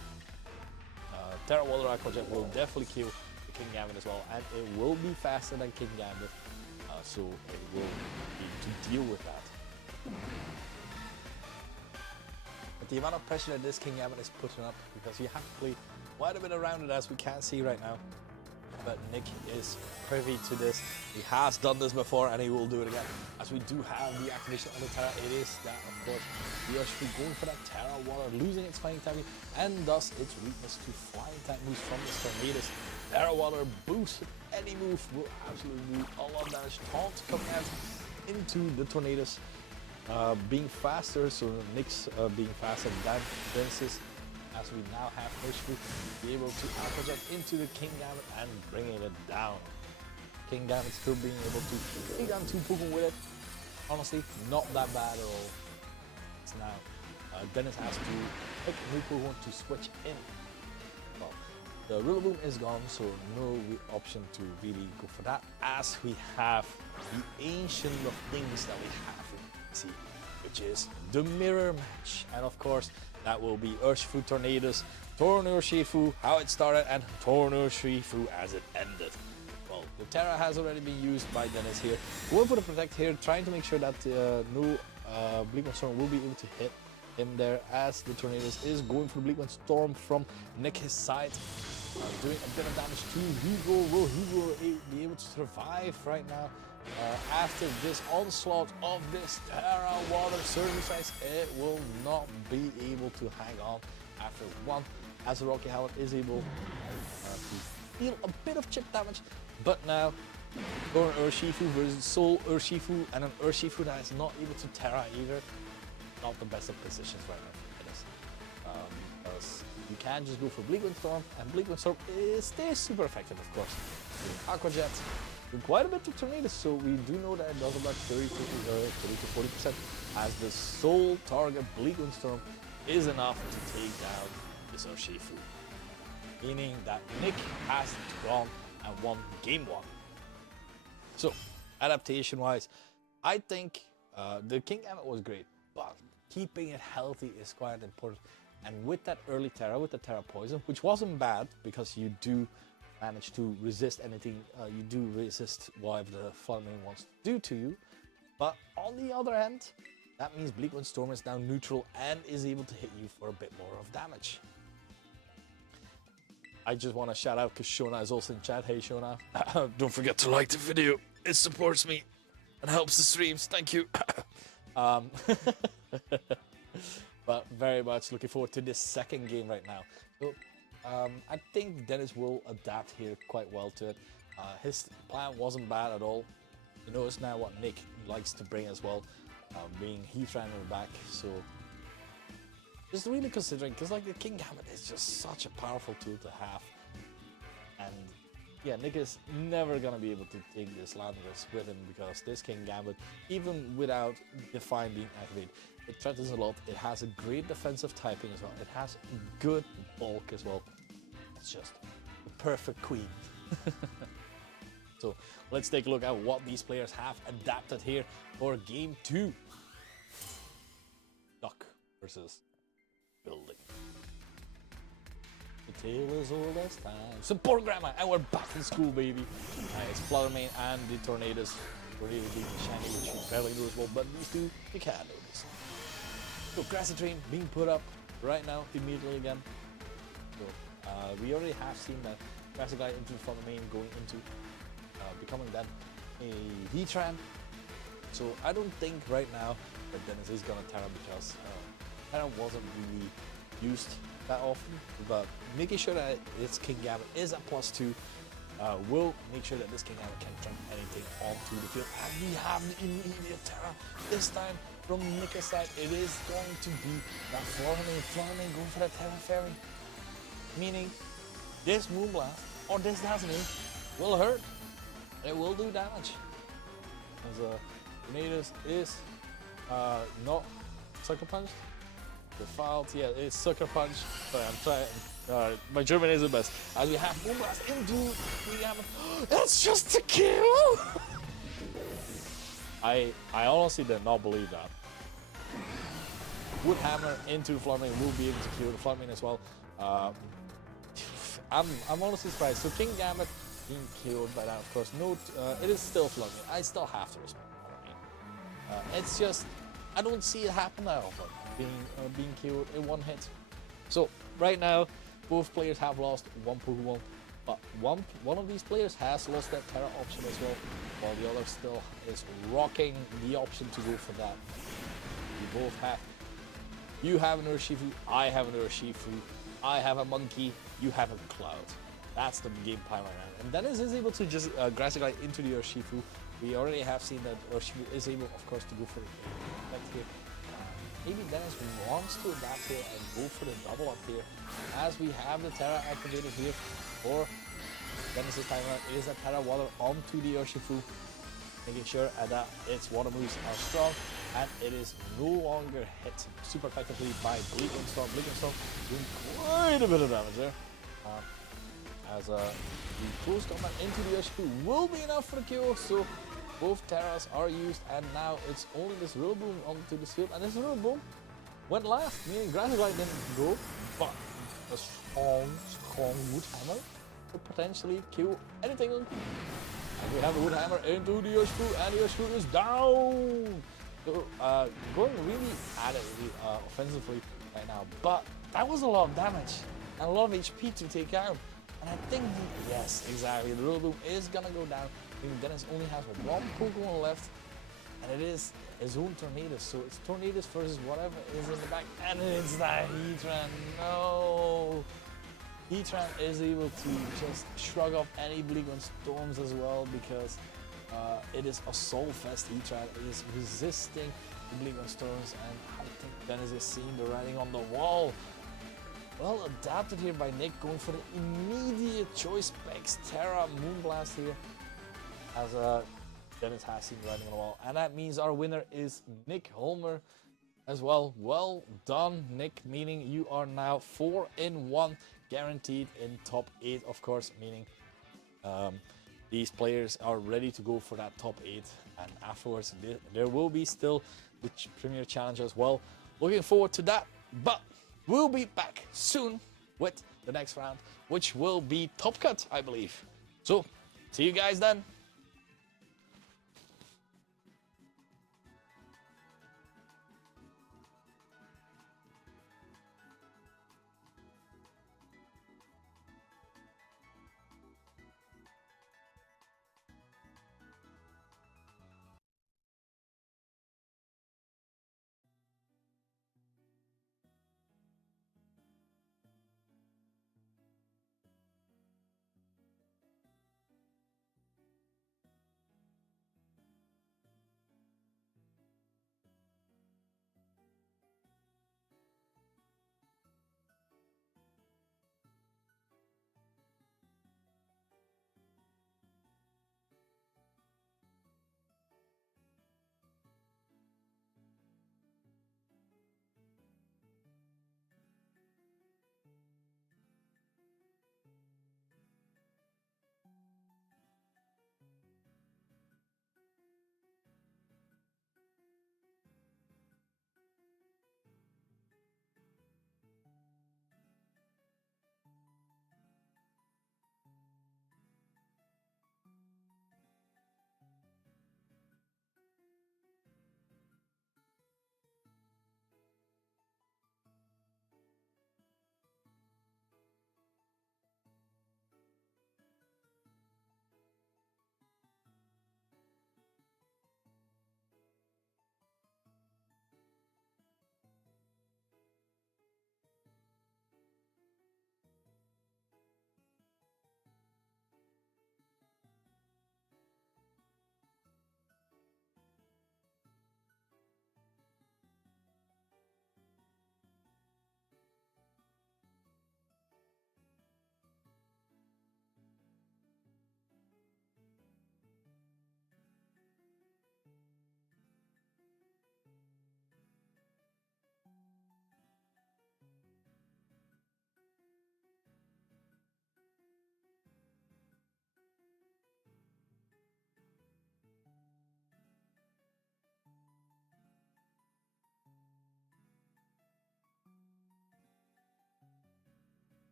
Terra Water Aqua Jet will definitely kill the King Gambit as well, and it will be faster than King Gambit, so it will need to deal with that. But the amount of pressure that this King Gambit is putting up, because you have to play quite a bit around it, as we can see right now. But Nick is privy to this. He has done this before, and he will do it again. As we do have the activation on the Terra, it is that, of course, the Urshifu going for that Terra Water, losing its fighting type, and thus its weakness to flying type moves from the Tornadoes. Terra Water boost any move will absolutely do a lot of damage. Taunt coming out into the Tornadoes, being faster, so Nick's being faster than Princess. As we now have Urshifu be able to Aqua Jet into the King Gambit and bringing it down. King Gambit still being able to take down 2 Pokemon with it. Honestly, not that bad at all. It's now Dennis has to pick a new Pokemon to switch in. Well, the Rillaboom is gone, so no option to really go for that, as we have the Ancient of Things that we have in VGC, which is the Mirror Match. And of course, that will be Urshifu Tornadoes, Torn Urshifu, how it started, and Torn Urshifu as it ended. Well, the Terra has already been used by Dennis here. Going for the Protect here, trying to make sure that no Bleakwind Storm will be able to hit him there, as the Tornadoes is going for Bleakwind Storm from Nick's side. Doing a bit of damage to Hugo. Will Hugo be able to survive right now? After this onslaught of this Terra Water Surface Ice, it will not be able to hang on after one, as the Rocky Helmet is able to deal a bit of chip damage. But now, Torn Urshifu versus Soul Urshifu, and an Urshifu that is not able to Terra either. Not the best of positions right now for this. Because you can just go for Bleakwind Storm, and Bleakwind Storm stays super effective, of course. Aqua Jet. Quite a bit of Tornadoes, so we do know that it does about 30 to 40%, as the sole target Bleakwind Storm is enough to take down this Urshifu, meaning that Nick has gone and won game 1. So, adaptation wise, I think the King Gambit was great, but keeping it healthy is quite important. And with that early Terra, with the Terra Poison, which wasn't bad, because you do manage to resist anything, you do resist whatever the Flutter wants to do to you. But on the other hand, that means Bleakwind Storm is now neutral and is able to hit you for a bit more of damage. I just want to shout out because Shona is also in chat. Hey Shona, don't forget to like the video. It supports me and helps the streams. Thank you. But very much looking forward to this second game right now. So I think Dennis will adapt here quite well to it. His plan wasn't bad at all. You notice now what Nick likes to bring as well, being Heatran in the back. So just really considering, because like the King Gambit is just such a powerful tool to have, and yeah, Nick is never gonna be able to take this Landorus with him because this King Gambit, even without Define being activated, it threatens a lot. It has a great defensive typing as well. It has good bulk as well. It's just the perfect queen. So let's take a look at what these players have adapted here for game 2. Duck versus Building. The tale is old as time. Support Grandma, and we're back in school, baby. It's Fluttermane and the Tornadoes. Tornadoes being shiny, which you barely know as well, but these two, you can't notice. So Grassy Train being put up right now, immediately again. So we already have seen that Grassy Glide into Fluttermane going into becoming then a Heatran. So I don't think right now that Dennis is gonna Terra because Terra wasn't really used that often, but making sure that its King Gambit is at +2 will make sure that this King Gambit can trump anything onto the field. And we have the immediate Terra. This time from Nick's side, it is going to be that Fluttermane going for the Terra Fairy. Meaning this Moonblast or this Dazzling will hurt. It will do damage. As Tornadoes is not Sucker Punch. Defiled, yeah, it's Sucker Punch. Sorry, I'm trying. My German is the best. As we have Moonblast into the Gambit. That's just a kill! I honestly did not believe that. Wood Hammer into Fluttermane will be able to kill the Fluttermane as well. I'm honestly surprised. So King Gambit being killed by that, of course. No, it is still Fluttermane. I still have to respect Fluttermane. It's just I don't see it happen that often. Being killed in one hit. So right now, both players have lost one Pokemon, but one of these players has lost that Terra option as well, while the other still is rocking the option to go for that. You both have. You have an Urshifu, I have an Urshifu, I have a Monkey, you have a Cloud. That's the game plan right now. And Dennis is able to just Grassy Glide into the Urshifu. We already have seen that Urshifu is able, of course, to go for it here. Maybe Dennis wants to adapt here and go for the double up here, as we have the Terra activated here for Dennis's time around. It is a Terra Water onto the Urshifu, making sure that its water moves are strong and it is no longer hit super effectively by Bleaking Storm. Bleaking Storm doing quite a bit of damage there. As the close combat into the Urshifu will be enough for the kill, so both Terras are used, and now it's only this Rillaboom onto the field, and this Rillaboom went last, meaning Grassy Glide didn't go, but a strong Wood Hammer could potentially kill anything. And we have the Wood Hammer into the Urshifu, and the Urshifu is down! So, going really at it offensively right now, but that was a lot of damage and a lot of HP to take out. And I think, yes, exactly, the Rillaboom is gonna go down. I mean, Dennis only has one Pokemon left, and it is his own Tornadoes. So it's Tornadoes versus whatever is in the back, and it's that Heatran. No! Heatran is able to just shrug off any Bleaking Storms as well, because it is a Soul Fest. Heatran is resisting the Bleaking Storms, and I think Dennis is seeing the writing on the wall. Well adapted here by Nick, going for the immediate choice specs Terra Moonblast here, as Dennis has seen the writing on the wall, and that means our winner is Nick Holmer as well. Well done, Nick, meaning you are now 4-1 guaranteed in top 8, of course, meaning these players are ready to go for that top 8, and afterwards there will be still the Premier Challenge as well. Looking forward to that, but we'll be back soon with the next round, which will be Top Cut, I believe. So, see you guys then.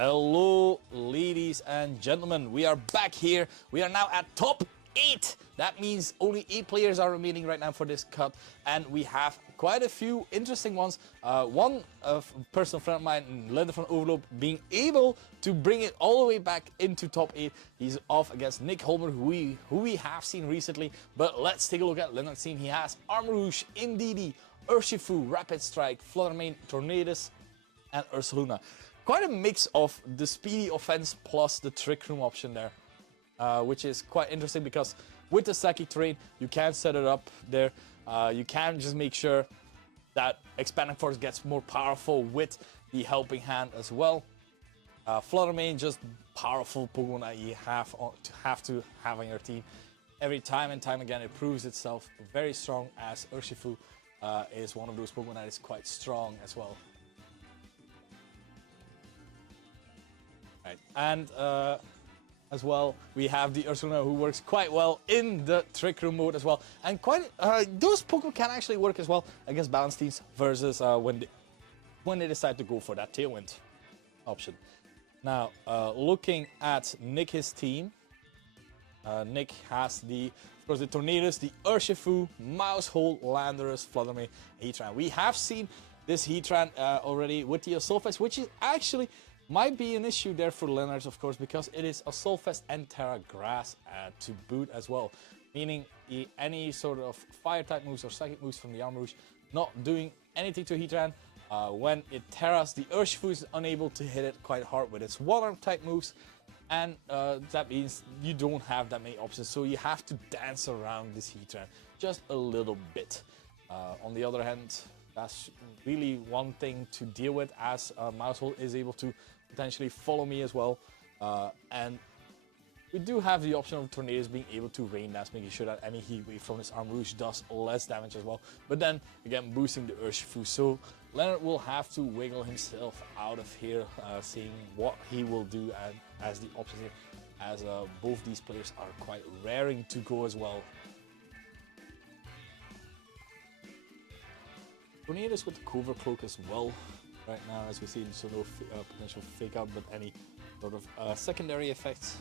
Hello, ladies and gentlemen. We are back here. We are now at top 8. That means only 8 players are remaining right now for this cut, and we have quite a few interesting ones. One personal friend of mine, Linda from Overloop, being able to bring it all the way back into top 8. He's off against Nick Holmer, who we have seen recently. But let's take a look at Leonard's team. He has Armarouge, Indeedee, Urshifu, Rapid Strike, Fluttermane, Tornadus, and Ursaluna. Quite a mix of the speedy offense plus the trick room option there, which is quite interesting because with the psychic terrain, you can set it up there. You can just make sure that Expanding Force gets more powerful with the helping hand as well. Fluttermane, just powerful Pokemon that you have to have on your team. Every time and time again, it proves itself very strong, as Urshifu is one of those Pokemon that is quite strong as well. Right. And as well, we have the Ursaluna, who works quite well in the Trick Room mode as well. And those Pokemon can actually work as well against balanced teams versus when they decide to go for that Tailwind option. Now, looking at Nick's team, Nick has of course, the Tornadus, the Urshifu, Maushold, Landorus, Fluttermane, Heatran. We have seen this Heatran already with the Assaultfest, which is actually might be an issue there for Leonard, of course, because it is Assaultfest and Terra Grass to boot as well. Meaning any sort of fire-type moves or psychic moves from the Armarouge not doing anything to Heatran. When it Terras, the Urshifu is unable to hit it quite hard with its Water-type moves. And that means you don't have that many options, so you have to dance around this Heatran just a little bit. On the other hand, that's really one thing to deal with, as Maushold is able to potentially follow me as well. And we do have the option of Tornadus being able to rain dance, making sure that any heat wave from this Armarouge does less damage as well. But then, again, boosting the Urshifu. So Leonard will have to wiggle himself out of here, seeing what he will do as the options here, as both these players are quite raring to go as well. Tornadus with the Cover Cloak as well right now, as we see, so no potential fake out, but any sort of secondary effects,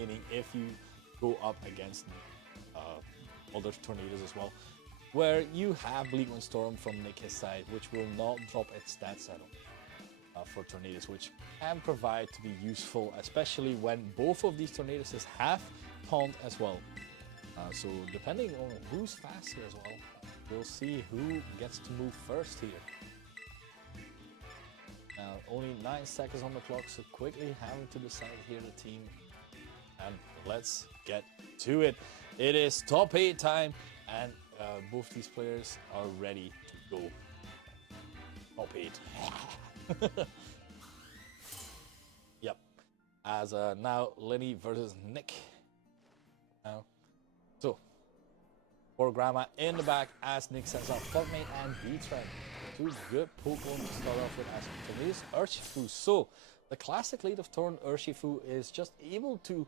meaning if you go up against other Tornadus as well, where you have Bleak Wind Storm from Nick's side, which will not drop its stat settle for Tornadus, which can provide to be useful, especially when both of these Tornaduses have Taunt as well. So depending on who's faster as well, we'll see who gets to move first here. Now, only 9 seconds on the clock, so quickly having to decide here the team. And let's get to it. It is top 8 time, and both these players are ready to go. Top 8. Yep. As now, Lenny versus Nick. Now, so for Grandma in the back, as Nick sends out Fluttermane and Heatran. 2 good Pokemon to start off with, as Tornadus, Urshifu. So the classic late of turn Urshifu is just able to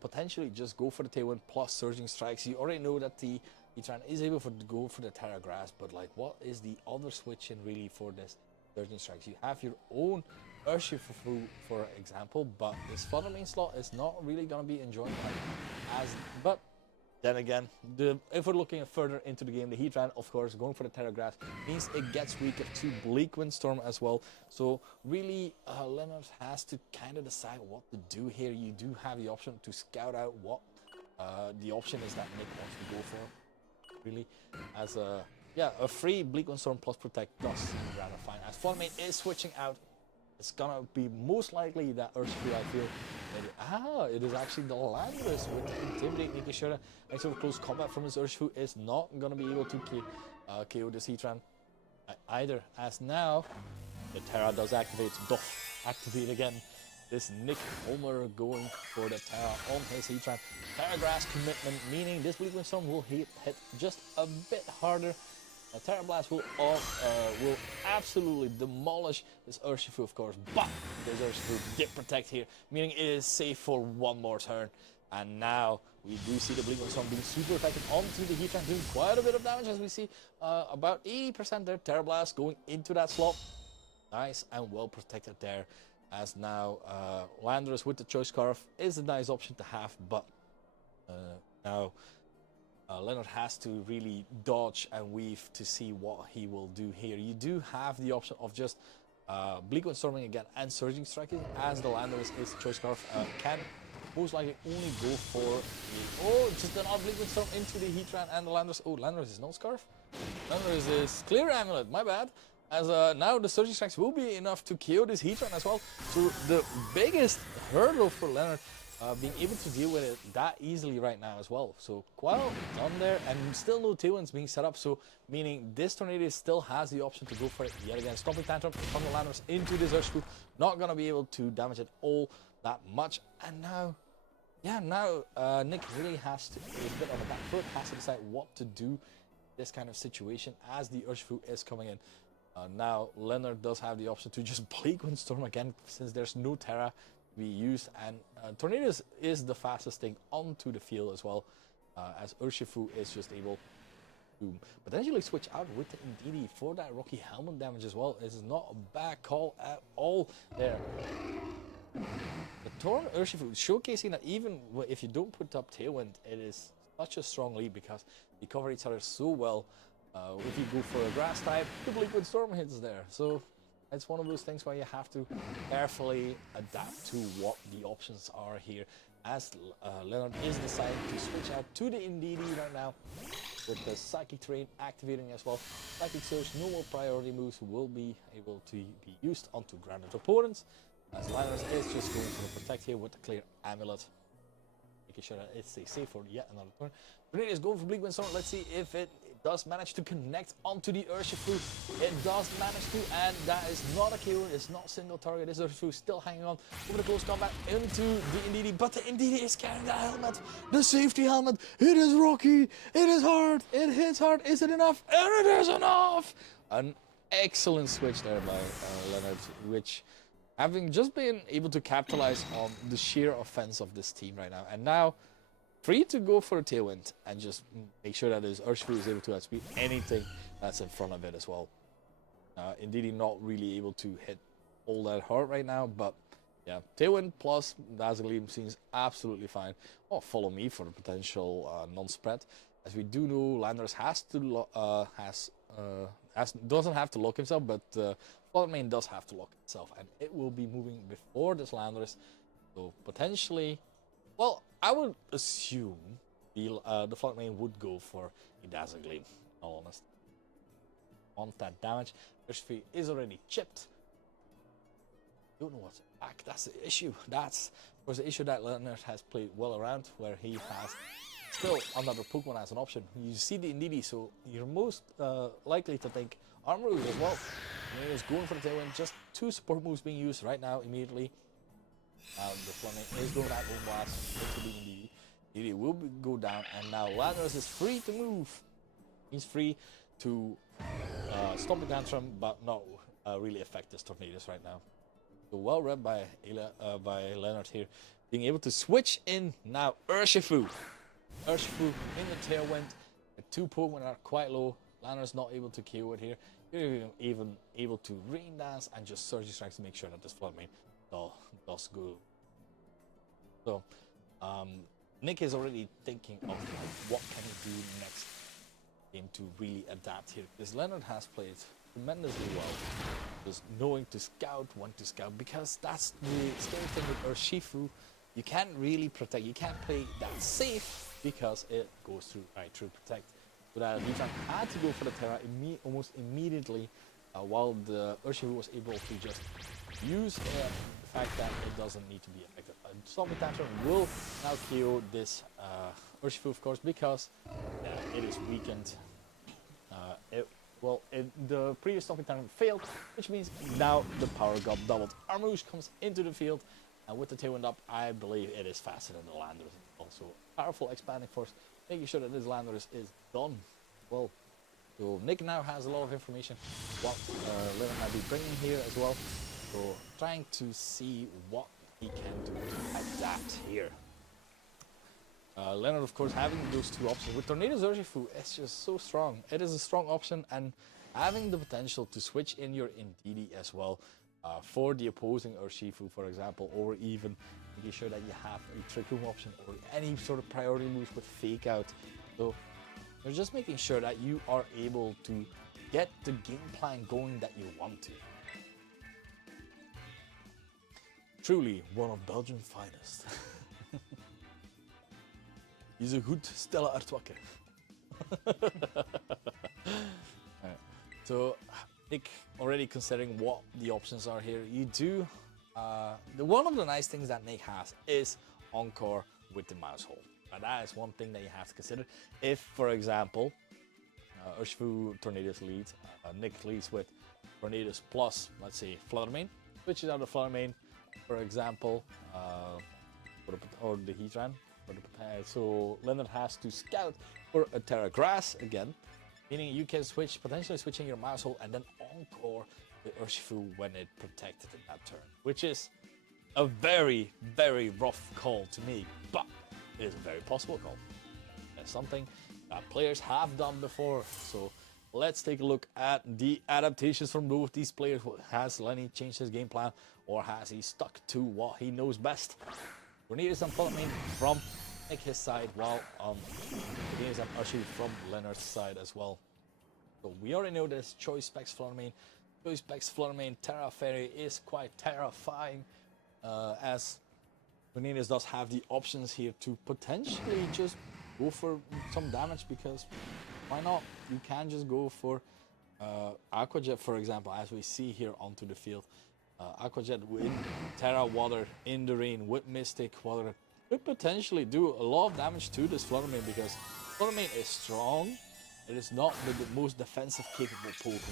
potentially just go for the Tailwind plus Surging Strikes. You already know that the Heatran is able to go for the Terra Grass, but like, what is the other switch in really for this Surging Strikes? You have your own Urshifu, for example, but this Fluttermane slot is not really going to be enjoyed but then again, if we're looking further into the game, the Heatran, of course, going for the Terra Grass means it gets weaker to Bleak Wind Storm as well. So really, Leonard has to kind of decide what to do here. You do have the option to scout out what the option is that Nick wants to go for. Really, as a free Bleak Wind Storm plus Protect does seem rather fine. As Fluttermane is switching out, it's gonna be most likely that Urshifu, I feel. It is actually the Landorus with Intimidate, making sure that any sort of close combat from his Urshifu is not going to be able to KO this Heatran either. As now, the Terra does activate. Activate again. This Nick Homer going for the Terra on his Heatran. Terra Grass commitment, meaning this Bleak Wind Storm will hit just a bit harder. Terra Blast will absolutely demolish this Urshifu, of course, but this Urshifu did protect here, meaning it is safe for one more turn. And now we do see the Bleak Wind Storm being super effective onto the Heatran, doing quite a bit of damage, as we see about 80% there. Terra Blast going into that slot. Nice and well protected there. as now Landorus with the Choice Scarf is a nice option to have, but now Leonard has to really dodge and weave to see what he will do here. You do have the option of just Bleak Wind Storming again and Surging Striking, as the Landorus is Choice Scarf can most likely only go for the... Oh, just an odd Bleak Wind Storm into the Heatran and the Landorus. Oh, Landorus is no Scarf. Landorus is Clear Amulet, my bad. As now the Surging Strikes will be enough to KO this Heatran as well. So the biggest hurdle for Leonard being able to deal with it that easily right now as well. So Quail done there, and still no Tailwinds being set up, so meaning this Tornado still has the option to go for it yet again. Stomping Tantrum from the Landorus into this Urshifu, not gonna be able to damage it all that much. And now, yeah, now Nick really has to, a bit on the back foot, has to decide what to do this kind of situation as the Urshifu is coming in. Now Leonard does have the option to just Bleak Wind Storm again, since there's no Terra to be used, and Tornadoes is the fastest thing onto the field as well, as Urshifu is just able to potentially switch out with the Indeedee for that Rocky Helmet damage as well. It is not a bad call at all there. The Torn Urshifu showcasing that even if you don't put up Tailwind, it is such a strong lead because they cover each other so well. If you go for a grass type, the Bleak Wind Storm hits there. So it's one of those things where you have to carefully adapt to what the options are here, as Leonard is deciding to switch out to the Indeedee right now with the Psychic Terrain activating as well. Psychic Surge, no more priority moves will be able to be used onto grounded opponents, as Leonard is just going for the Protect here with the Clear Amulet, making sure that it stays safe for yet another turn. Tornado is going for Bleak Wind Storm. Let's see if it does manage to connect onto the Urshifu. It does manage to, and that is not a KO. It's not single target. This Urshifu still hanging on over the close combat into the Indeedee, but the Indeedee is carrying the helmet, the safety helmet. It is rocky. It is hard. It hits hard. Is it enough? And it is enough. An excellent switch there by Leonard, which having just been able to capitalize on the sheer offense of this team right now, and now free to go for a Tailwind and just make sure that his Urshifu is able to outspeed anything that's in front of it as well. Indeed, not really able to hit all that hard right now, but yeah, Tailwind plus Dazzling Gleam seems absolutely fine. Oh, follow me for the potential non-spread, as we do know Landorus has to doesn't have to lock himself, but Floodmane does have to lock itself, and it will be moving before this Landorus, so potentially, well, I would assume the Floodmane would go for a Dazzling Gleam, in all honesty. Want that damage. Urshifu is already chipped. Don't know what's back. That's the issue. That's, of course, the issue that Leonard has played well around, where he has still another Pokemon as an option. You see the Indeedee, so you're most likely to think Armor as well. He is going for the Tailwind. Just 2 support moves being used right now immediately. The Floodmane is going out Bone Blast into the Indeedee. Indeedee will go down, and now Landorus is free to move. He's free to stop the Tantrum, but not really affect this Tornadoes right now. So well read by Leonard here, being able to switch in now Urshifu. Urshifu in the Tailwind. The 2 Pokemon are quite low. Landorus not able to KO it here. You're even able to Rain Dance and just Surge Strikes to make sure that this Floodmane does go. So Nick is already thinking of what can he do next game to really adapt here, because Leonard has played tremendously well, just knowing to scout, when to scout, because that's the scary thing with Urshifu. You can't really protect, you can't play that safe because it goes through protect. So that Heatran had to go for the Terra almost immediately, while the Urshifu was able to just use the fact that it doesn't need to be affected. Stomping Tantrum will now KO this Urshifu, of course, because it is weakened. The previous Stomping Tantrum failed, which means now the power got doubled. Armouche comes into the field, and with the Tailwind up, I believe it is faster than the Landorus. Also, powerful expanding force, making sure that this Landorus is done well. So Nick now has a lot of information what Leonard might be bringing here as well. So trying to see what he can do to adapt here. Leonard, of course, having those 2 options with Tornadoes Urshifu, it's just so strong. It is a strong option, and having the potential to switch in your Indeedee as well for the opposing Urshifu, for example, or even making sure that you have a Trick Room option or any sort of priority moves with Fake Out. So you're just making sure that you are able to get the game plan going that you want to. Truly one of Belgium's finest. He's a good Stella Artois. So, Nick, already considering what the options are here, you do. One of the nice things that Nick has is Encore with the mouse hold. And that is one thing that you have to consider. If, for example, Urshifu Tornadus leads, Nick leads with Tornadus plus, let's say, Flutter Mane, switches out the Flutter Mane, for example, or the Heatran. So Leonard has to scout for a Terra Grass again, meaning you can switch, potentially switching your mouse hold and then Encore the Urshifu when it protected in that turn, which is a very, very rough call to make, but it is a very possible call. That's something that players have done before. So let's take a look at the adaptations from both these players. Has Lenny changed his game plan, or has he stuck to what he knows best? Tornadus and Flutter Mane from Nick his side, while Tornadus and Urshifu from Leonard's side as well. So we already know this Choice Specs Flutter Mane. Choice Specs Flutter Mane Terra Fairy is quite terrifying, as Tornadus does have the options here to potentially just go for some damage, because why not? You can just go for Aqua Jet, for example, as we see here onto the field. Aqua Jet with Terra Water in the rain with Mystic Water could potentially do a lot of damage to this Flutter Mane, because Flutter Mane is strong. It is not the most defensive capable Pokemon.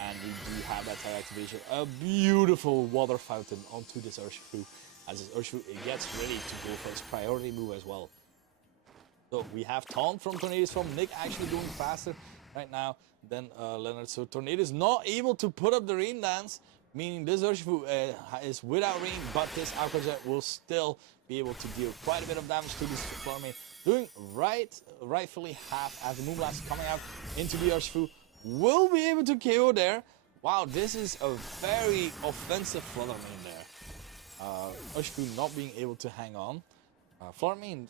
And you do have that Terra activation. A beautiful water fountain onto this Urshifu, as this Urshifu gets ready to go for its priority move as well. So we have Taunt from Tornadus, from Nick actually going faster right now than Leonard. So Tornadus not able to put up the rain dance, meaning this Urshifu is without rain, but this Aqua Jet will still be able to deal quite a bit of damage to this Flutter Mane. Doing rightfully half, as the Moonblast coming out into the Urshifu will be able to KO there. Wow, this is a very offensive Flutter Mane there. Urshifu not being able to hang on. Flutter Mane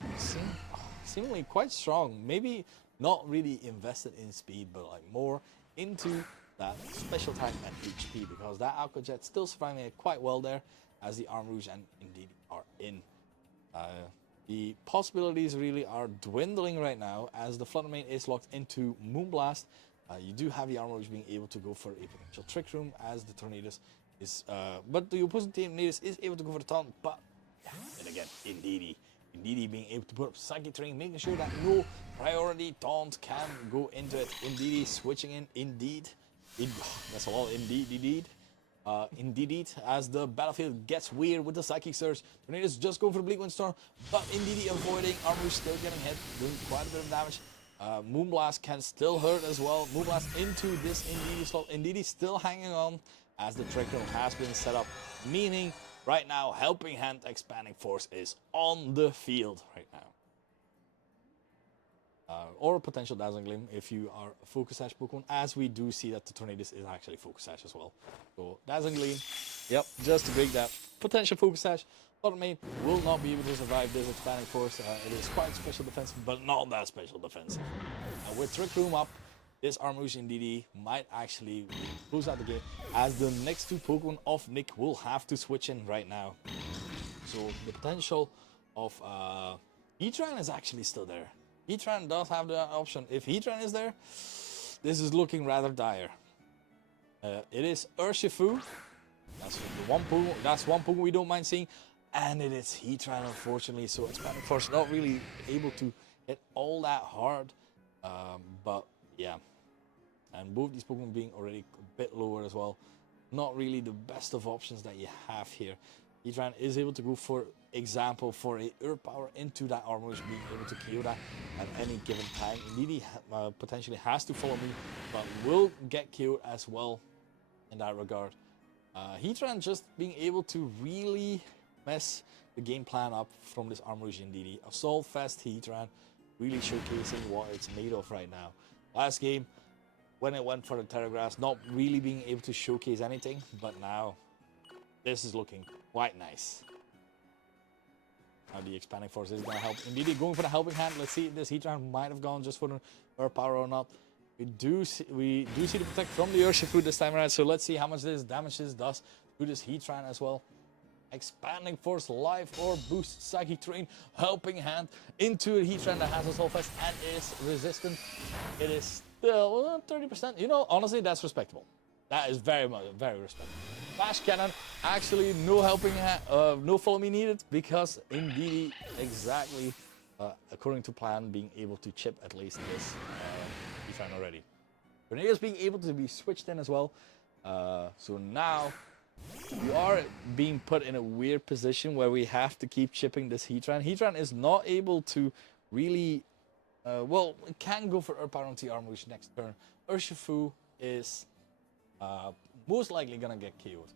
seemingly quite strong, maybe not really invested in speed, but like more into that special attack and HP, because that Aqua Jet still surviving it quite well there, as the Arm Rouge and indeed are in. The possibilities really are dwindling right now, as the Flutter Mane is locked into Moonblast. You do have the Arm Rouge being able to go for a potential Trick Room, as the Tornadus is, but the opposing team Tornadus is able to go for the Taunt, but and again, Indeedee being able to put up Psychic Terrain, making sure that no priority Taunt can go into it. Indeedee switching in, that's all, Indeed, as the battlefield gets weird with the Psychic Surge. Tornadus just going for the Bleak Wind Storm, but Indeedee avoiding, Arm Rouge still getting hit, doing quite a bit of damage. Moonblast can still hurt as well. Moonblast into this Indeedee slot. Indeedee still hanging on, as the Trick Room has been set up, meaning right now Helping Hand Expanding Force is on the field right now. Or a potential Dazzling Gleam if you are a Focus Sash Pokemon, as we do see that the Tornadus is actually Focus Sash as well. So Dazzling Gleam, yep, just to break that. Potential Focus Sash. Flutter Mane will not be able to survive this Expanding Force. It is quite special defensive, but not that special defensive. With Trick Room up, this Arm Rouge Indeedee might actually close out the game, as the next two Pokemon of Nick will have to switch in right now. So the potential of Heatran is actually still there. Heatran does have the option. If Heatran is there, this is looking rather dire. It is Urshifu. That's one Pokemon we don't mind seeing. And it is Heatran, unfortunately. So Expanding Force not really able to hit all that hard. But yeah. And both these Pokemon being already a bit lower as well. Not really the best of options that you have here. Heatran is able to go, for example, for a Earth Power into that Arm Rouge, being able to KO that at any given time. Indeedee potentially has to follow me, but will get KO'd as well in that regard. Heatran just being able to really mess the game plan up from this Arm Rouge Indeedee. Assault Fest Heatran really showcasing what it's made of right now. Last game, when it went for the Terra Grass, not really being able to showcase anything, but now this is looking quite nice. Now the expanding force is going to help. Indeed, going for the helping hand. Let's see if this Heatran might have gone just for the Earth Power or not. We do see the protect from the Urshifu this time around, so let's see how much this damage this does to this Heatran as well. Expanding force, life or boost, psychic terrain, helping hand into a Heatran that has a Soul Fest and is resistant. It is still 30%. You know, honestly, that's respectable. That is very respectable. Flash Cannon, actually no helping hand, no follow me needed, because indeed, exactly according to plan, being able to chip at least this Heatran already. Tornadoes being able to be switched in as well. So now we are being put in a weird position where we have to keep chipping this Heatran. Heatran is not able to really, well, it can go for Earth Power onto the Armouche next turn. Urshifu is most likely gonna get KO'd.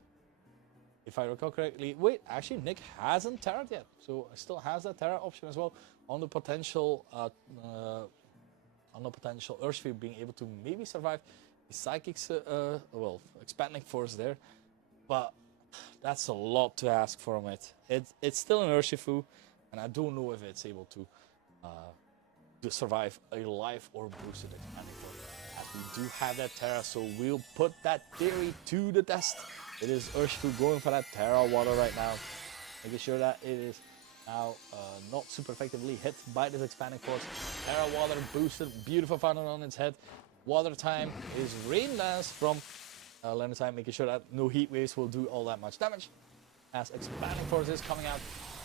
If I recall correctly, wait, actually Nick hasn't Terra'd yet, so still has that Terra option as well on the potential Urshifu being able to maybe survive the Psychic's well, expanding force there, but that's a lot to ask from it. It's still an Urshifu, and I don't know if it's able to survive a life or boosted expanding force. As we do have that Terra, so we'll put that theory to the test. It is Urshifu going for that Terra Water right now, making sure that it is now not super effectively hit by this expanding force. Terra Water boosted, beautiful fountain on its head. Water time is Rain Dance from Leonard Time, making sure that no heat waves will do all that much damage. As expanding force is coming out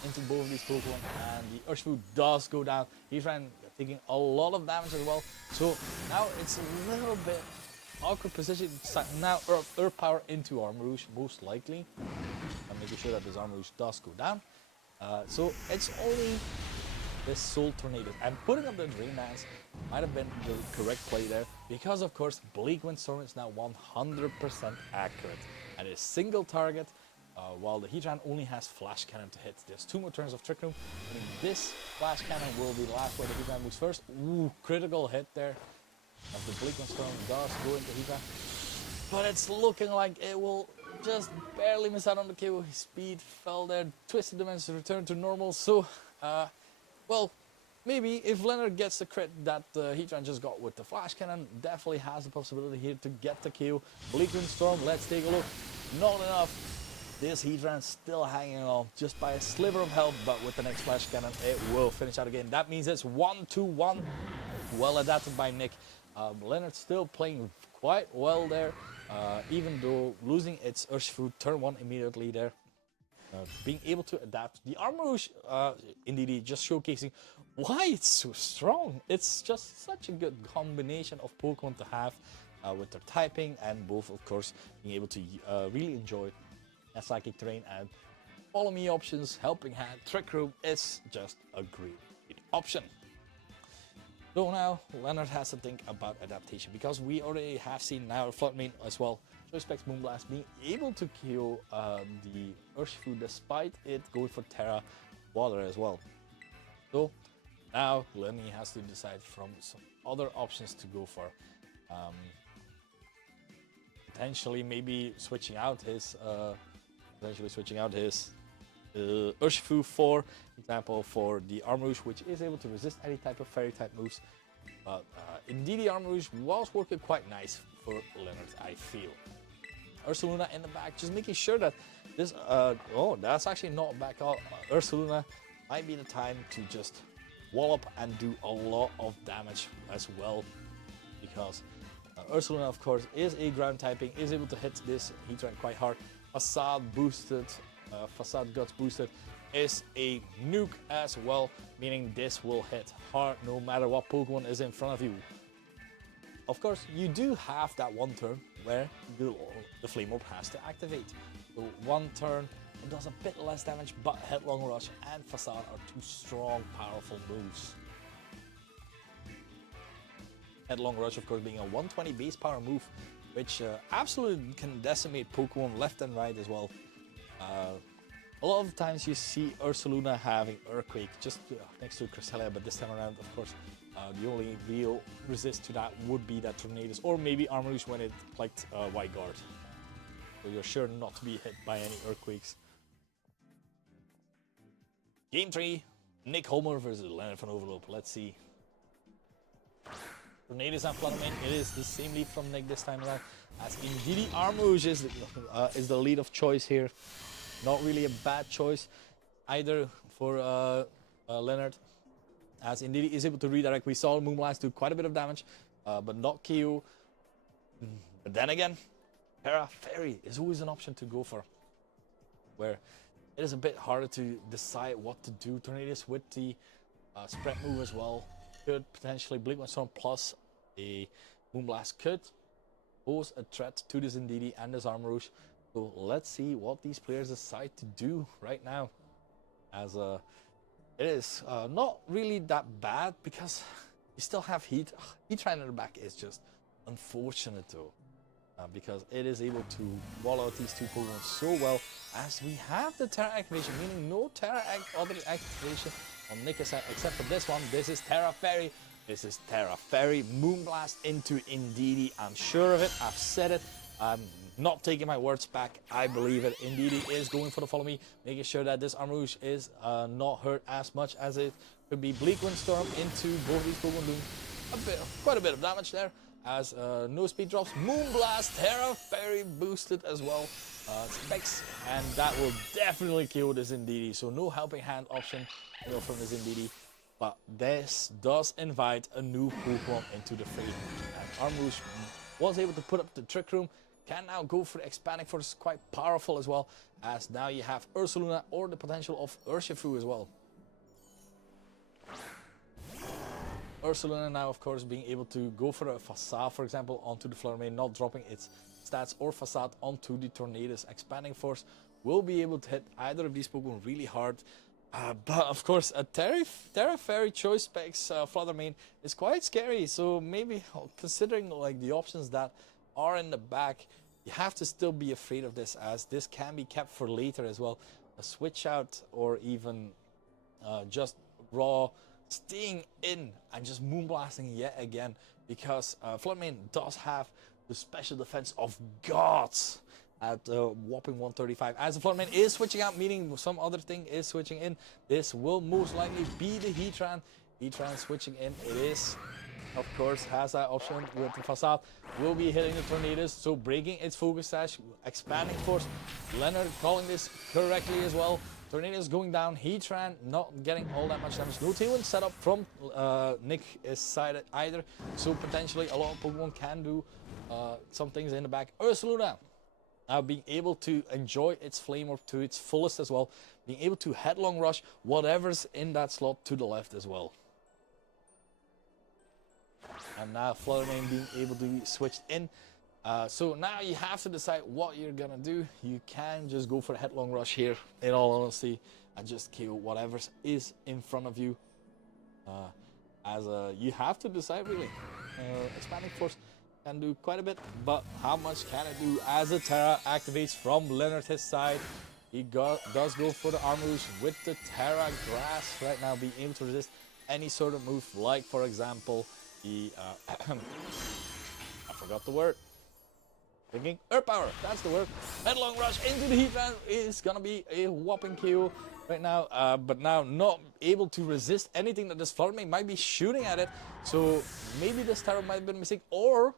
into both of these Pokemon, and the Urshifu does go down. Heatran taking a lot of damage as well. So now it's a little bit awkward position. Now Earth Power into Armouche, most likely. I'm making sure that this Armouche does go down. So it's only this Soul Tornado. And putting up the Drain Dance might have been the correct play there, because of course Bleak Windstorm is now 100% accurate. And it's single target, while the Heatran only has Flash Cannon to hit. There's 2 more turns of Trick Room. I mean, this Flash Cannon will be the last where the Heatran moves first. Ooh, critical hit there. As the Bleak Windstorm does go into Heatran. But it's looking like it will just barely miss out on the KO. His speed fell there, Twisted Dimensions returned to normal. So, well, maybe if Leonard gets the crit that Heatran just got with the Flash Cannon, definitely has the possibility here to get the KO. Bleak Windstorm, let's take a look. Not enough. This Heatran still hanging on just by a sliver of health, but with the next Flash Cannon, it will finish out again. That means it's 1-2-1. Well adapted by Nick. Leonard still playing quite well there, even though losing its Urshifu turn 1 immediately there. Being able to adapt. The Armouche, indeed, just showcasing why it's so strong. It's just such a good combination of Pokemon to have with their typing, and both, of course, being able to really enjoy a Psychic Terrain and Follow Me options, Helping Hand, Trick Room is just a great option. So now Leonard has to think about adaptation, because we already have seen now Floodmane as well, Choice Specs Moonblast being able to kill the Urshifu despite it going for Terra Water as well. So now Lenny has to decide from some other options to go for. Potentially maybe switching out his Urshifu for example for the Armouche, which is able to resist any type of fairy type moves. But indeed the Armouche was working quite nice for Leonard, I feel. Ursaluna in the back, just making sure that this oh, that's actually not back up. Ursaluna might be the time to just wallop and do a lot of damage as well, because Ursaluna, of course, is a ground typing, is able to hit this Heatran quite hard. Facade boosted, Facade Guts boosted is a nuke as well, meaning this will hit hard no matter what Pokemon is in front of you. Of course, you do have that one turn where the Flame Orb has to activate. So one turn, it does a bit less damage, but Headlong Rush and Facade are 2 strong, powerful moves. Headlong Rush, of course, being a 120 base power move, which absolutely can decimate Pokemon left and right as well. A lot of times you see Ursaluna having Earthquake just next to Cresselia, but this time around, of course, The only real resist to that would be that Tornadus, or maybe Armarouge when it clicked White Guard. So you're sure not to be hit by any Earthquakes. Game 3, Nick Homer versus Leonard van Overloop. Let's see. Tornadus and Fluttermane. It is the same lead from Nick this time around. As indeed Armarouge is the lead of choice here. Not really a bad choice either for Leonard. As indeed is able to redirect. We saw Moonblast do quite a bit of damage, but not KO. But then again, Terra Fairy is always an option to go for, where it is a bit harder to decide what to do. Tornadus with the spread move as well could potentially Blink Storm plus a Moonblast could pose a threat to this Indeedee and this Armarouge. So let's see what these players decide to do right now. As it is not really that bad because you still have Heat. Heatran in the back is just unfortunate though. Because it is able to wall out these two Pokemon so well, as we have the Terra activation, meaning no Terra other activation on Nick's side except for this one. This is Terra Fairy. This is Terra Fairy. Moonblast into Indeedee. I'm sure of it. I've said it. I'm not taking my words back. I believe it. Indeedee is going for the follow me, making sure that this Armarouge is not hurt as much as it could be. Bleak Wind Storm into both these Pokemon, doing quite a bit of damage there. As no speed drops, Moonblast, Terra Fairy boosted as well. Specs, and that will definitely kill this Indeedee. So no helping hand option from this Indeedee. But this does invite a new Pokemon into the fray. And Armarouge was able to put up the Trick Room. Can now go for the Expanding Force, quite powerful as well. As now you have Ursaluna or the potential of Urshifu as well. Ursaluna now, of course, being able to go for a Facade, for example, onto the Fluttermane, not dropping its stats or Facade onto the Tornadus. Expanding Force will be able to hit either of these Pokemon really hard. But, of course, a Terra Fairy Choice Specs Fluttermane is quite scary. So maybe considering like the options that are in the back, you have to still be afraid of this, as this can be kept for later as well. A switch out or even just raw staying in and just Moonblasting yet again, because Fluttermane does have the special defense of gods at whopping 135. As the Fluttermane is switching out, meaning some other thing is switching in, this will most likely be the Heatran. Heatran switching in, it is, of course, has that option with the Facade, will be hitting the Tornadus, so breaking its Focus Sash, Expanding Force. Leonard calling this correctly as well. Tornadus going down, Heatran not getting all that much damage. No Tailwind setup from Nick's side either, so potentially a lot of Pokemon can do some things in the back. Ursaluna now being able to enjoy its Flame Orb to its fullest as well, being able to Headlong Rush whatever's in that slot to the left as well. And now Fluttermane being able to be switched in. So now you have to decide what you're gonna do. You can just go for a Headlong Rush here, in all honesty, and just kill whatever is in front of you. You have to decide really. Expanding Force can do quite a bit, but how much can it do? As the Terra activates from Leonard his side, he does go for the Armarouge with the Terra Grass right now, being able to resist any sort of move, like for example the I forgot the word. Thinking Earth Power, that's the word. Headlong Rush into the Heatran is gonna be a whopping KO right now, but now not able to resist anything that this Fluttermane might be shooting at it. So maybe this Terra might have been a mistake, or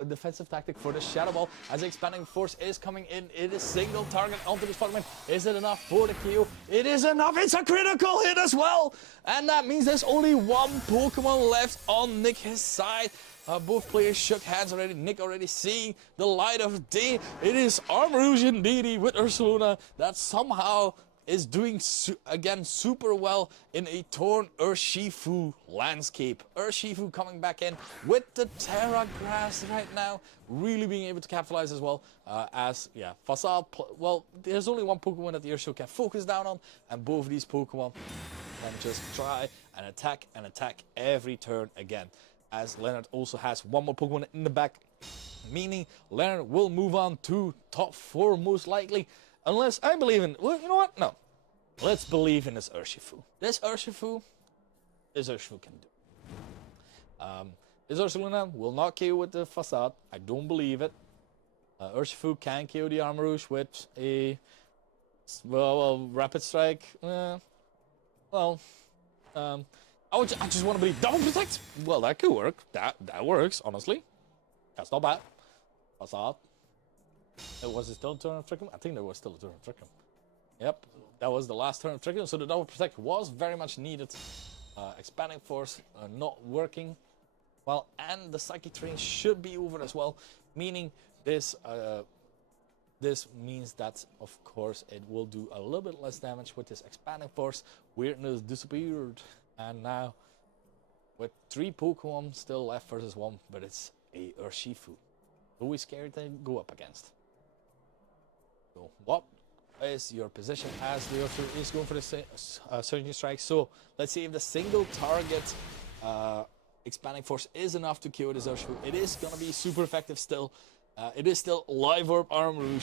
a defensive tactic for the Shadow Ball, as the Expanding Force is coming in. It is single target onto this Fluttermane. Is it enough for the KO? It is enough. It's a critical hit as well, and that means there's only one Pokemon left on Nick's side. Both players shook hands already. Nick already seeing the light of day. It is Armarouge Indeedee with Ursaluna that somehow is doing again super well in a torn Urshifu landscape. Urshifu coming back in with the Terra Grass right now, really being able to capitalize as well. Facade, well, there's only one Pokemon that the Urshifu can focus down on, and both of these Pokemon can just try and attack every turn again. As Leonard also has one more Pokemon in the back, meaning Leonard will move on to top 4 most likely. Unless I believe in, well, you know what? No. Let's believe in this Urshifu. This Urshifu can do. This Ursaluna will not KO with the Facade. I don't believe it. Urshifu can KO the Armarouge with a Rapid Strike. I just want to believe Double Protect. Well, that could work. That works, honestly. That's not bad. Facade. Was it still a turn of Trick Room? I think there was still a turn of Trick Room. Yep, that was the last turn of Trick Room. So the Double Protect was very much needed. Expanding Force not working. Well, and the Psychic Terrain should be over as well, meaning this means that, of course, it will do a little bit less damage with this Expanding Force. Weirdness disappeared, and now with 3 Pokemon still left versus 1, but it's a Urshifu. Who is scared to go up against? So what is your position as the Urshifu is going for the Surging Strike? So let's see if the single target Expanding Force is enough to KO this Urshifu. It is going to be super effective still. It is still Live Orb Armarouge.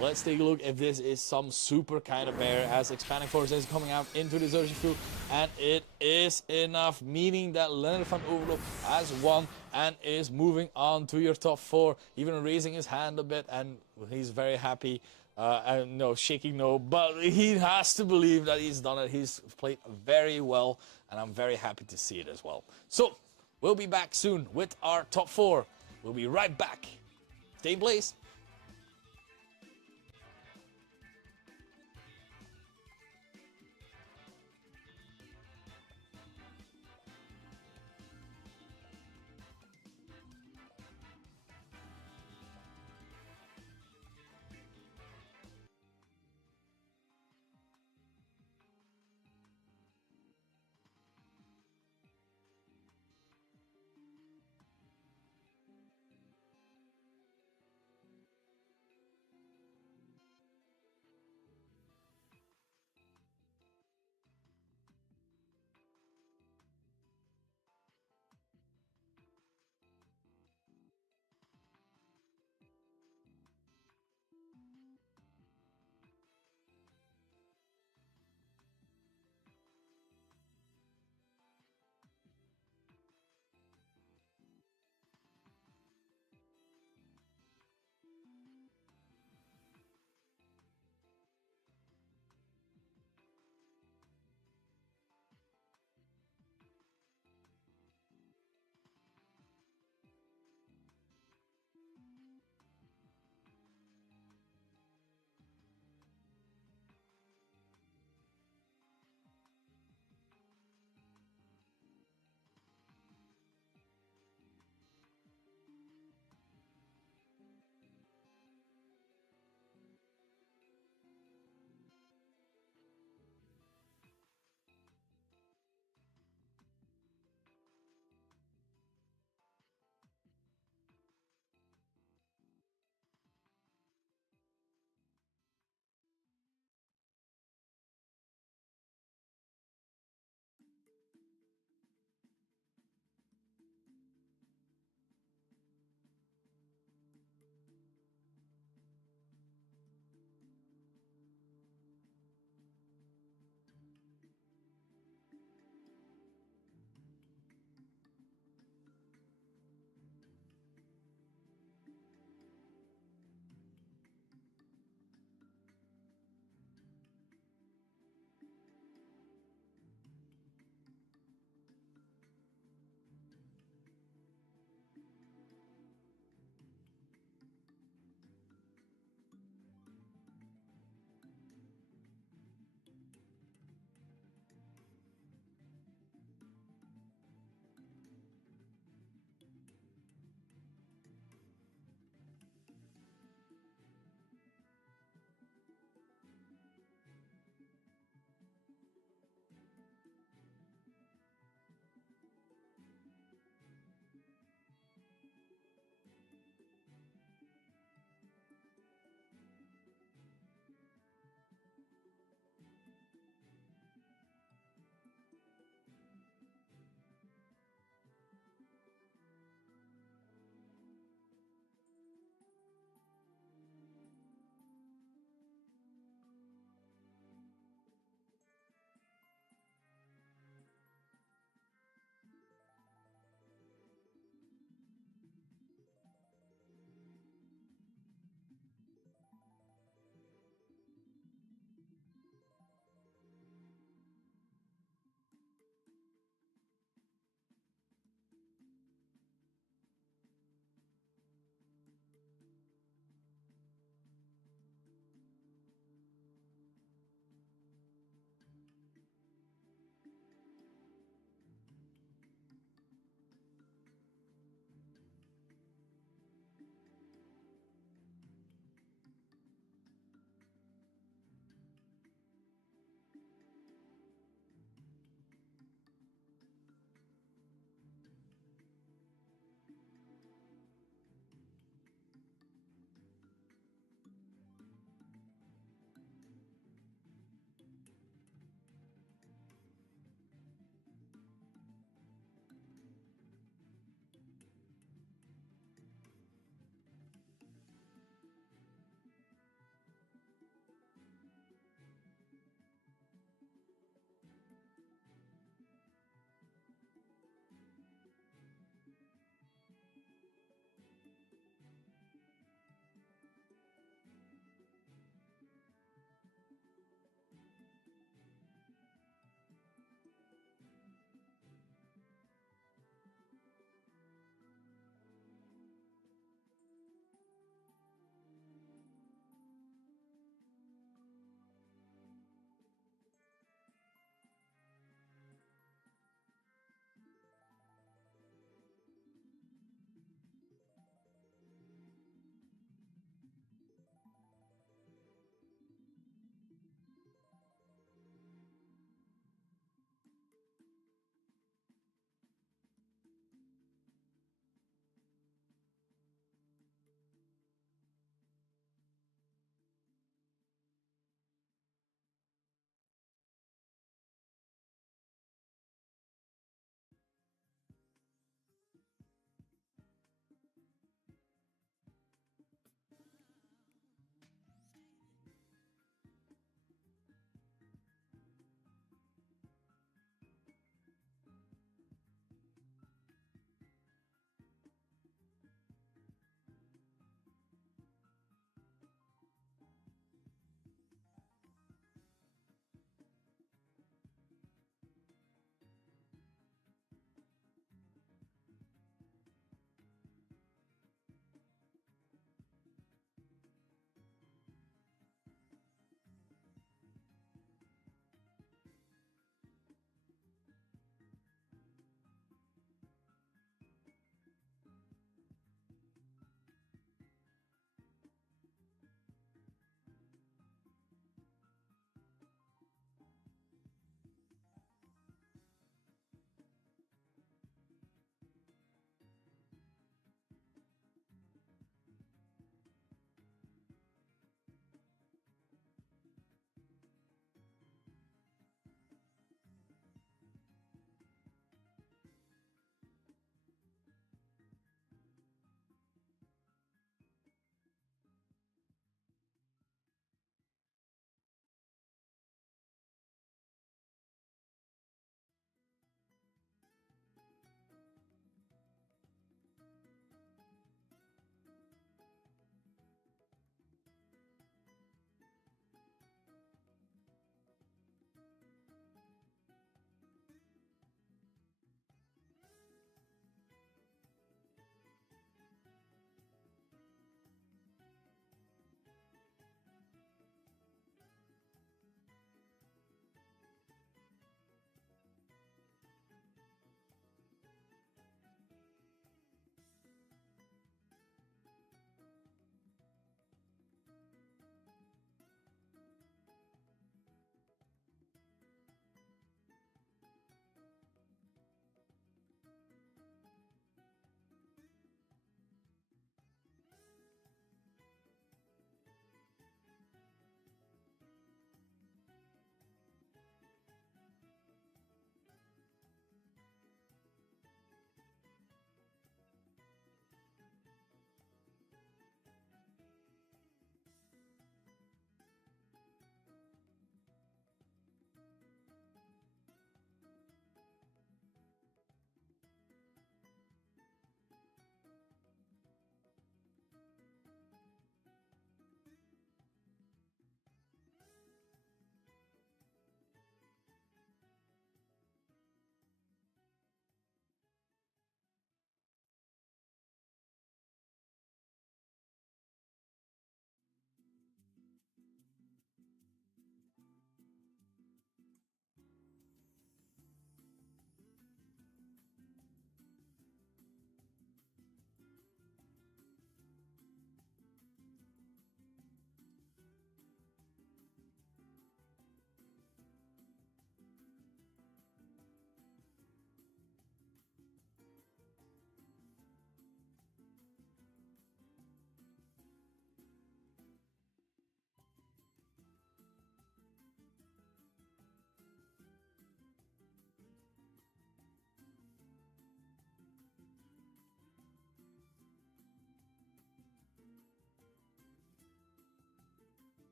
Let's take a look if this is some super kind of bear, as Expanding Force is coming out into this Urshifu, and it is enough, meaning that Leonard van Overlook has won and is moving on to your top 4, even raising his hand a bit, and he's very happy. And no, shaking no, but he has to believe that he's done it. He's played very well, and I'm very happy to see it as well. So we'll be back soon with our top 4. We'll be right back. Stay in place.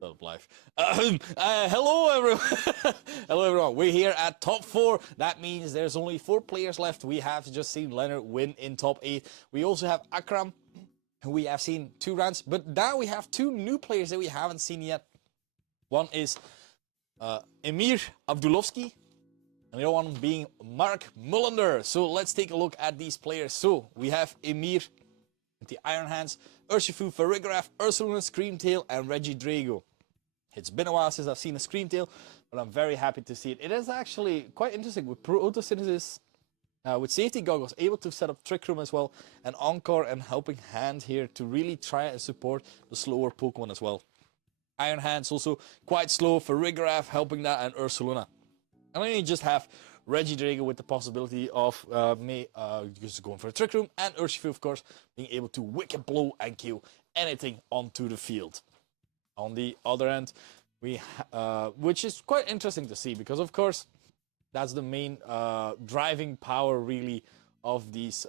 Love life. Hello everyone. Hello everyone. We're here at top 4. That means there's only 4 players left. We have just seen Leonard win in top 8. We also have Akram, who we have seen 2 rounds. But now we have 2 new players that we haven't seen yet. One is Emir Abdulovsky, and the other one being Mark Mullender. So let's take a look at these players. So we have Emir with the Iron Hands, Urshifu, Farigiraf, Ursaluna, Screamtail, and Reggie Drago. It's been a while since I've seen a Screamtail, but I'm very happy to see it. It is actually quite interesting with Photosynthesis, with Safety Goggles, able to set up Trick Room as well, and Encore and Helping Hand here to really try and support the slower Pokemon as well. Iron Hands also quite slow, Farigiraf helping that, and Ursaluna. And then you just have Reggie Drago with the possibility of just going for a Trick Room, and Urshifu, of course, being able to Wicked Blow and kill anything onto the field. On the other end, we which is quite interesting to see, because of course that's the main driving power really of these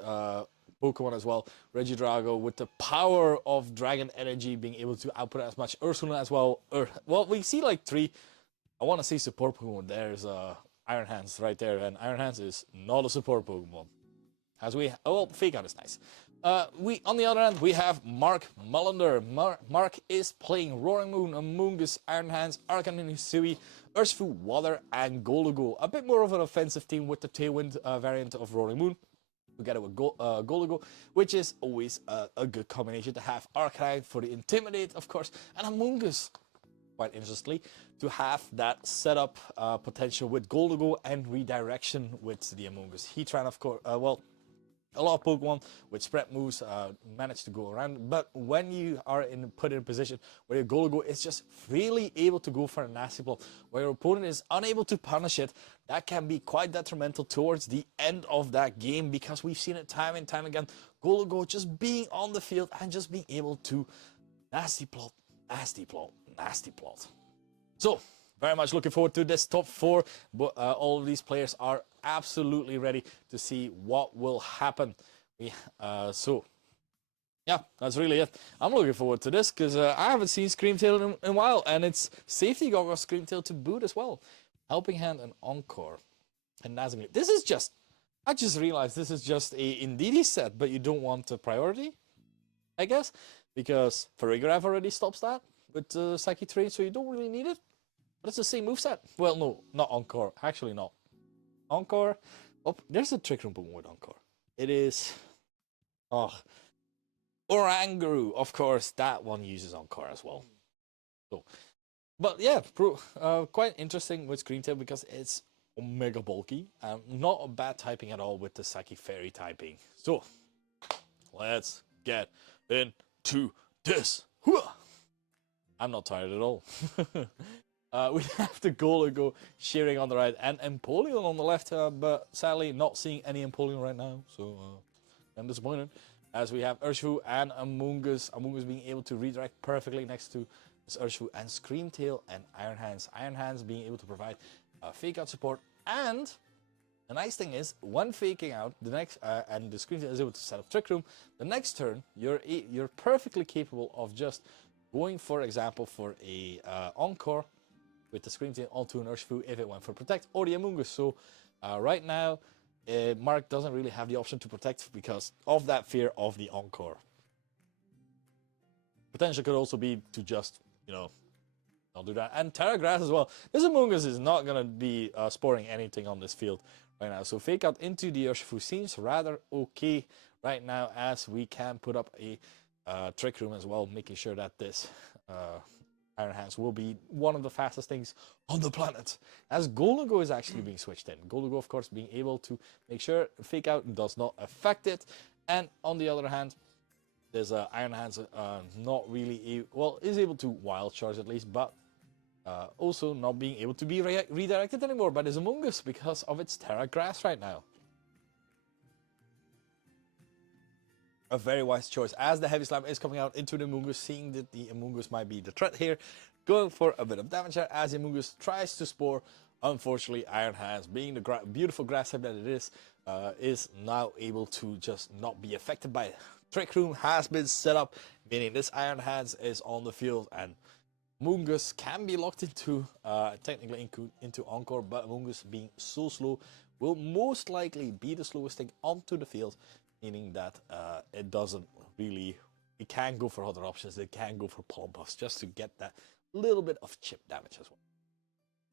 Pokemon as well. Reggie Drago with the power of Dragon Energy, being able to output as much. Ursaluna as well. Well, we see like 3. I want to see support Pokemon. There's Iron Hands right there, and Iron Hands is not a support Pokemon. As we, well, Fake Out is nice. On the other hand, we have Mark Mullender. Mark is playing Roaring Moon, Amoonguss, Iron Hands, Arcanine, Hisui, Urshifu, Water, and Golago. A bit more of an offensive team with the Tailwind variant of Roaring Moon, together with Golago, which is always a good combination to have. Arcanine for the Intimidate, of course, and Amoonguss, quite interestingly, to have that setup potential with Golago and redirection with the Amoonguss. Heatran, of course, well, a lot of Pokemon with spread moves manage to go around, but when you are put in a position where your Golago is just freely able to go for a nasty blow, where your opponent is unable to punish it, that can be quite detrimental towards the end of that game, because we've seen it time and time again. Golago just being on the field and just being able to nasty plot, nasty plot, nasty plot. So, very much looking forward to this top 4, but all of these players are absolutely ready to see what will happen. So, yeah, that's really it. I'm looking forward to this, because I haven't seen Screamtail in a while, and it's Safety Goggles Screamtail to boot as well. Helping Hand and Encore. And Nazgul. This is just, I just realized this is just a Indeedee set, but you don't want a priority, I guess, because Farigiraf already stops that with Psychic Terrain, so you don't really need it. But it's the same moveset. Well, no, not Encore. Actually, not. Encore. Oh, there's a Trick Room Pokemon with Encore. It is. Oh. Oranguru, of course. That one uses Encore as well. So, but yeah, quite interesting with Screamtail, because it's mega bulky. Not a bad typing at all with the Psychic Fairy typing. So, let's get into this. I'm not tired at all. We have the Golago shearing on the right and Empoleon on the left, but sadly not seeing any Empoleon right now, so I'm disappointed. As we have Urshifu and Amoonguss. Amoonguss being able to redirect perfectly next to this Urshifu, and Screamtail and Iron Hands. Iron Hands being able to provide Fake Out support, and the nice thing is, when faking out the next and the Screamtail is able to set up Trick Room, the next turn you're perfectly capable of just going, for example, for a Encore with the Screamtail onto an Urshifu if it went for Protect, or the Amoonguss. So right now, Mark doesn't really have the option to Protect because of that fear of the Encore. Potential could also be to just, you know, not do that. And Terra Grass as well. This Amoonguss is not going to be sporing anything on this field right now. So Fake Out into the Urshifu seems rather okay right now, as we can put up a Trick Room as well, making sure that this Iron Hands will be one of the fastest things on the planet, as Golago is actually being switched in. Golago, of course, being able to make sure Fake Out does not affect it. And on the other hand, there's Iron Hands not really, well, is able to Wild Charge at least, but also not being able to be redirected anymore by this Amoonguss because of its Terra Grass right now. A very wise choice, as the Heavy Slam is coming out into the Amoonguss, seeing that the Amoonguss might be the threat here, going for a bit of damage there as the Amoonguss tries to spore. Unfortunately, Iron Hands, being the beautiful grass type that it is, is now able to just not be affected by it. Trick Room has been set up, meaning this Iron Hands is on the field, and Mungus can be locked into, technically into Encore, but Mungus being so slow will most likely be the slowest thing onto the field, meaning that it doesn't really, it can go for other options, it can go for palm buffs just to get that little bit of chip damage as well.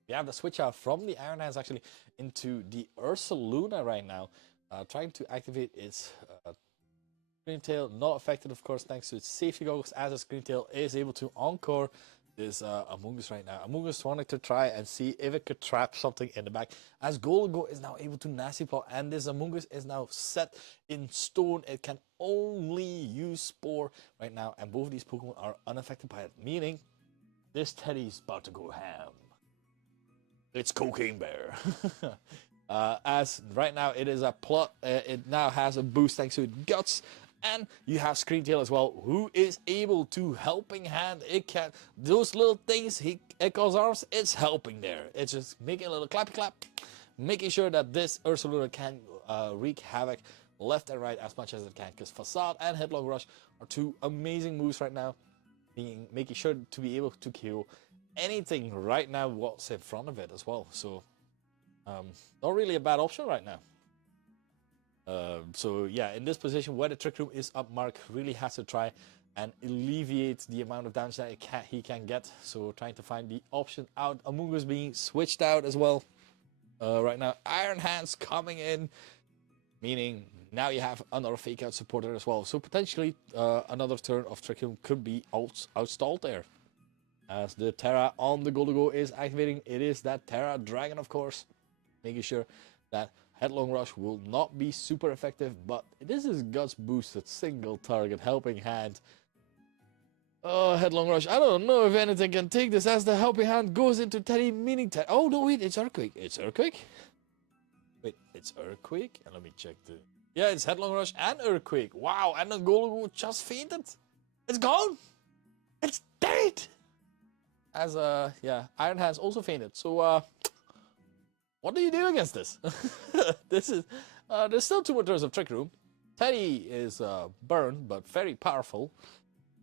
We have the switch out from the Iron Hands actually into the Ursaluna right now, trying to activate its Screen Tail. Not affected, of course, thanks to its safety goggles, as the Screen Tail is able to Encore this Amoonguss right now. Amoonguss wanting to try and see if it could trap something in the back, as Golago is now able to Nasty Paw, and this Amoonguss is now set in stone. It can only use Spore right now, and both of these Pokemon are unaffected by it, meaning this Teddy's about to go ham. It's Cocaine Bear. As right now it is a plot, it now has a boost thanks to its Guts, and you have Screen Tail as well, who is able to Helping Hand. It can, those little things, it calls arms, it's helping there. It's just making a little clappy clap, making sure that this Ursaluna can wreak havoc left and right as much as it can, because Facade and Headlong Rush are two amazing moves right now, making sure to be able to kill anything right now what's in front of it as well. So not really a bad option right now. So yeah, in this position where the Trick Room is up, Mark really has to try and alleviate the amount of damage that he can get. So trying to find the option out. Amoonguss being switched out as well. Right now, Iron Hands coming in, meaning now you have another fake out supporter as well. So potentially another turn of Trick Room could be outstalled there. As the Terra on the Golago is activating, it is that Terra Dragon, of course, making sure that Headlong Rush will not be super effective, but this is Guts boosted single target Helping Hand. Oh, Headlong Rush, I don't know if anything can take this, as the Helping Hand goes into Teddy, meaning Teddy. Oh no, wait, it's Earthquake. It's Earthquake? Wait, it's Earthquake? And let me check the... Yeah, it's Headlong Rush and Earthquake. Wow, and the Golago just fainted. It's gone. It's dead. As yeah, Iron Hands also fainted. So what do you do against this? This is there's still 2 more turns of Trick Room. Teddy is burned but very powerful,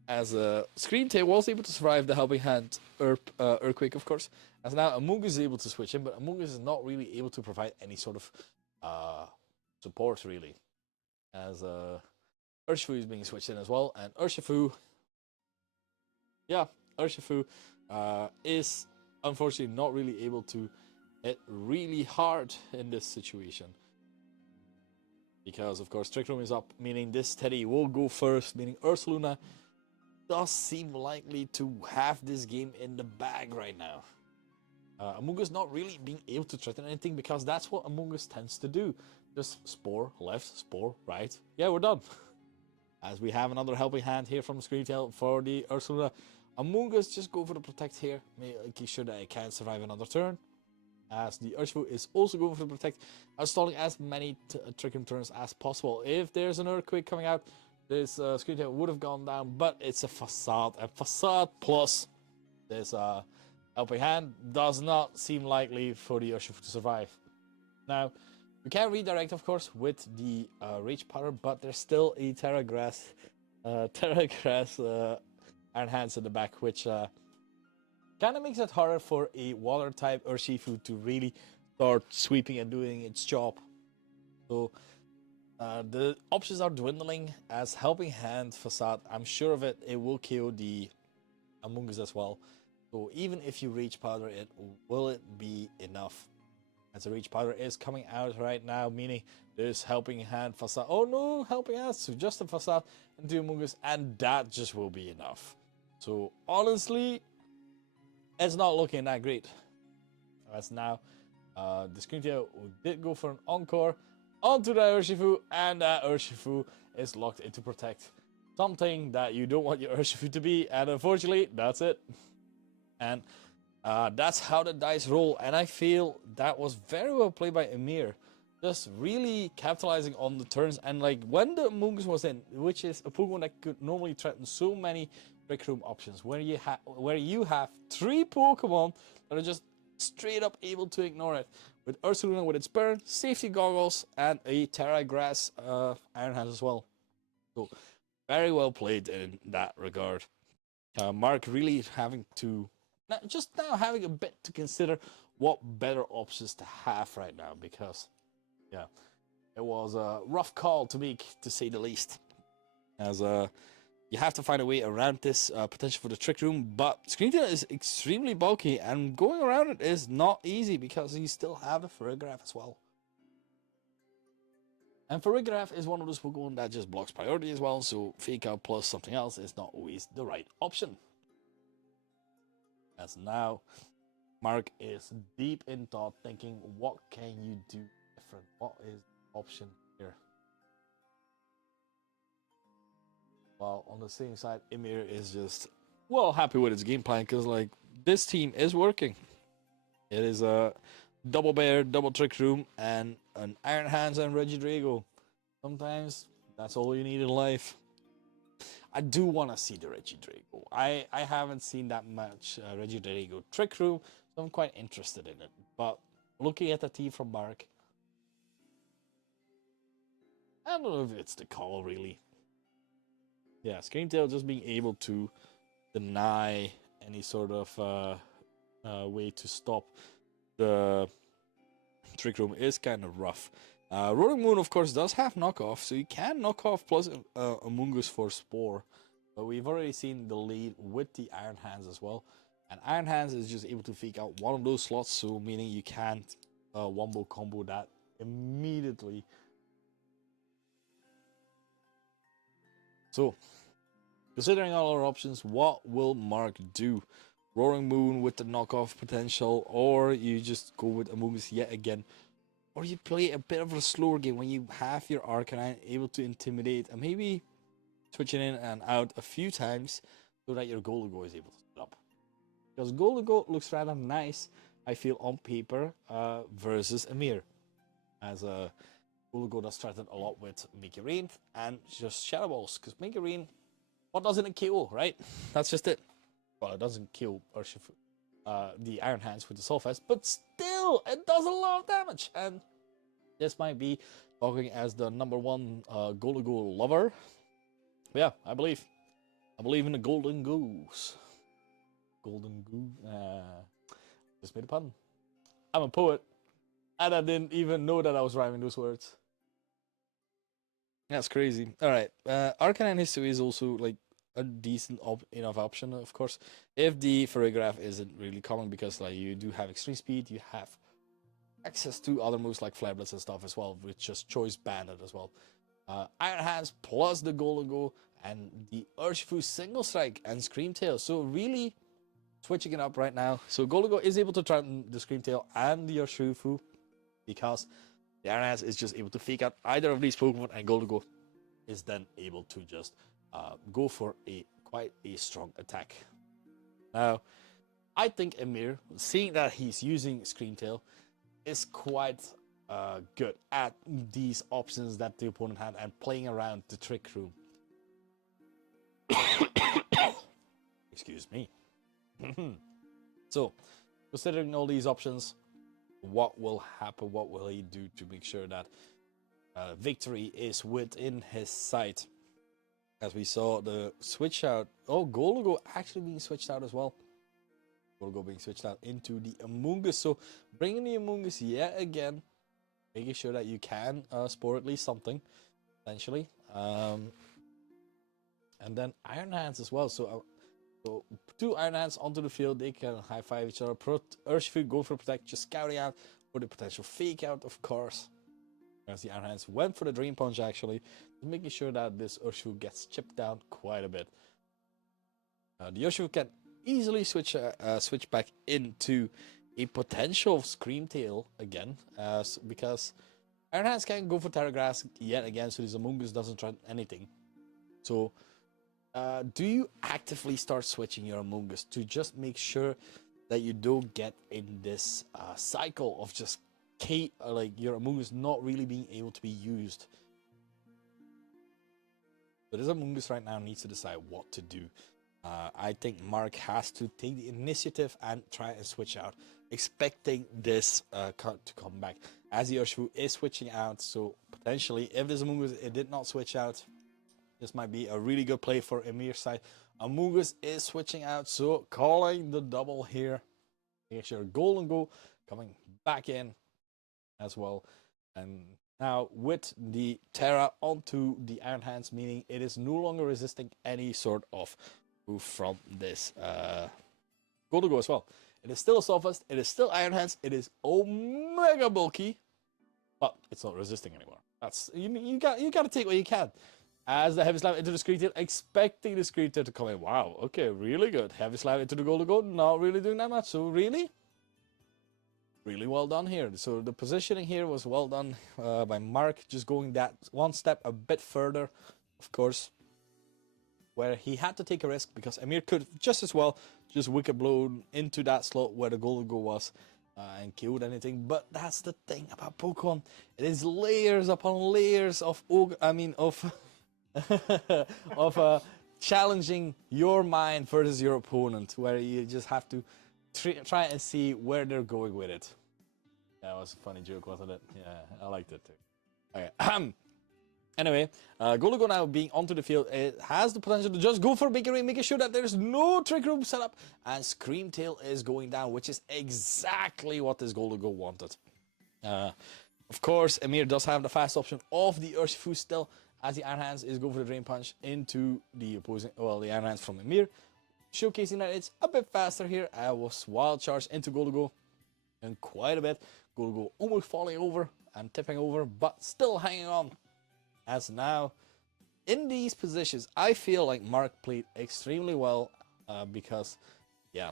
as Screen Tail was able to survive the Helping Hand Earthquake, of course. As now Amoonguss is able to switch in, but Amoonguss is not really able to provide any sort of support really. As Urshifu is being switched in as well, and Urshifu, yeah, Urshifu is unfortunately not really able to hit really hard in this situation, because of course Trick Room is up, meaning this Teddy will go first, meaning Ursaluna does seem likely to have this game in the bag right now. Amoonguss not really being able to threaten anything, because that's what Amoonguss tends to do. Just Spore left, Spore right. Yeah, we're done. As we have another Helping Hand here from Screen Tail for the Ursaluna. Amoonguss just go for the Protect here, making sure that it can survive another turn. As the Urshifu is also going for the Protect, outstalling as many Trick Room turns as possible. If there's an Earthquake coming out, this Screen Tail would have gone down, but it's a Facade. And Facade plus this Helping Hand does not seem likely for the Urshifu to survive. Now, you can redirect, of course, with the Rage Powder, but there's still a Terra Grass Iron Hands in the back, which kind of makes it harder for a water type Urshifu to really start sweeping and doing its job. So the options are dwindling, as Helping Hand, Facade, I'm sure of it, it will kill the Amoonguss as well. So even if you Rage Powder it, will it be enough? As the Rage Powder is coming out right now, meaning there's Helping Hand, Facade. Oh no, Helping Hand, so just a Facade into Amoonguss, and that just will be enough. So honestly, it's not looking that great. As now, the Screen Tail did go for an Encore onto the Urshifu, and that Urshifu is locked into Protect. Something that you don't want your Urshifu to be, and unfortunately, that's it. And that's how the dice roll, and I feel that was very well played by Emir. Just really capitalizing on the turns, and like when the Amoonguss was in, which is a Pokemon that could normally threaten so many Trick Room options, where you have 3 Pokemon that are just straight up able to ignore it. With Ursaluna with its burn, safety goggles, and a Terra Grass Iron Hands as well. So very well played in that regard. Mark really having to, just now having a bit to consider what better options to have right now, because yeah, it was a rough call to make, to say the least. As you have to find a way around this potential for the Trick Room, but Screamtail is extremely bulky, and going around it is not easy because you still have the Farigiraf as well. And Farigiraf is one of those Pokemon that just blocks priority as well, so Fake Out plus something else is not always the right option. As now, Mark is deep in thought, thinking, what can you do different? What is the option here? While on the same side, Emir is just well happy with his game plan, because like this team is working. It is a double bear, double Trick Room, and an Iron Hands and Regidrago. Sometimes that's all you need in life. I do want to see the Regidrago. I haven't seen that much Regidrago Trick Room, so I'm quite interested in it. But looking at the team from Mark, I don't know if it's the call really. Yeah, Screamtail just being able to deny any sort of way to stop the Trick Room is kind of rough. Roaring Moon, of course, does have knockoff, so you can knock off plus Amoonguss for Spore. But we've already seen the lead with the Iron Hands as well. And Iron Hands is just able to fake out one of those slots, so meaning you can't wombo combo that immediately. So, considering all our options, what will Mark do? Roaring Moon with the knockoff potential, or you just go with Amoonguss yet again, or you play a bit of a slower game when you have your Arcanine able to intimidate and maybe switching in and out a few times so that your Golago is able to split up. Because Golago looks rather nice, I feel, on paper versus Emir, as a Golago does threaten a lot with Mickey Rain and just Shadow Balls, because Mickey Rain, what doesn't it kill, right? That's just it. Well, it doesn't kill Urshifu, the Iron Hands with the Sulfast, but still, it does a lot of damage. And this might be talking as the #1 Golago lover. But yeah, I believe in the Golden Goose. Golden Goose. Just made a pun. I'm a poet, and I didn't even know that I was rhyming those words. That's crazy. All right, Arcanine History is also like a decent enough option, of course, if the Farigiraf isn't really common, because like you do have extreme speed, you have access to other moves like Flare Blitz and stuff as well, with just Choice Bandit as well. Iron Hands plus the Golago and the Urshifu Single Strike and Screamtail. So really switching it up right now. So Golago is able to threaten the Screamtail and the Urshifu, because the Iron Hands is just able to fake out either of these Pokemon, and Golago is then able to just go for quite a strong attack. Now, I think Emir, seeing that he's using Screamtail, is quite good at these options that the opponent had and playing around the Trick Room. Excuse me. So, considering all these options, what will happen? What will he do to make sure that victory is within his sight? As we saw the switch out. Oh, Golago actually being switched out as well. Golago being switched out into the Amoonguss. So bringing the Amoonguss yet again, making sure that you can spore at least something, essentially. And then Iron Hands as well. So two Iron Hands onto the field, they can high five each other. Urshifu go for protect, just scouting out for the potential fake out, of course. As the Iron Hands went for the Dream Punch, actually, making sure that this Urshifu gets chipped down quite a bit. The Urshifu can easily switch back into a potential Screamtail again, because Iron Hands can go for Terra Grass yet again, so this Amoonguss doesn't try anything. So, do you actively start switching your Amoonguss to just make sure that you don't get in this cycle of just like your Amoonguss not really being able to be used? So this Amoonguss right now needs to decide what to do. I think Mark has to take the initiative and try and switch out expecting this to come back, as the Urshifu is switching out. So potentially, if this Amoonguss it did not switch out, this might be a really good play for Emir's side. Amoonguss is switching out, so calling the double here. Make sure Golden Go coming back in as well. And now with the Terra onto the Iron Hands, meaning it is no longer resisting any sort of move from this Golden Go as well. It is still a Sophist, it is still Iron Hands, it is Omega bulky, but it's not resisting anymore. That's you got to take what you can. As the Heavy Slam into the Screen Tail, expecting the Screen Tail to come in. Wow, okay, really good. Heavy Slam into the Golden Go, not really doing that much. So really well done here. So the positioning here was well done by Mark, just going that one step a bit further, of course, where he had to take a risk because Emir could just as well just Wicked Blow into that slot where the Golden Go was and killed anything. But that's the thing about Pokemon. It is layers upon layers of of challenging your mind versus your opponent, where you just have to try and see where they're going with it. That was a funny joke, wasn't it? Yeah, I liked it too. Okay. Anyway, Golden Go now being onto the field, it has the potential to just go for Big Ring, making sure that there's no Trick Room set up, and Scream Tail is going down, which is exactly what this Golden Go wanted. Of course, Emir does have the fast option of the Urshifu still, as the Iron Hands is going for the Drain Punch into the opposing, well, the Iron Hands from Emir, showcasing that it's a bit faster here. I was Wild Charge into Golden Go, and quite a bit. Golden Go almost falling over and tipping over, but still hanging on. As now, in these positions, I feel like Mark played extremely well because, yeah,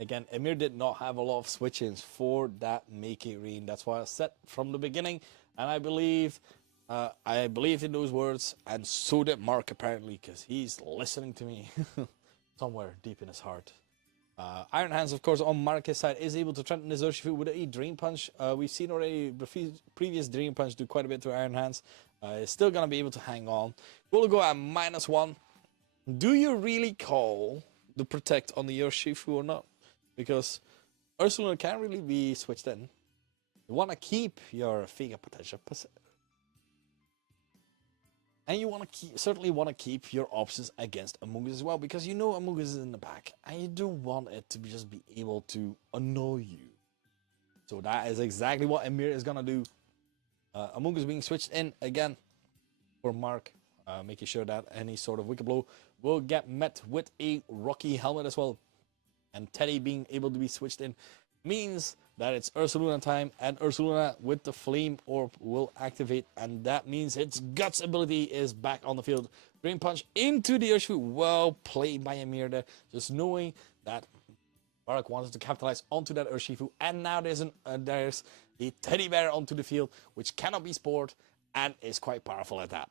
again, Emir did not have a lot of switch-ins for that Make-It Rain. That's why I said from the beginning, and I believe in those words, and so did Mark apparently, because he's listening to me somewhere deep in his heart. Iron Hands, of course, on Mark's side, is able to threaten his Urshifu with a Drain Punch. We've seen already the previous Drain Punch do quite a bit to Iron Hands. He's still going to be able to hang on. We'll go at -1. Do you really call the Protect on the Urshifu or not? Because Ursaluna can't really be switched in. You want to keep your Fake Up potential. And you certainly want to keep your options against Amoonguss as well, because you know Amoonguss is in the back, and you don't want it to just be able to annoy you. So that is exactly what Emir is going to do. Amoonguss being switched in again for Mark, making sure that any sort of Wicked Blow will get met with a Rocky Helmet as well. And Teddy being able to be switched in means that it's Ursaluna time, and Ursaluna with the Flame Orb will activate, and that means its Guts ability is back on the field. Drain Punch into the Urshifu. Well played by Emir there, just knowing that Mark wanted to capitalize onto that Urshifu, and now there's a Teddy Bear onto the field, which cannot be spored, and is quite powerful at that.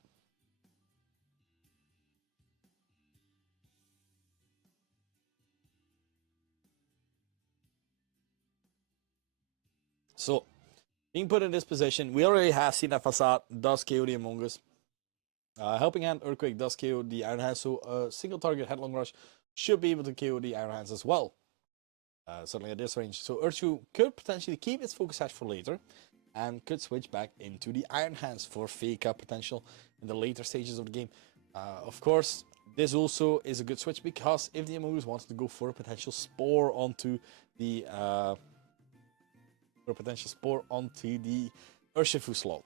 So, being put in this position, we already have seen that Facade does KO the Amoonguss. Helping Hand Earthquake does KO the Iron Hands, so a single target Headlong Rush should be able to KO the Iron Hands as well. Certainly at this range. So Urshifu could potentially keep its Focus Sash for later, and could switch back into the Iron Hands for Fake Up potential in the later stages of the game. Of course, this also is a good switch, because if the Amoonguss wants to go for a potential Spore onto the Urshifu slot.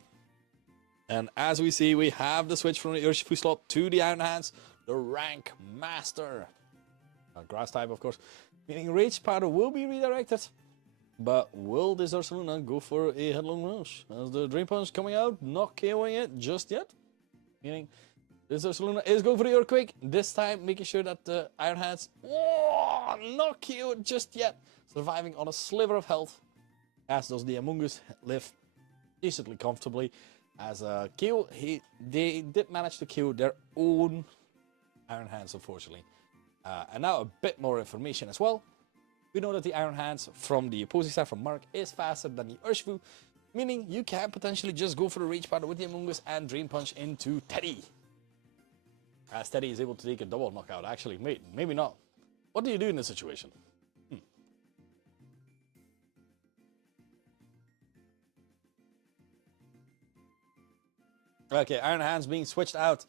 And as we see, we have the switch from the Urshifu slot to the Iron Hands, the Rank Master. Grass type, of course, meaning Rage Powder will be redirected. But will this Ursaluna go for a Headlong Rush? As the Drain Punch coming out, not KOing it just yet. Meaning this Ursaluna is going for the Earthquake, this time making sure that the Iron Hands, not KO'd just yet. Surviving on a sliver of health, as does the Amoonguss live decently comfortably. As they did manage to kill their own Iron Hands, unfortunately. And now a bit more information as well. We know that the Iron Hands from the opposing side from Mark is faster than the Urshifu, meaning you can potentially just go for the Rage Powder with the Amoonguss and Drain Punch into Teddy. As Teddy is able to take a double knockout, actually, maybe not. What do you do in this situation? Okay, Iron Hands being switched out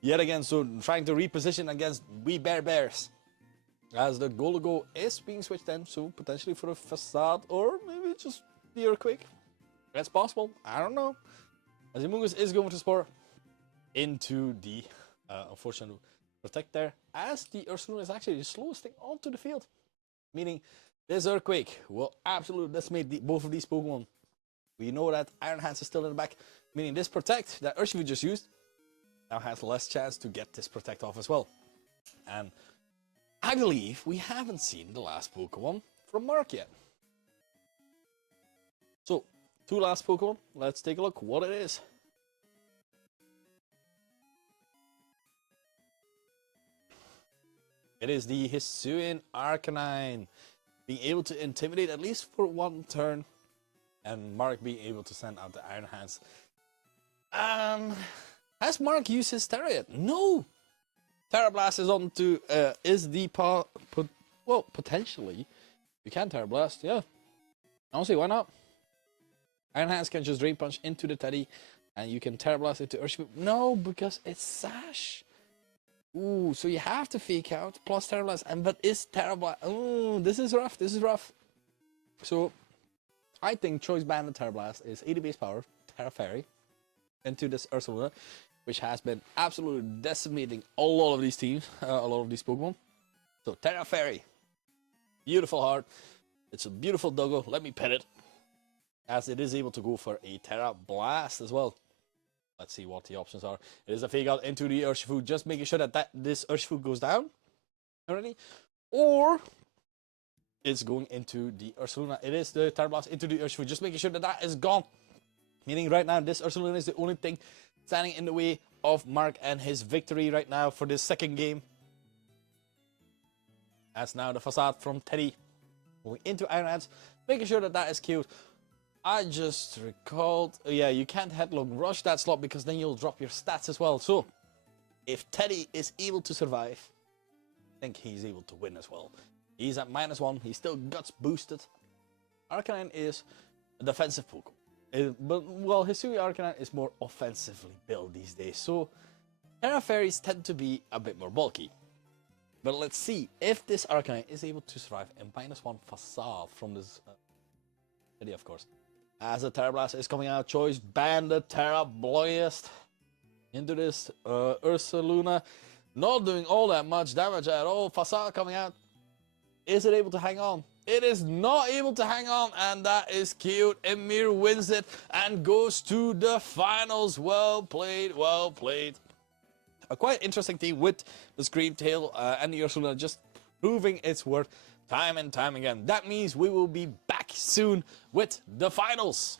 yet again, so trying to reposition against We Bear Bears. As the Golago is being switched in, so potentially for a Facade or maybe just the Earthquake. That's possible, I don't know. As Amoonguss is going to Spore into the unfortunate Protect there, as the Ursaluna is actually the slowest thing onto the field. Meaning this Earthquake will absolutely decimate both of these Pokemon. We know that Iron Hands is still in the back, meaning this Protect that Urshifu just used now has less chance to get this Protect off as well. And I believe we haven't seen the last Pokemon from Mark yet. So, 2 last Pokemon, let's take a look what it is. It is the Hisuian Arcanine, being able to intimidate at least for 1 turn, and Mark being able to send out the Iron Hands. Has Mark used his Terra yet? No! Terra Blast is on to, well, potentially, you can Terra Blast, yeah. Honestly, why not? Iron Hands can just Drain Punch into the Teddy, and you can Terra Blast into Urshifu. No, because it's Sash. Ooh, so you have to Fake Out plus Terra Blast, but is Terra Blast? Oh, this is rough. This is rough. So, I think Choice Band and Terra Blast is 80 base power, Terra Fairy, into this Ursaluna, which has been absolutely decimating a lot of these teams, a lot of these Pokemon. So, Terra Fairy, beautiful heart. It's a beautiful doggo. Let me pet it, as it is able to go for a Terra Blast as well. Let's see what the options are. It is a Fake Out into the Urshifu, just making sure that this Urshifu goes down already. Or it's going into the Ursaluna. It is the Terra Blast into the Urshifu, just making sure that that is gone. Meaning right now, this Ursaluna is the only thing standing in the way of Mark and his victory right now for this second game. As now the Facade from Teddy going into Iron Hands, making sure that that is killed. I just recalled, yeah, you can't Headlong Rush that slot because then you'll drop your stats as well. So, if Teddy is able to survive, I think he's able to win as well. He's at -1, he's still Guts boosted. Arcanine is a defensive Pokemon. But, well, Hisuian Arcanine is more offensively built these days. So, Terra Fairies tend to be a bit more bulky. But let's see if this Arcanine is able to survive a -1 Facade from this Teddy, of course. As the Terra Blast is coming out, Choice Band the Terra Blast into this Ursaluna. Not doing all that much damage at all. Facade coming out. Is it able to hang on? It is not able to hang on, and that is cute. Emir wins it and goes to the finals. Well played, well played. A quite interesting team with the Scream Tail and the Ursaluna just proving its worth time and time again. That means we will be back soon with the finals.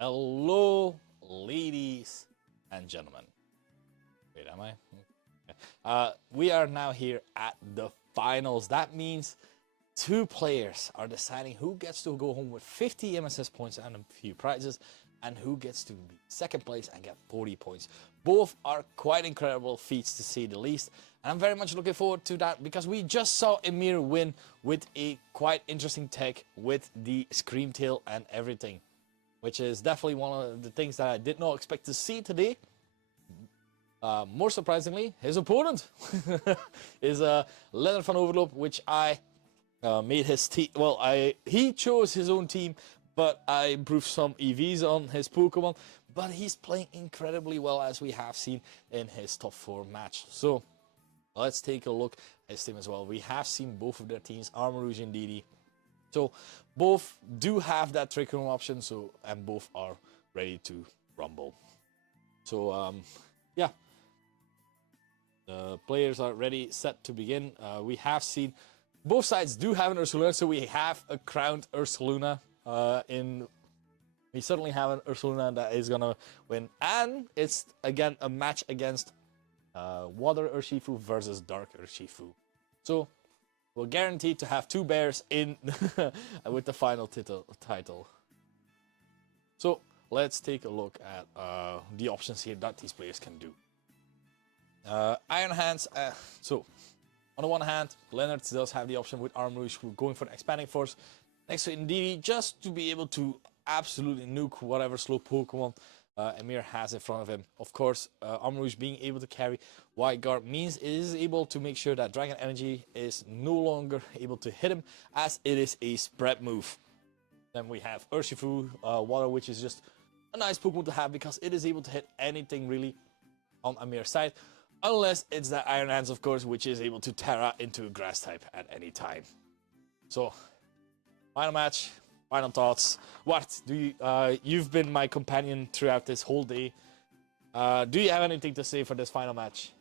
Hello, ladies and gentlemen. Wait, am I? Okay. We are now here at the finals. That means 2 players are deciding who gets to go home with 50 MSS points and a few prizes, and who gets to be second place and get 40 points. Both are quite incredible feats, to say the least, and I'm very much looking forward to that, because we just saw Emir win with a quite interesting tech with the Screamtail and everything, which is definitely one of the things that I did not expect to see today. More surprisingly, his opponent is Leonard van Overloop, which I made his team. Well, he chose his own team, but I improved some EVs on his Pokemon. But he's playing incredibly well, as we have seen in his top 4 match. So let's take a look at his team as well. We have seen both of their teams, Armarouge and Didi. So both do have that Trick Room option, so, and both are ready to rumble. So yeah, the players are ready, set to begin. We have seen both sides do have an Ursaluna, so we have a crowned Ursaluna we certainly have an Ursaluna that is gonna win, and it's again a match against Water Urshifu versus Dark Urshifu. So we're guaranteed to have 2 bears in with the final title. So let's take a look at the options here that these players can do. Iron Hands. So on the one hand, Leonard does have the option with Armarouge going for an Expanding Force next to Ndidi, just to be able to absolutely nuke whatever slow Pokemon Emir has in front of him. Of course, Armarouge being able to carry Wide Guard means it is able to make sure that Dragon Energy is no longer able to hit him, as it is a spread move. Then we have Urshifu Water, which is just a nice Pokemon to have, because it is able to hit anything really on Emir's side, unless it's that Iron Hands, of course, which is able to Terra into a Grass type at any time. So, final match, final thoughts. What do you? You've been my companion throughout this whole day. Do you have anything to say for this final match?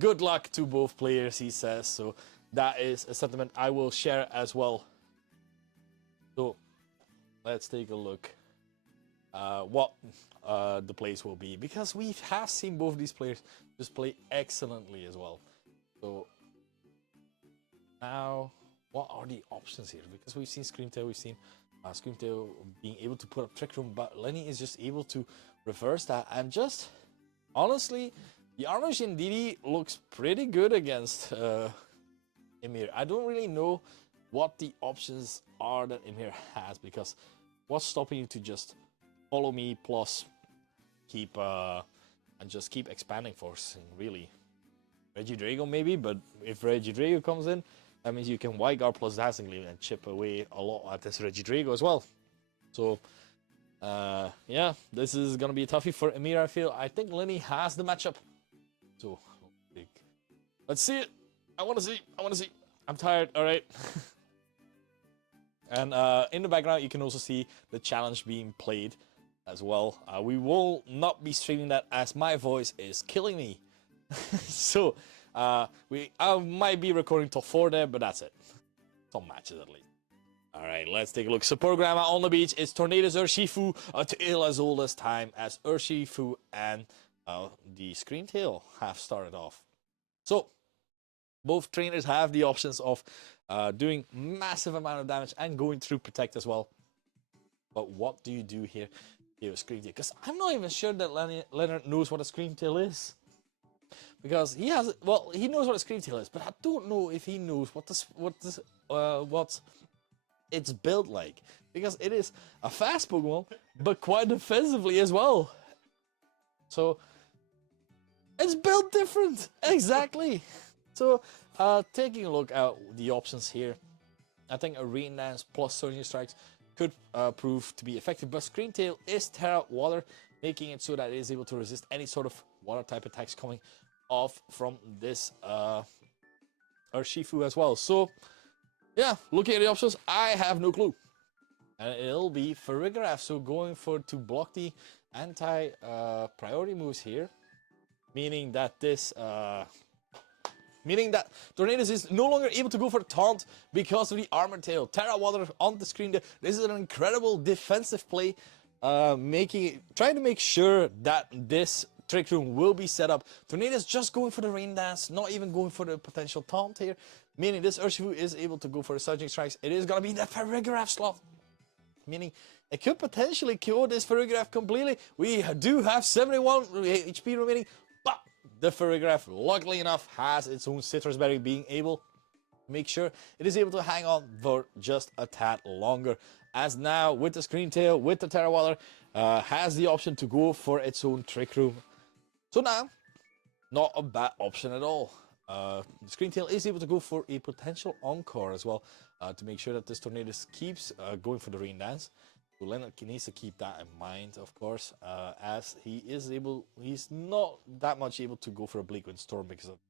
Good luck to both players, he says. So that is a sentiment I will share as well. So let's take a look what the plays will be, because we have seen both of these players just play excellently as well. So now, what are the options here? Because we've seen Screamtail, we've seen Screamtail being able to put up Trick Room, but Lenny is just able to reverse that. And just honestly, the Armarouge in Didi looks pretty good against Emir. I don't really know what the options are that Emir has, because what's stopping you to just follow me plus keep and just keep Expanding Forcing, really? Regidrago maybe, but if Regidrago comes in, that means you can Wide Guard plus Dazzling Gleam and chip away a lot at this Regidrago as well. So yeah, this is gonna be a toughie for Emir, I feel. I think Lenny has the matchup. So let's see it. I wanna see. I'm tired, alright. And in the background you can also see the challenge being played as well. We will not be streaming that, as my voice is killing me. So I might be recording top 4 there, but that's it. Some matches at least. Alright, let's take a look. Support Grandma on the beach. It's Tornado's Urshifu, a tale as old as time, as Urshifu and the Screamtail have started off. So both trainers have the options of doing massive amount of damage and going through Protect as well. But what do you do here with Screamtail? Because I'm not even sure that Leonard knows what a Screamtail is. Because he has, well, he knows what a Screamtail is, but I don't know if he knows what it's built like. Because it is a fast Pokemon, but quite defensively as well. So it's built different, exactly. So taking a look at the options here, I think a Rain Dance plus Surging Strikes could prove to be effective, but Screamtail is Terra Water, making it so that it is able to resist any sort of water type attacks coming off from this Urshifu as well. So yeah, looking at the options, I have no clue. And it'll be Farigiraf, so going to block the anti priority moves here, meaning that this meaning that Tornadus is no longer able to go for taunt because of the Armor Tail. Terra Water on the screen there. This is an incredible defensive play, trying to make sure that this Trick Room will be set up. Tornadus just going for the Rain Dance, not even going for the potential taunt here, meaning this Urshifu is able to go for the Surging Strikes. It is going to be the Farigiraf slot, meaning it could potentially kill this Farigiraf completely. We do have 71 HP remaining, but the Farigiraf, luckily enough, has its own Citrus Berry, being able to make sure it is able to hang on for just a tad longer. As now, with the Screen Tail, with the Terra Water, has the option to go for its own Trick Room. So now, not a bad option at all. The Screen Tail is able to go for a potential Encore as well, to make sure that this Tornadus keeps going for the Rain Dance. So Leonard needs to keep that in mind, of course, as he's not that much able to go for a Bleak Wind Storm because of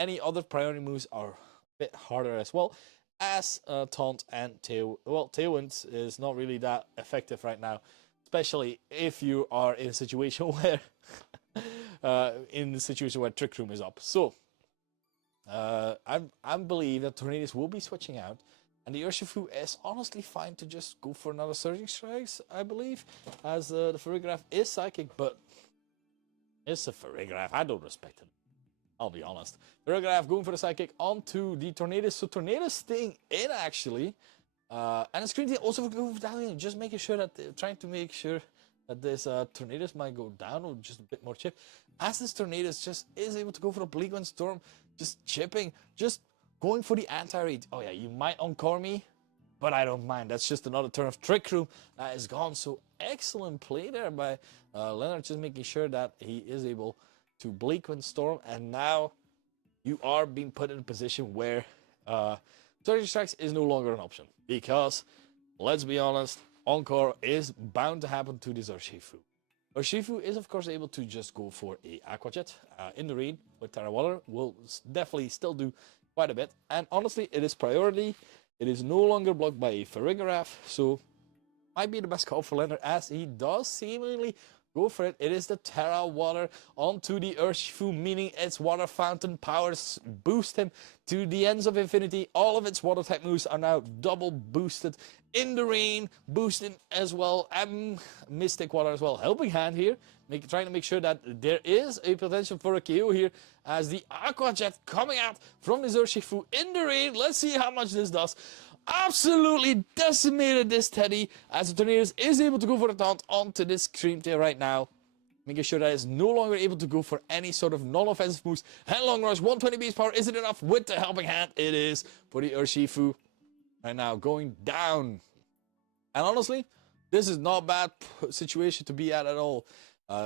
any other priority moves are a bit harder as well, as Taunt and Tailwind is not really that effective right now, especially if you are in a situation where Trick Room is up. So I believe that Tornadus will be switching out, and the Urshifu is honestly fine to just go for another Surging Strikes, I believe, as the Farigiraf is Psychic, but it's a Farigiraf. I don't respect it, I'll be honest. Farigiraf going for the Psychic onto the Tornadus, so Tornadus staying in actually, and the Screen Tail also going for Dalian, just making sure that trying to make sure that this Tornadus might go down or just a bit more chip, as this Tornadus just is able to go for a Bleak Wind Storm, just chipping, just going for the anti-raid. Oh yeah, you might Encore me, but I don't mind. That's just another turn of Trick Room that is gone. So excellent play there by Leonard, just making sure that he is able to Bleak Wind Storm, and now you are being put in a position where Surging Strikes is no longer an option, because let's be honest, Encore is bound to happen to this Urshifu. Urshifu is of course able to just go for a Aqua Jet in the rain with Terra Water, will definitely still do quite a bit, and honestly it is priority. It is no longer blocked by a Farigiraf, so might be the best call for Leonard, as he does seemingly go for it. It is the Terra Water onto the Urshifu, meaning its Water Fountain powers boost him to the ends of infinity. All of its Water type moves are now double boosted. In the rain, boosted as well, and Mystic Water as well. Helping Hand here, trying to make sure that there is a potential for a KO here, as the Aqua Jet coming out from this Urshifu in the rain. Let's see how much this does. Absolutely decimated this Teddy, as the Tornadus is able to go for the taunt onto this Scream Tail right now, making sure that it's no longer able to go for any sort of non-offensive moves. Headlong Rush, 120 base power, is it enough with the Helping Hand? It is for the Urshifu right now, going down. And honestly, this is not a bad situation to be at all.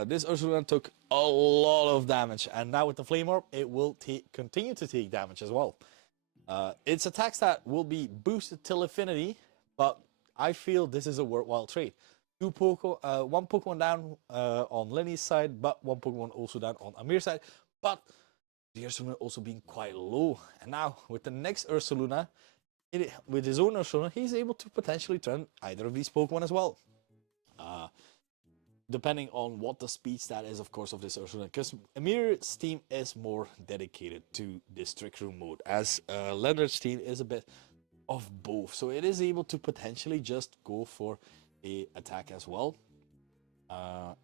This Urshifu took a lot of damage, and now with the Flame Orb, it will continue to take damage as well. Its attack stat will be boosted till infinity, but I feel this is a worthwhile trade. One Pokemon down on Lenny's side, but one Pokemon also down on Amir's side, but the Ursaluna also being quite low. And now with the next Ursaluna, with his own Ursaluna, he's able to potentially turn either of these Pokemon as well. Depending on what the speed stat is, of course, of this Ursaluna, because Amir's team is more dedicated to this Trick Room mode, as Leonard's team is a bit of both. So it is able to potentially just go for a attack as well,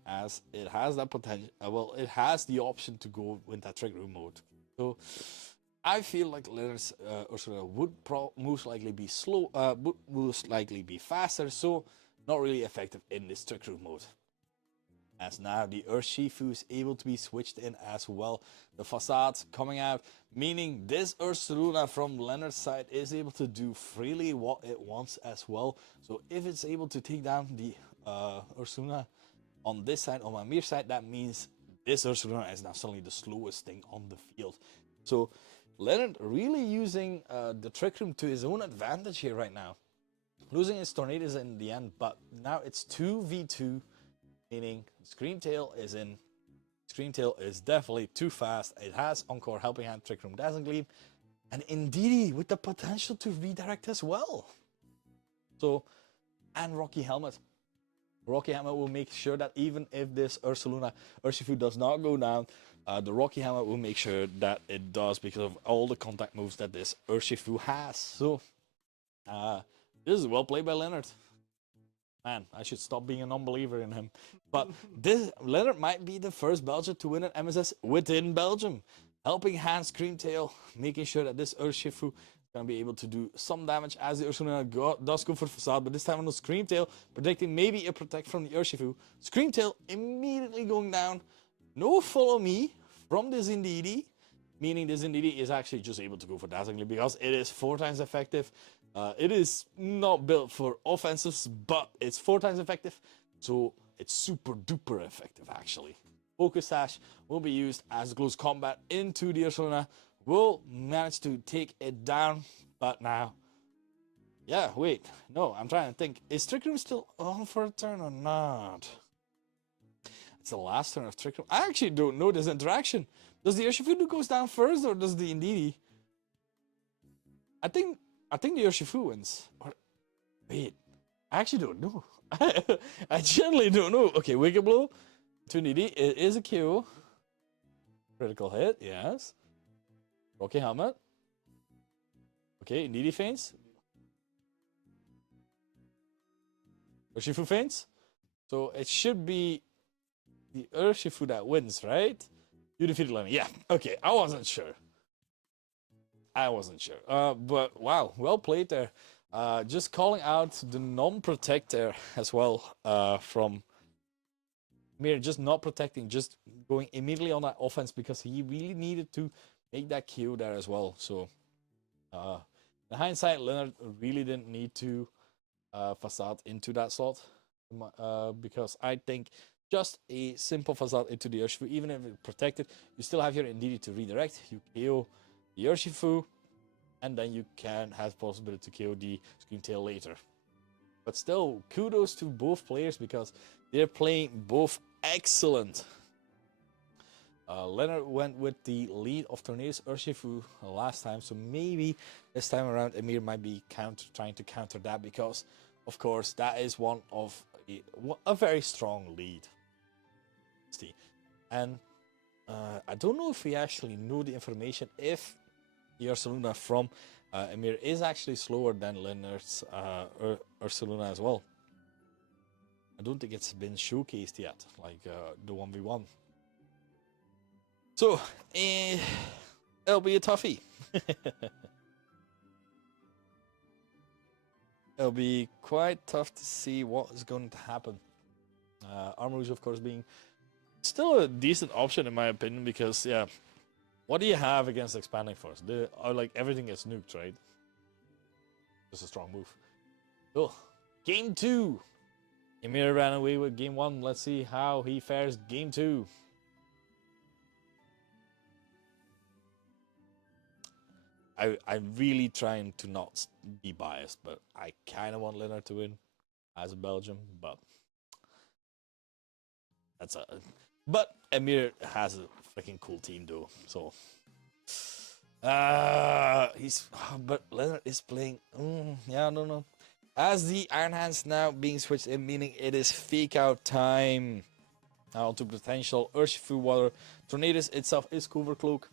as it has that potential. Well, it has the option to go with that Trick Room mode. So I feel like Leonard's Ursula would most likely be slow, would most likely be faster, so not really effective in this Trick Room mode. As now the Urshifu is able to be switched in as well. The Facade coming out, meaning this Ursaluna from Leonard's side is able to do freely what it wants as well. So if it's able to take down the Ursaluna on this side, on Amir's side, that means this Ursaluna is now suddenly the slowest thing on the field. So Leonard really using the Trick Room to his own advantage here right now. Losing his Tornadus in the end, but now it's 2v2, meaning Scream Tail is in. Scream Tail is definitely too fast. It has Encore, Helping Hand, Trick Room, Dazzling Gleam, and Indeedee with the potential to redirect as well. So, and Rocky Helmet. Rocky Helmet will make sure that even if this Urshifu does not go down, The Rocky Hammer will make sure that it does because of all the contact moves that this Urshifu has. So, this is well played by Leonard. Man, I should stop being a non-believer in him. But this Leonard might be the first Belgian to win an MSS within Belgium. Helping hand Screamtail, making sure that this Urshifu is going to be able to do some damage as the Ursaluna does go for Facade, but this time on the Screamtail, predicting maybe a protect from the Urshifu. Screamtail immediately going down. No follow me from the Zindidi, meaning the Zindidi is actually just able to go for Dazzlingly because it is 4 times effective. It is not built for offensives, but it's 4 times effective, so it's super duper effective actually. Focus Sash will be used as close combat into the Ursaluna. Will manage to take it down, but now, yeah, wait, no, I'm trying to think. Is Trick Room still on for a turn or not? It's the last turn of Trick Room. I actually don't know this interaction. Does the Urshifu goes down first or does the Indeedee? I think the Urshifu wins. Or, wait, I actually don't know. I generally don't know. Okay, Wicked Blow to Indeedee. It is a KO. Critical hit, yes. Rocky Helmet. Okay, Indeedee faints. Urshifu faints. So it should be the Urshifu that wins, right? You defeated Lenny. Yeah, okay, I wasn't sure. But wow, well played there. Just calling out the non-protect there as well from Mir, just not protecting, just going immediately on that offense because he really needed to make that KO there as well. So in hindsight, Leonard really didn't need to Facade into that slot because I think just a simple Facade into the Urshifu, even if it's protected, you still have your Indeedee to redirect. You KO the Urshifu, and then you can have the possibility to KO the Screamtail later. But still, kudos to both players because they're playing both excellent. Leonard went with the lead of Tornado's Urshifu last time, so maybe this time around Emir might be trying to counter that because, of course, that is one of a very strong lead. And I don't know if we actually know the information if the Ursaluna from Emir is actually slower than Leonard's Ursaluna as well. I don't think it's been showcased yet, like the 1v1. So, it'll be a toughie. It'll be quite tough to see what is going to happen. Armourouge, of course, being still a decent option in my opinion because, yeah, what do you have against Expanding Force? Like everything gets nuked, right? Just a strong move. Oh, game 2. Emir ran away with game 1. Let's see how he fares game 2. I'm really trying to not be biased, but I kind of want Leonard to win as a Belgium, but but Emir has a freaking cool team though, so but Leonard is playing. Yeah, no. As the Iron Hands now being switched in, meaning it is fake out time. Now to potential Urshifu Water. Tornadoes itself is Cover Cloak,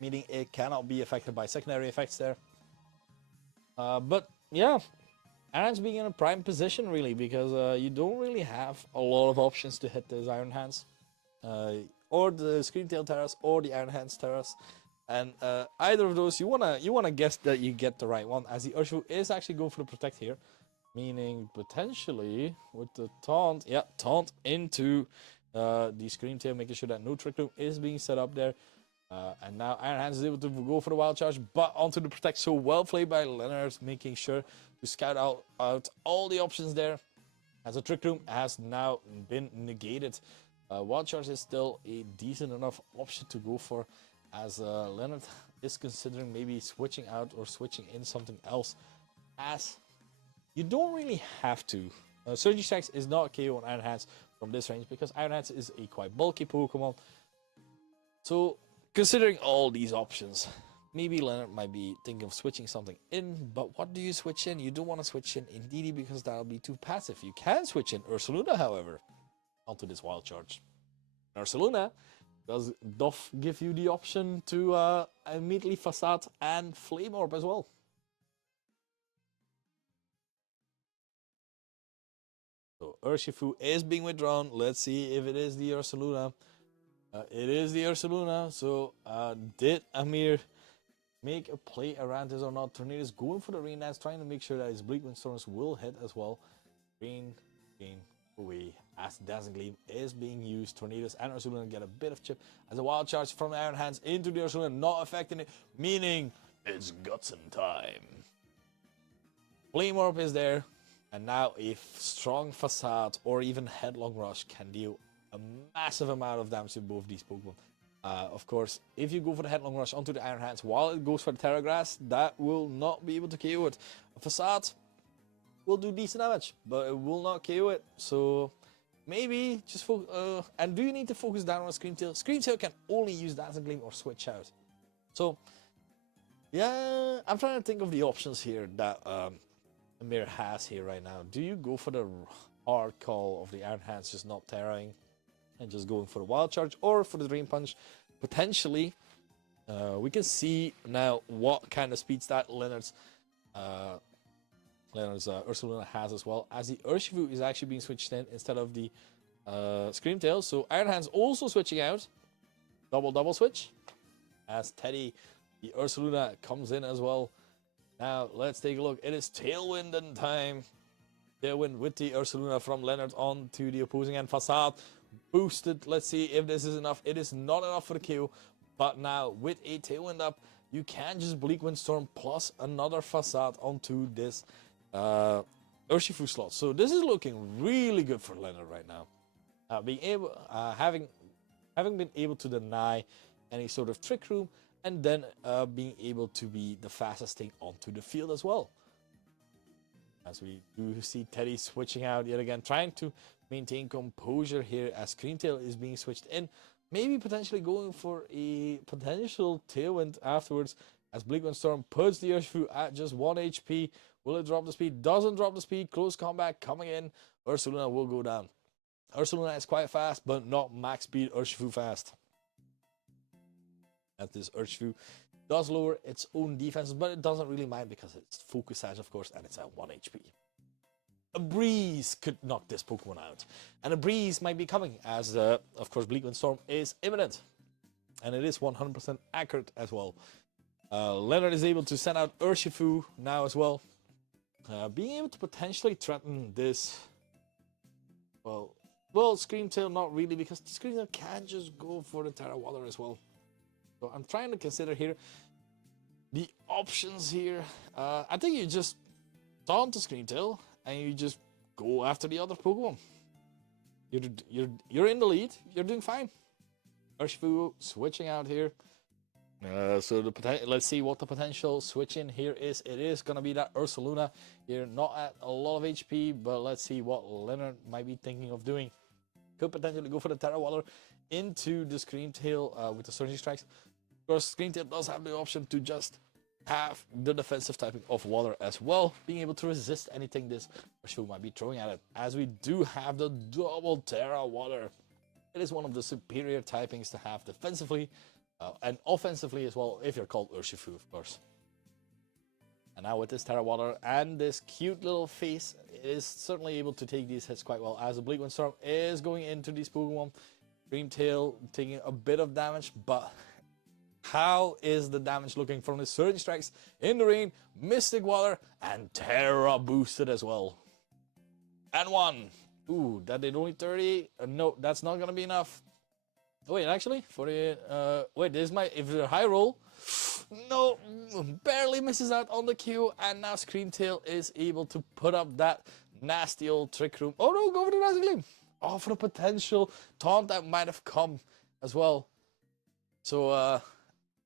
meaning it cannot be affected by secondary effects there. But yeah, Iron Hands being in a prime position really because you don't really have a lot of options to hit those Iron Hands. Or the Screamtail Terrace or the Iron Hands Terrace. And either of those, you wanna guess that you get the right one, as the Urshifu is actually going for the protect here, meaning potentially with the taunt, yeah, taunt into the Screamtail, making sure that no Trick Room is being set up there. And now Iron Hands is able to go for the Wild Charge, but onto the protect. So well played by Leonard, making sure to scout out all the options there. As a Trick Room has now been negated. Wild Charge is still a decent enough option to go for, as Leonard is considering maybe switching out or switching in something else, as you don't really have to. Surgy Strikes is not KO on Iron Hands from this range because Iron Hands is a quite bulky Pokemon. So considering all these options, maybe Leonard might be thinking of switching something in, but what do you switch in? You don't want to switch in Indeedee because that'll be too passive. You can switch in Ursaluna, however, onto this Wild Charge. Ursaluna Does Doff give you the option to immediately Facade and Flame Orb as well? So Urshifu is being withdrawn. Let's see if it is the Ursaluna. It is the Ursaluna. So did Amir make a play around this or not? Tornado's going for the Rain Dance, trying to make sure that his Bleak Windstorms will hit as well. Rain away as Dazzling Gleam is being used. Tornadoes and Ursaluna get a bit of chip as a wild charge from the Iron Hands into the Ursaluna, not affecting it, meaning it's Gutson time. Flame Orb is there, and now a strong Facade or even Headlong Rush can deal a massive amount of damage to both these Pokemon. Of course, if you go for the Headlong Rush onto the Iron Hands while it goes for the Terra Grass, that will not be able to KO it. A Facade will do decent damage, but it will not KO it. So maybe just focus. And do you need to focus down on Scream Tail? Scream Tail can only use Dazzling Gleam or switch out. So yeah, I'm trying to think of the options here that Amir has here right now. Do you go for the hard call of the Iron Hands just not terraing and just going for the Wild Charge, or for the Dream Punch? Potentially, we can see now what kind of speed stat Leonard's Ursaluna has as well, as the Urshifu is actually being switched in instead of the Scream Tail. So Iron Hands also switching out. Double switch as Teddy, the Ursaluna, comes in as well. Now let's take a look. It is Tailwind in time. Tailwind with the Ursaluna from Leonard on to the opposing end. Facade boosted. Let's see if this is enough. It is not enough for the KO, but now with a Tailwind up, you can just Bleak Windstorm plus another Facade onto this Urshifu slot. So this is looking really good for Leonard right now. Being able, having been able to deny any sort of Trick Room, and then being able to be the fastest thing onto the field as well. As we do see Teddy switching out yet again, trying to maintain composure here as Scream Tail is being switched in. Maybe potentially going for a potential Tailwind afterwards, as Bleak Windstorm puts the Urshifu at just 1 HP. Will it drop the speed? Doesn't drop the speed. Close combat coming in. Ursaluna will go down. Ursaluna is quite fast, but not max speed Urshifu fast. As this Urshifu does lower its own defenses, but it doesn't really mind because it's Focus Sash, of course, and it's at 1 HP. A breeze could knock this Pokemon out, and a breeze might be coming as, of course, Bleak Windstorm is imminent, and it is 100% accurate as well. Leonard is able to send out Urshifu now as well, being able to potentially threaten this. Well, Scream Tail not really, because Scream Tail can just go for the Terra Water as well. So I'm trying to consider here the options here. I think you just taunt the Scream Tail and you just go after the other Pokemon. You're in the lead. You're doing fine. Urshifu switching out here. So let's see what the potential switch in here is. It is gonna be that Ursaluna here, not at a lot of HP, but let's see what Leonard might be thinking of doing. Could potentially go for the Terra Water into the Scream Tail with the Surging Strikes. Of course, Scream Tail does have the option to just have the defensive typing of water as well, being able to resist anything this Urshifu might be throwing at it, as we do have the double Terra Water. It is one of the superior typings to have defensively and offensively as well, if you're called Urshifu, of course. And now with this Terra Water and this cute little face, it is certainly able to take these hits quite well, as the Bleak Windstorm is going into these Pokemon. Scream Tail taking a bit of damage, but how is the damage looking from the Surging Strikes in the rain, Mystic Water, and Terra boosted as well? And one. Ooh, that did only 30. No, that's not gonna be enough. Wait, actually, for the wait, this might, if it's a high roll, no, barely misses out on the Q, and now Scream Tail is able to put up that nasty old Trick Room. Oh no, go for the Dazzling Gleam. Oh, for the potential taunt that might have come as well. So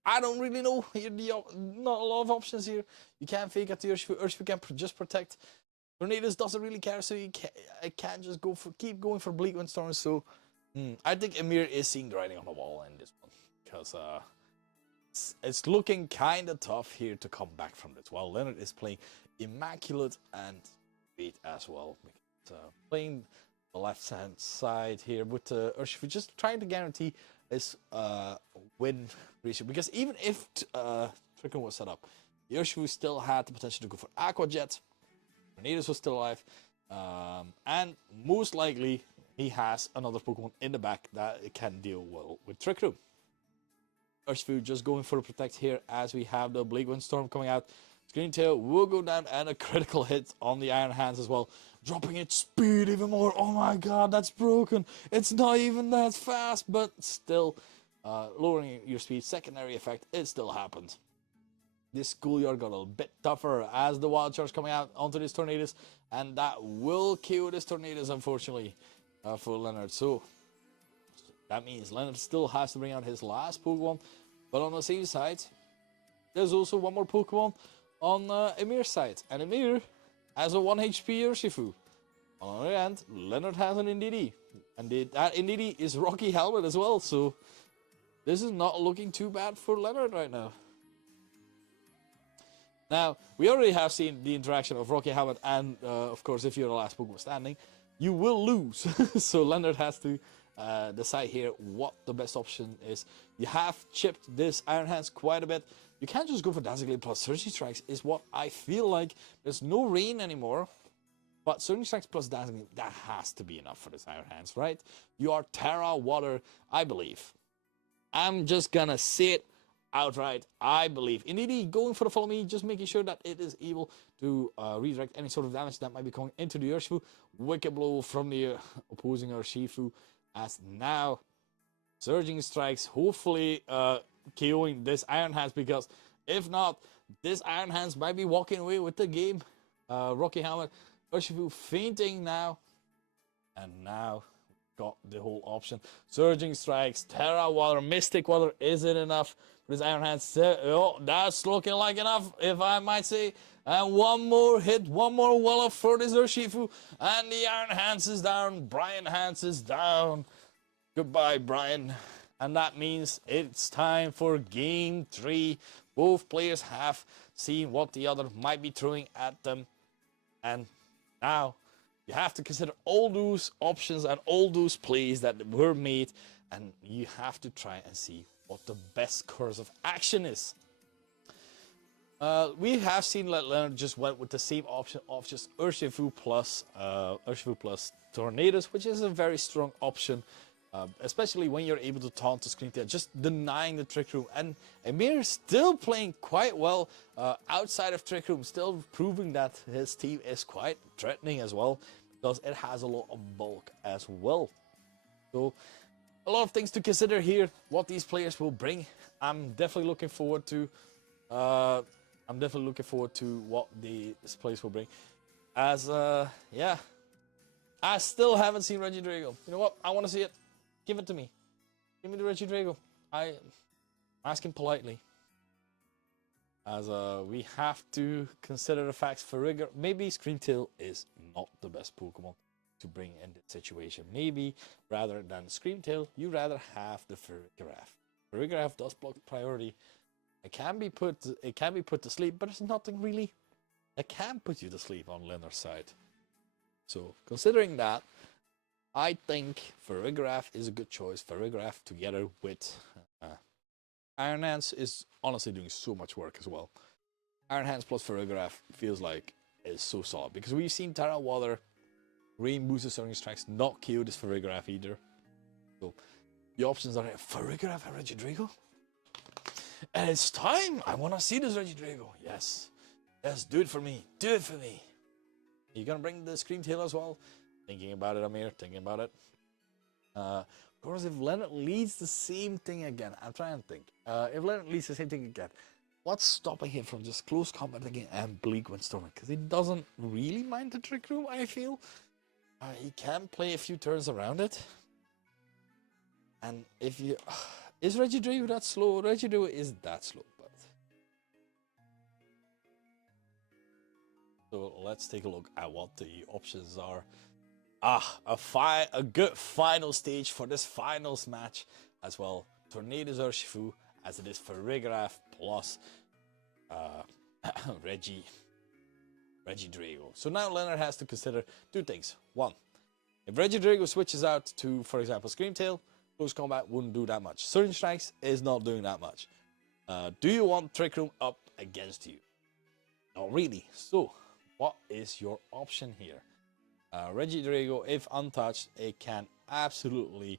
I don't really know. Not a lot of options here. You can't fake at the Urshifu. Urshifu can just protect. Tornadoes doesn't really care, so you can't just keep going for Bleak Windstorm. So I think Amir is seeing the writing on the wall in this one, because it's looking kind of tough here to come back from this. While Leonard is playing immaculate and great as well. Playing the left-hand side here with Urshifu, just trying to guarantee his win ratio. Because even if Trick Room was set up, Urshifu still had the potential to go for Aqua Jet. Tornadus was still alive. And most likely, he has another Pokemon in the back that can deal well with Trick Room. Urshifu just going for a protect here as we have the Blade Windstorm coming out. Screen Tail will go down and a critical hit on the Iron Hands as well. Dropping its speed even more. Oh my god, that's broken. It's not even that fast, but still lowering your speed. Secondary effect, it still happens. This Schoolyard got a bit tougher as the Wild Charge coming out onto this Tornadus. And that will kill this Tornadus, unfortunately, for Leonard. So that means Leonard still has to bring out his last Pokemon. But on the same side, there's also one more Pokemon on Emir's side. And Emir has a 1 HP Urshifu. On the other hand, Leonard has an Indeedee. And that Indeedee is Rocky Helmet as well. So this is not looking too bad for Leonard right now. Now, we already have seen the interaction of Rocky Helmet and, of course, if you're the last Pokemon standing, you will lose. So Leonard has to decide here what the best option is. You have chipped this Iron Hands quite a bit. You can't just go for Dazzling Gleam plus Surging Strikes is what I feel like. There's no rain anymore. But Surging Strikes plus Dazzling Gleam, that has to be enough for this Iron Hands, right? You are Terra Water, I believe. I'm just gonna say it outright, I believe. Indeed, going for the Follow Me, just making sure that it is able to redirect any sort of damage that might be coming into the Urshifu. Wicked Blow from the opposing Urshifu, as now Surging Strikes, hopefully KOing this Iron Hands, because if not, this Iron Hands might be walking away with the game. Rocky Helmet, Urshifu fainting now, and now got the whole option. Surging Strikes, Terra Water, Mystic Water, is it enough? This Iron Hands, oh, that's looking like enough, if I might say. And one more hit, one more wallop for this Urshifu, and the Iron Hands is down. Brian Hands is down. Goodbye, Brian. And that means it's time for Game 3. Both players have seen what the other might be throwing at them. And now you have to consider all those options and all those plays that were made. And you have to try and see what the best course of action is. We have seen that Leonard just went with the same option of just Urshifu plus Tornadus, which is a very strong option, especially when you're able to taunt the Screen Tail, just denying the Trick Room. And Emir is still playing quite well outside of Trick Room, still proving that his team is quite threatening as well, because it has a lot of bulk as well. So a lot of things to consider here, what these players will bring. I'm definitely looking forward to what these players will bring. As yeah, I still haven't seen Regidrago. You know what? I want to see it. Give it to me. Give me the Regidrago. I'm asking politely. As we have to consider the facts. Farigger, maybe Screen Tail is not the best Pokemon to bring in this situation. Maybe rather than Scream Tail, you rather have the Farigiraf. Farigiraf does block priority. It can be put to sleep, but there's nothing really that can put you to sleep on Leonard's side. So considering that, I think Farigiraf is a good choice. Farigiraf together with Iron Hands is honestly doing so much work as well. Iron Hands plus Farigiraf feels like is so solid, because we've seen Terra Water, Rain boosted Surging Strikes, not KO this Farigiraf either. So the options are Farigiraf and Regidrago. And it's time! I want to see this Regidrago. Yes. Yes, do it for me. Do it for me. You gonna bring the Scream Tail as well? Thinking about it, Amir. Thinking about it. Of course, if Leonard leads the same thing again, I'm trying to think. If Leonard leads the same thing again, what's stopping him from just close combat again and Bleak Windstorming? Because he doesn't really mind the Trick Room, I feel. He can play a few turns around it. And if you... is Regidrago that slow? Regidrago is that slow, but... So let's take a look at what the options are. A good final stage for this finals match as well. Tornadus Urshifu, as it is Farigiraf plus Regidrago. So now Leonard has to consider two things. One, if Regidrago switches out to, for example, Scream Tail, close combat wouldn't do that much. Surging Strikes is not doing that much. Do you want Trick Room up against you? Not really. So, what is your option here? Regidrago, if untouched, it can absolutely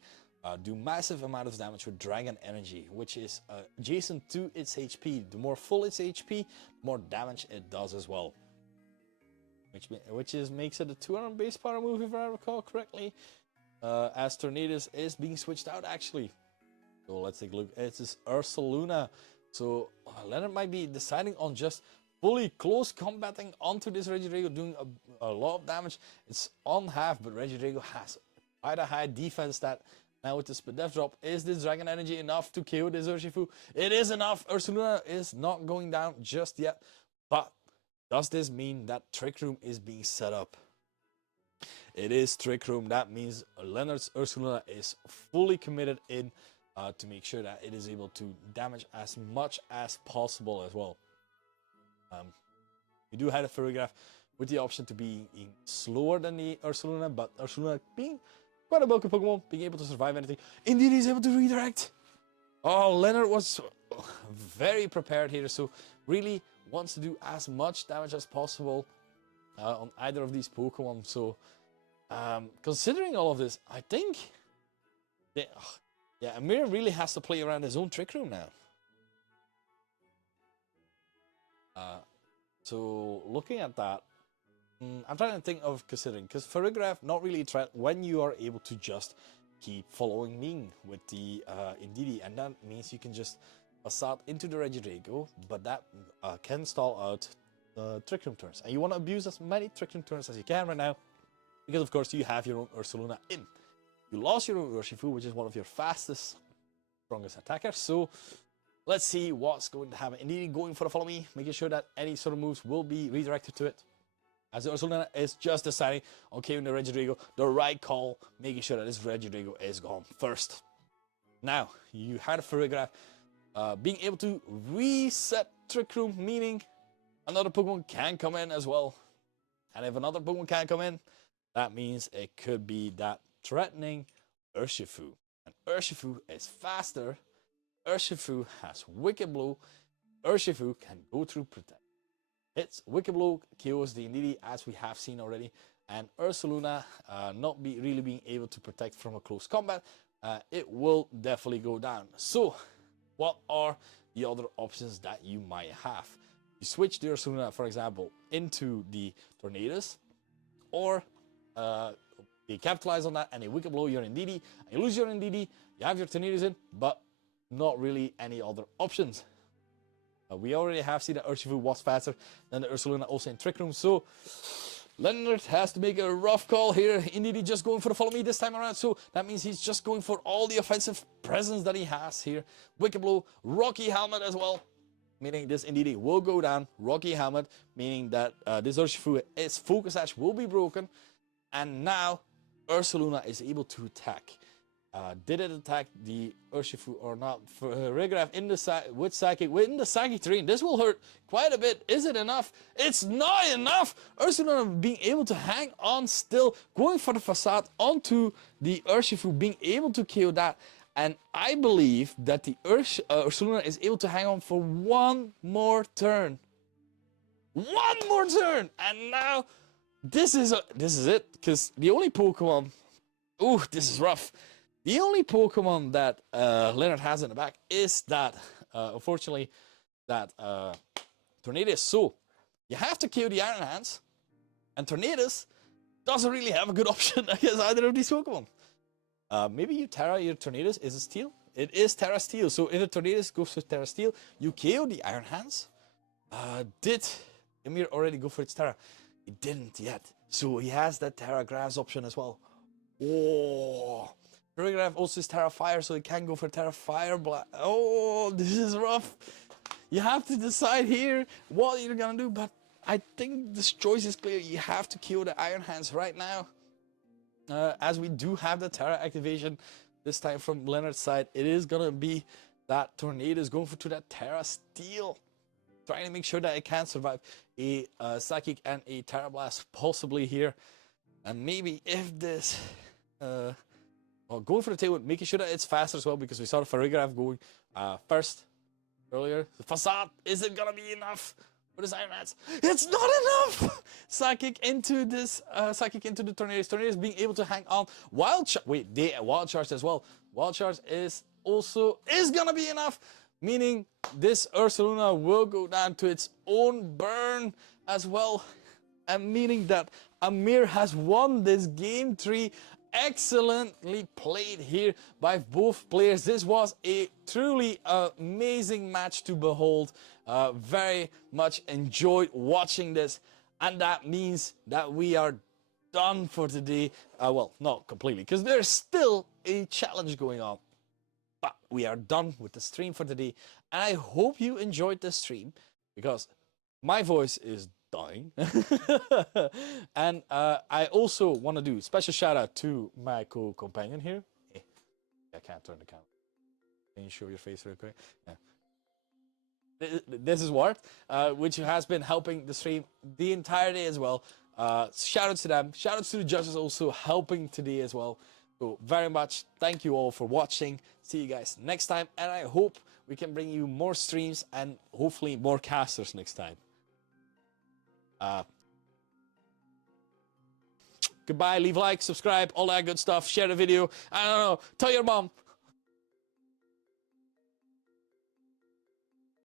do massive amount of damage with Dragon Energy, which is adjacent to its HP. The more full its HP, the more damage it does as well. Which makes it a 200 base power move, if I recall correctly. As Tornadus is being switched out, actually. So let's take a look. It's this Ursaluna. So Leonard might be deciding on just fully close combating onto this Regidrago, doing a lot of damage. It's on half, but Regidrago has quite a high defense stat. Now with the speed def drop, is this Dragon Energy enough to KO this Urshifu? It is enough. Ursaluna is not going down just yet. But does this mean that Trick Room is being set up? It is Trick Room. That means Leonard's Ursaluna is fully committed in to make sure that it is able to damage as much as possible as well. We do have a Ferrograph with the option to be slower than the Ursaluna, but Ursaluna being quite a bulky Pokemon, being able to survive anything. Indeed, he's able to redirect. Oh, Leonard was very prepared here, so really wants to do as much damage as possible on either of these Pokemon. So, considering all of this, I think yeah, Amir really has to play around his own Trick Room now. So looking at that, I'm trying to think of considering, because Ferrograph not really a threat when you are able to just keep following Ming with the Indeedee, and that means you can just Assad into the Regidrago, but that can stall out Trick Room turns, and you want to abuse as many Trick Room turns as you can right now, because of course you have your own Ursaluna in. You lost your own Urshifu, which is one of your fastest, strongest attackers, so let's see what's going to happen. Indeed, going for the follow me, making sure that any sort of moves will be redirected to it. As the Ursaluna is just deciding on KOing the Regidrago, the right call, making sure that this Regidrago is gone first. Now, you had a Ferrograph being able to reset Trick Room, meaning another Pokemon can come in as well. And if another Pokemon can come in, that means it could be that threatening Urshifu. And Urshifu is faster. Urshifu has Wicked Blow. Urshifu can go through Protect. Hits Wicked Blow, KOs the Indeedee, as we have seen already. And Ursaluna not really being able to protect from a close combat. It will definitely go down. So, what are the other options that you might have? You switch the Ursaluna, for example, into the Tornadus, or you capitalize on that and you Wicked Blow your Indeedee, and you lose your Indeedee, you have your Tornadus in, but not really any other options. We already have seen that Urshifu was faster than the Ursaluna also in Trick Room, so Leonard has to make a rough call here. Indeed, he's just going for the follow me this time around, so that means he's just going for all the offensive presence that he has here. Wicked Blow, Rocky Helmet as well, meaning this Indeedee will go down. Rocky Helmet, meaning that this Urshifu, its Focus Sash will be broken, and now Ursaluna is able to attack. Did it attack the Urshifu or not? For Ferrograph in the with Psychic terrain, this will hurt quite a bit. Is it enough? It's not enough. Ursaluna being able to hang on still, going for the facade onto the Urshifu, being able to KO that. And I believe that the Ursaluna is able to hang on for one more turn. One more turn, and now this is it. Because the only Pokemon, ooh, this is rough. The only Pokemon that Leonard has in the back is that, unfortunately, that Tornadus. So, you have to kill the Iron Hands, and Tornadus doesn't really have a good option against either of these Pokemon. Maybe you Terra your Tornadus. Is it Steel? It is Terra Steel. So, if the Tornadus goes with Terra Steel, you KO the Iron Hands. Did Emir already go for its Terra? He didn't yet. So, he has that Terra Grass option as well. Oh. Ferrograph also is Terra Fire, so it can go for Terra Fire Blast. Oh, this is rough. You have to decide here what you're gonna do, but I think this choice is clear. You have to kill the Iron Hands right now. As we do have the Terra activation, this time from Leonard's side, it is gonna be that Tornadus going to that Terra Steel, trying to make sure that it can survive a Psychic and a Terra Blast possibly here. And maybe if this Well, going for the tail, making sure that it's faster as well, because we saw the Farigiraf going first earlier. The Facade, is it gonna be enough for the Iron Rats? It's not enough! Psychic into this, Psychic into the Tornadus. Tornadus being able to hang on. Wild Charge, wait, they Wild Charge as well. Wild Charge is gonna be enough, meaning this Ursaluna will go down to its own burn as well, and meaning that Amir has won this game 3. Excellently played here by both players. This was a truly amazing match to behold. Very much enjoyed watching this, and that means that we are done for today. Well, not completely, because there's still a challenge going on, but we are done with the stream for today. And I hope you enjoyed this stream, because my voice is dying. And I also want to do special shout out to my co-companion here. I can't turn the camera. Can you show your face real quick? Yeah. This is Wart, which has been helping the stream the entire day as well. Shout out to them. Shout out to the judges also helping today as well. So very much thank you all for watching. See you guys next time, and I hope we can bring you more streams and hopefully more casters next time. Goodbye, leave a like, subscribe, all that good stuff, share the video. I don't know, tell your mom,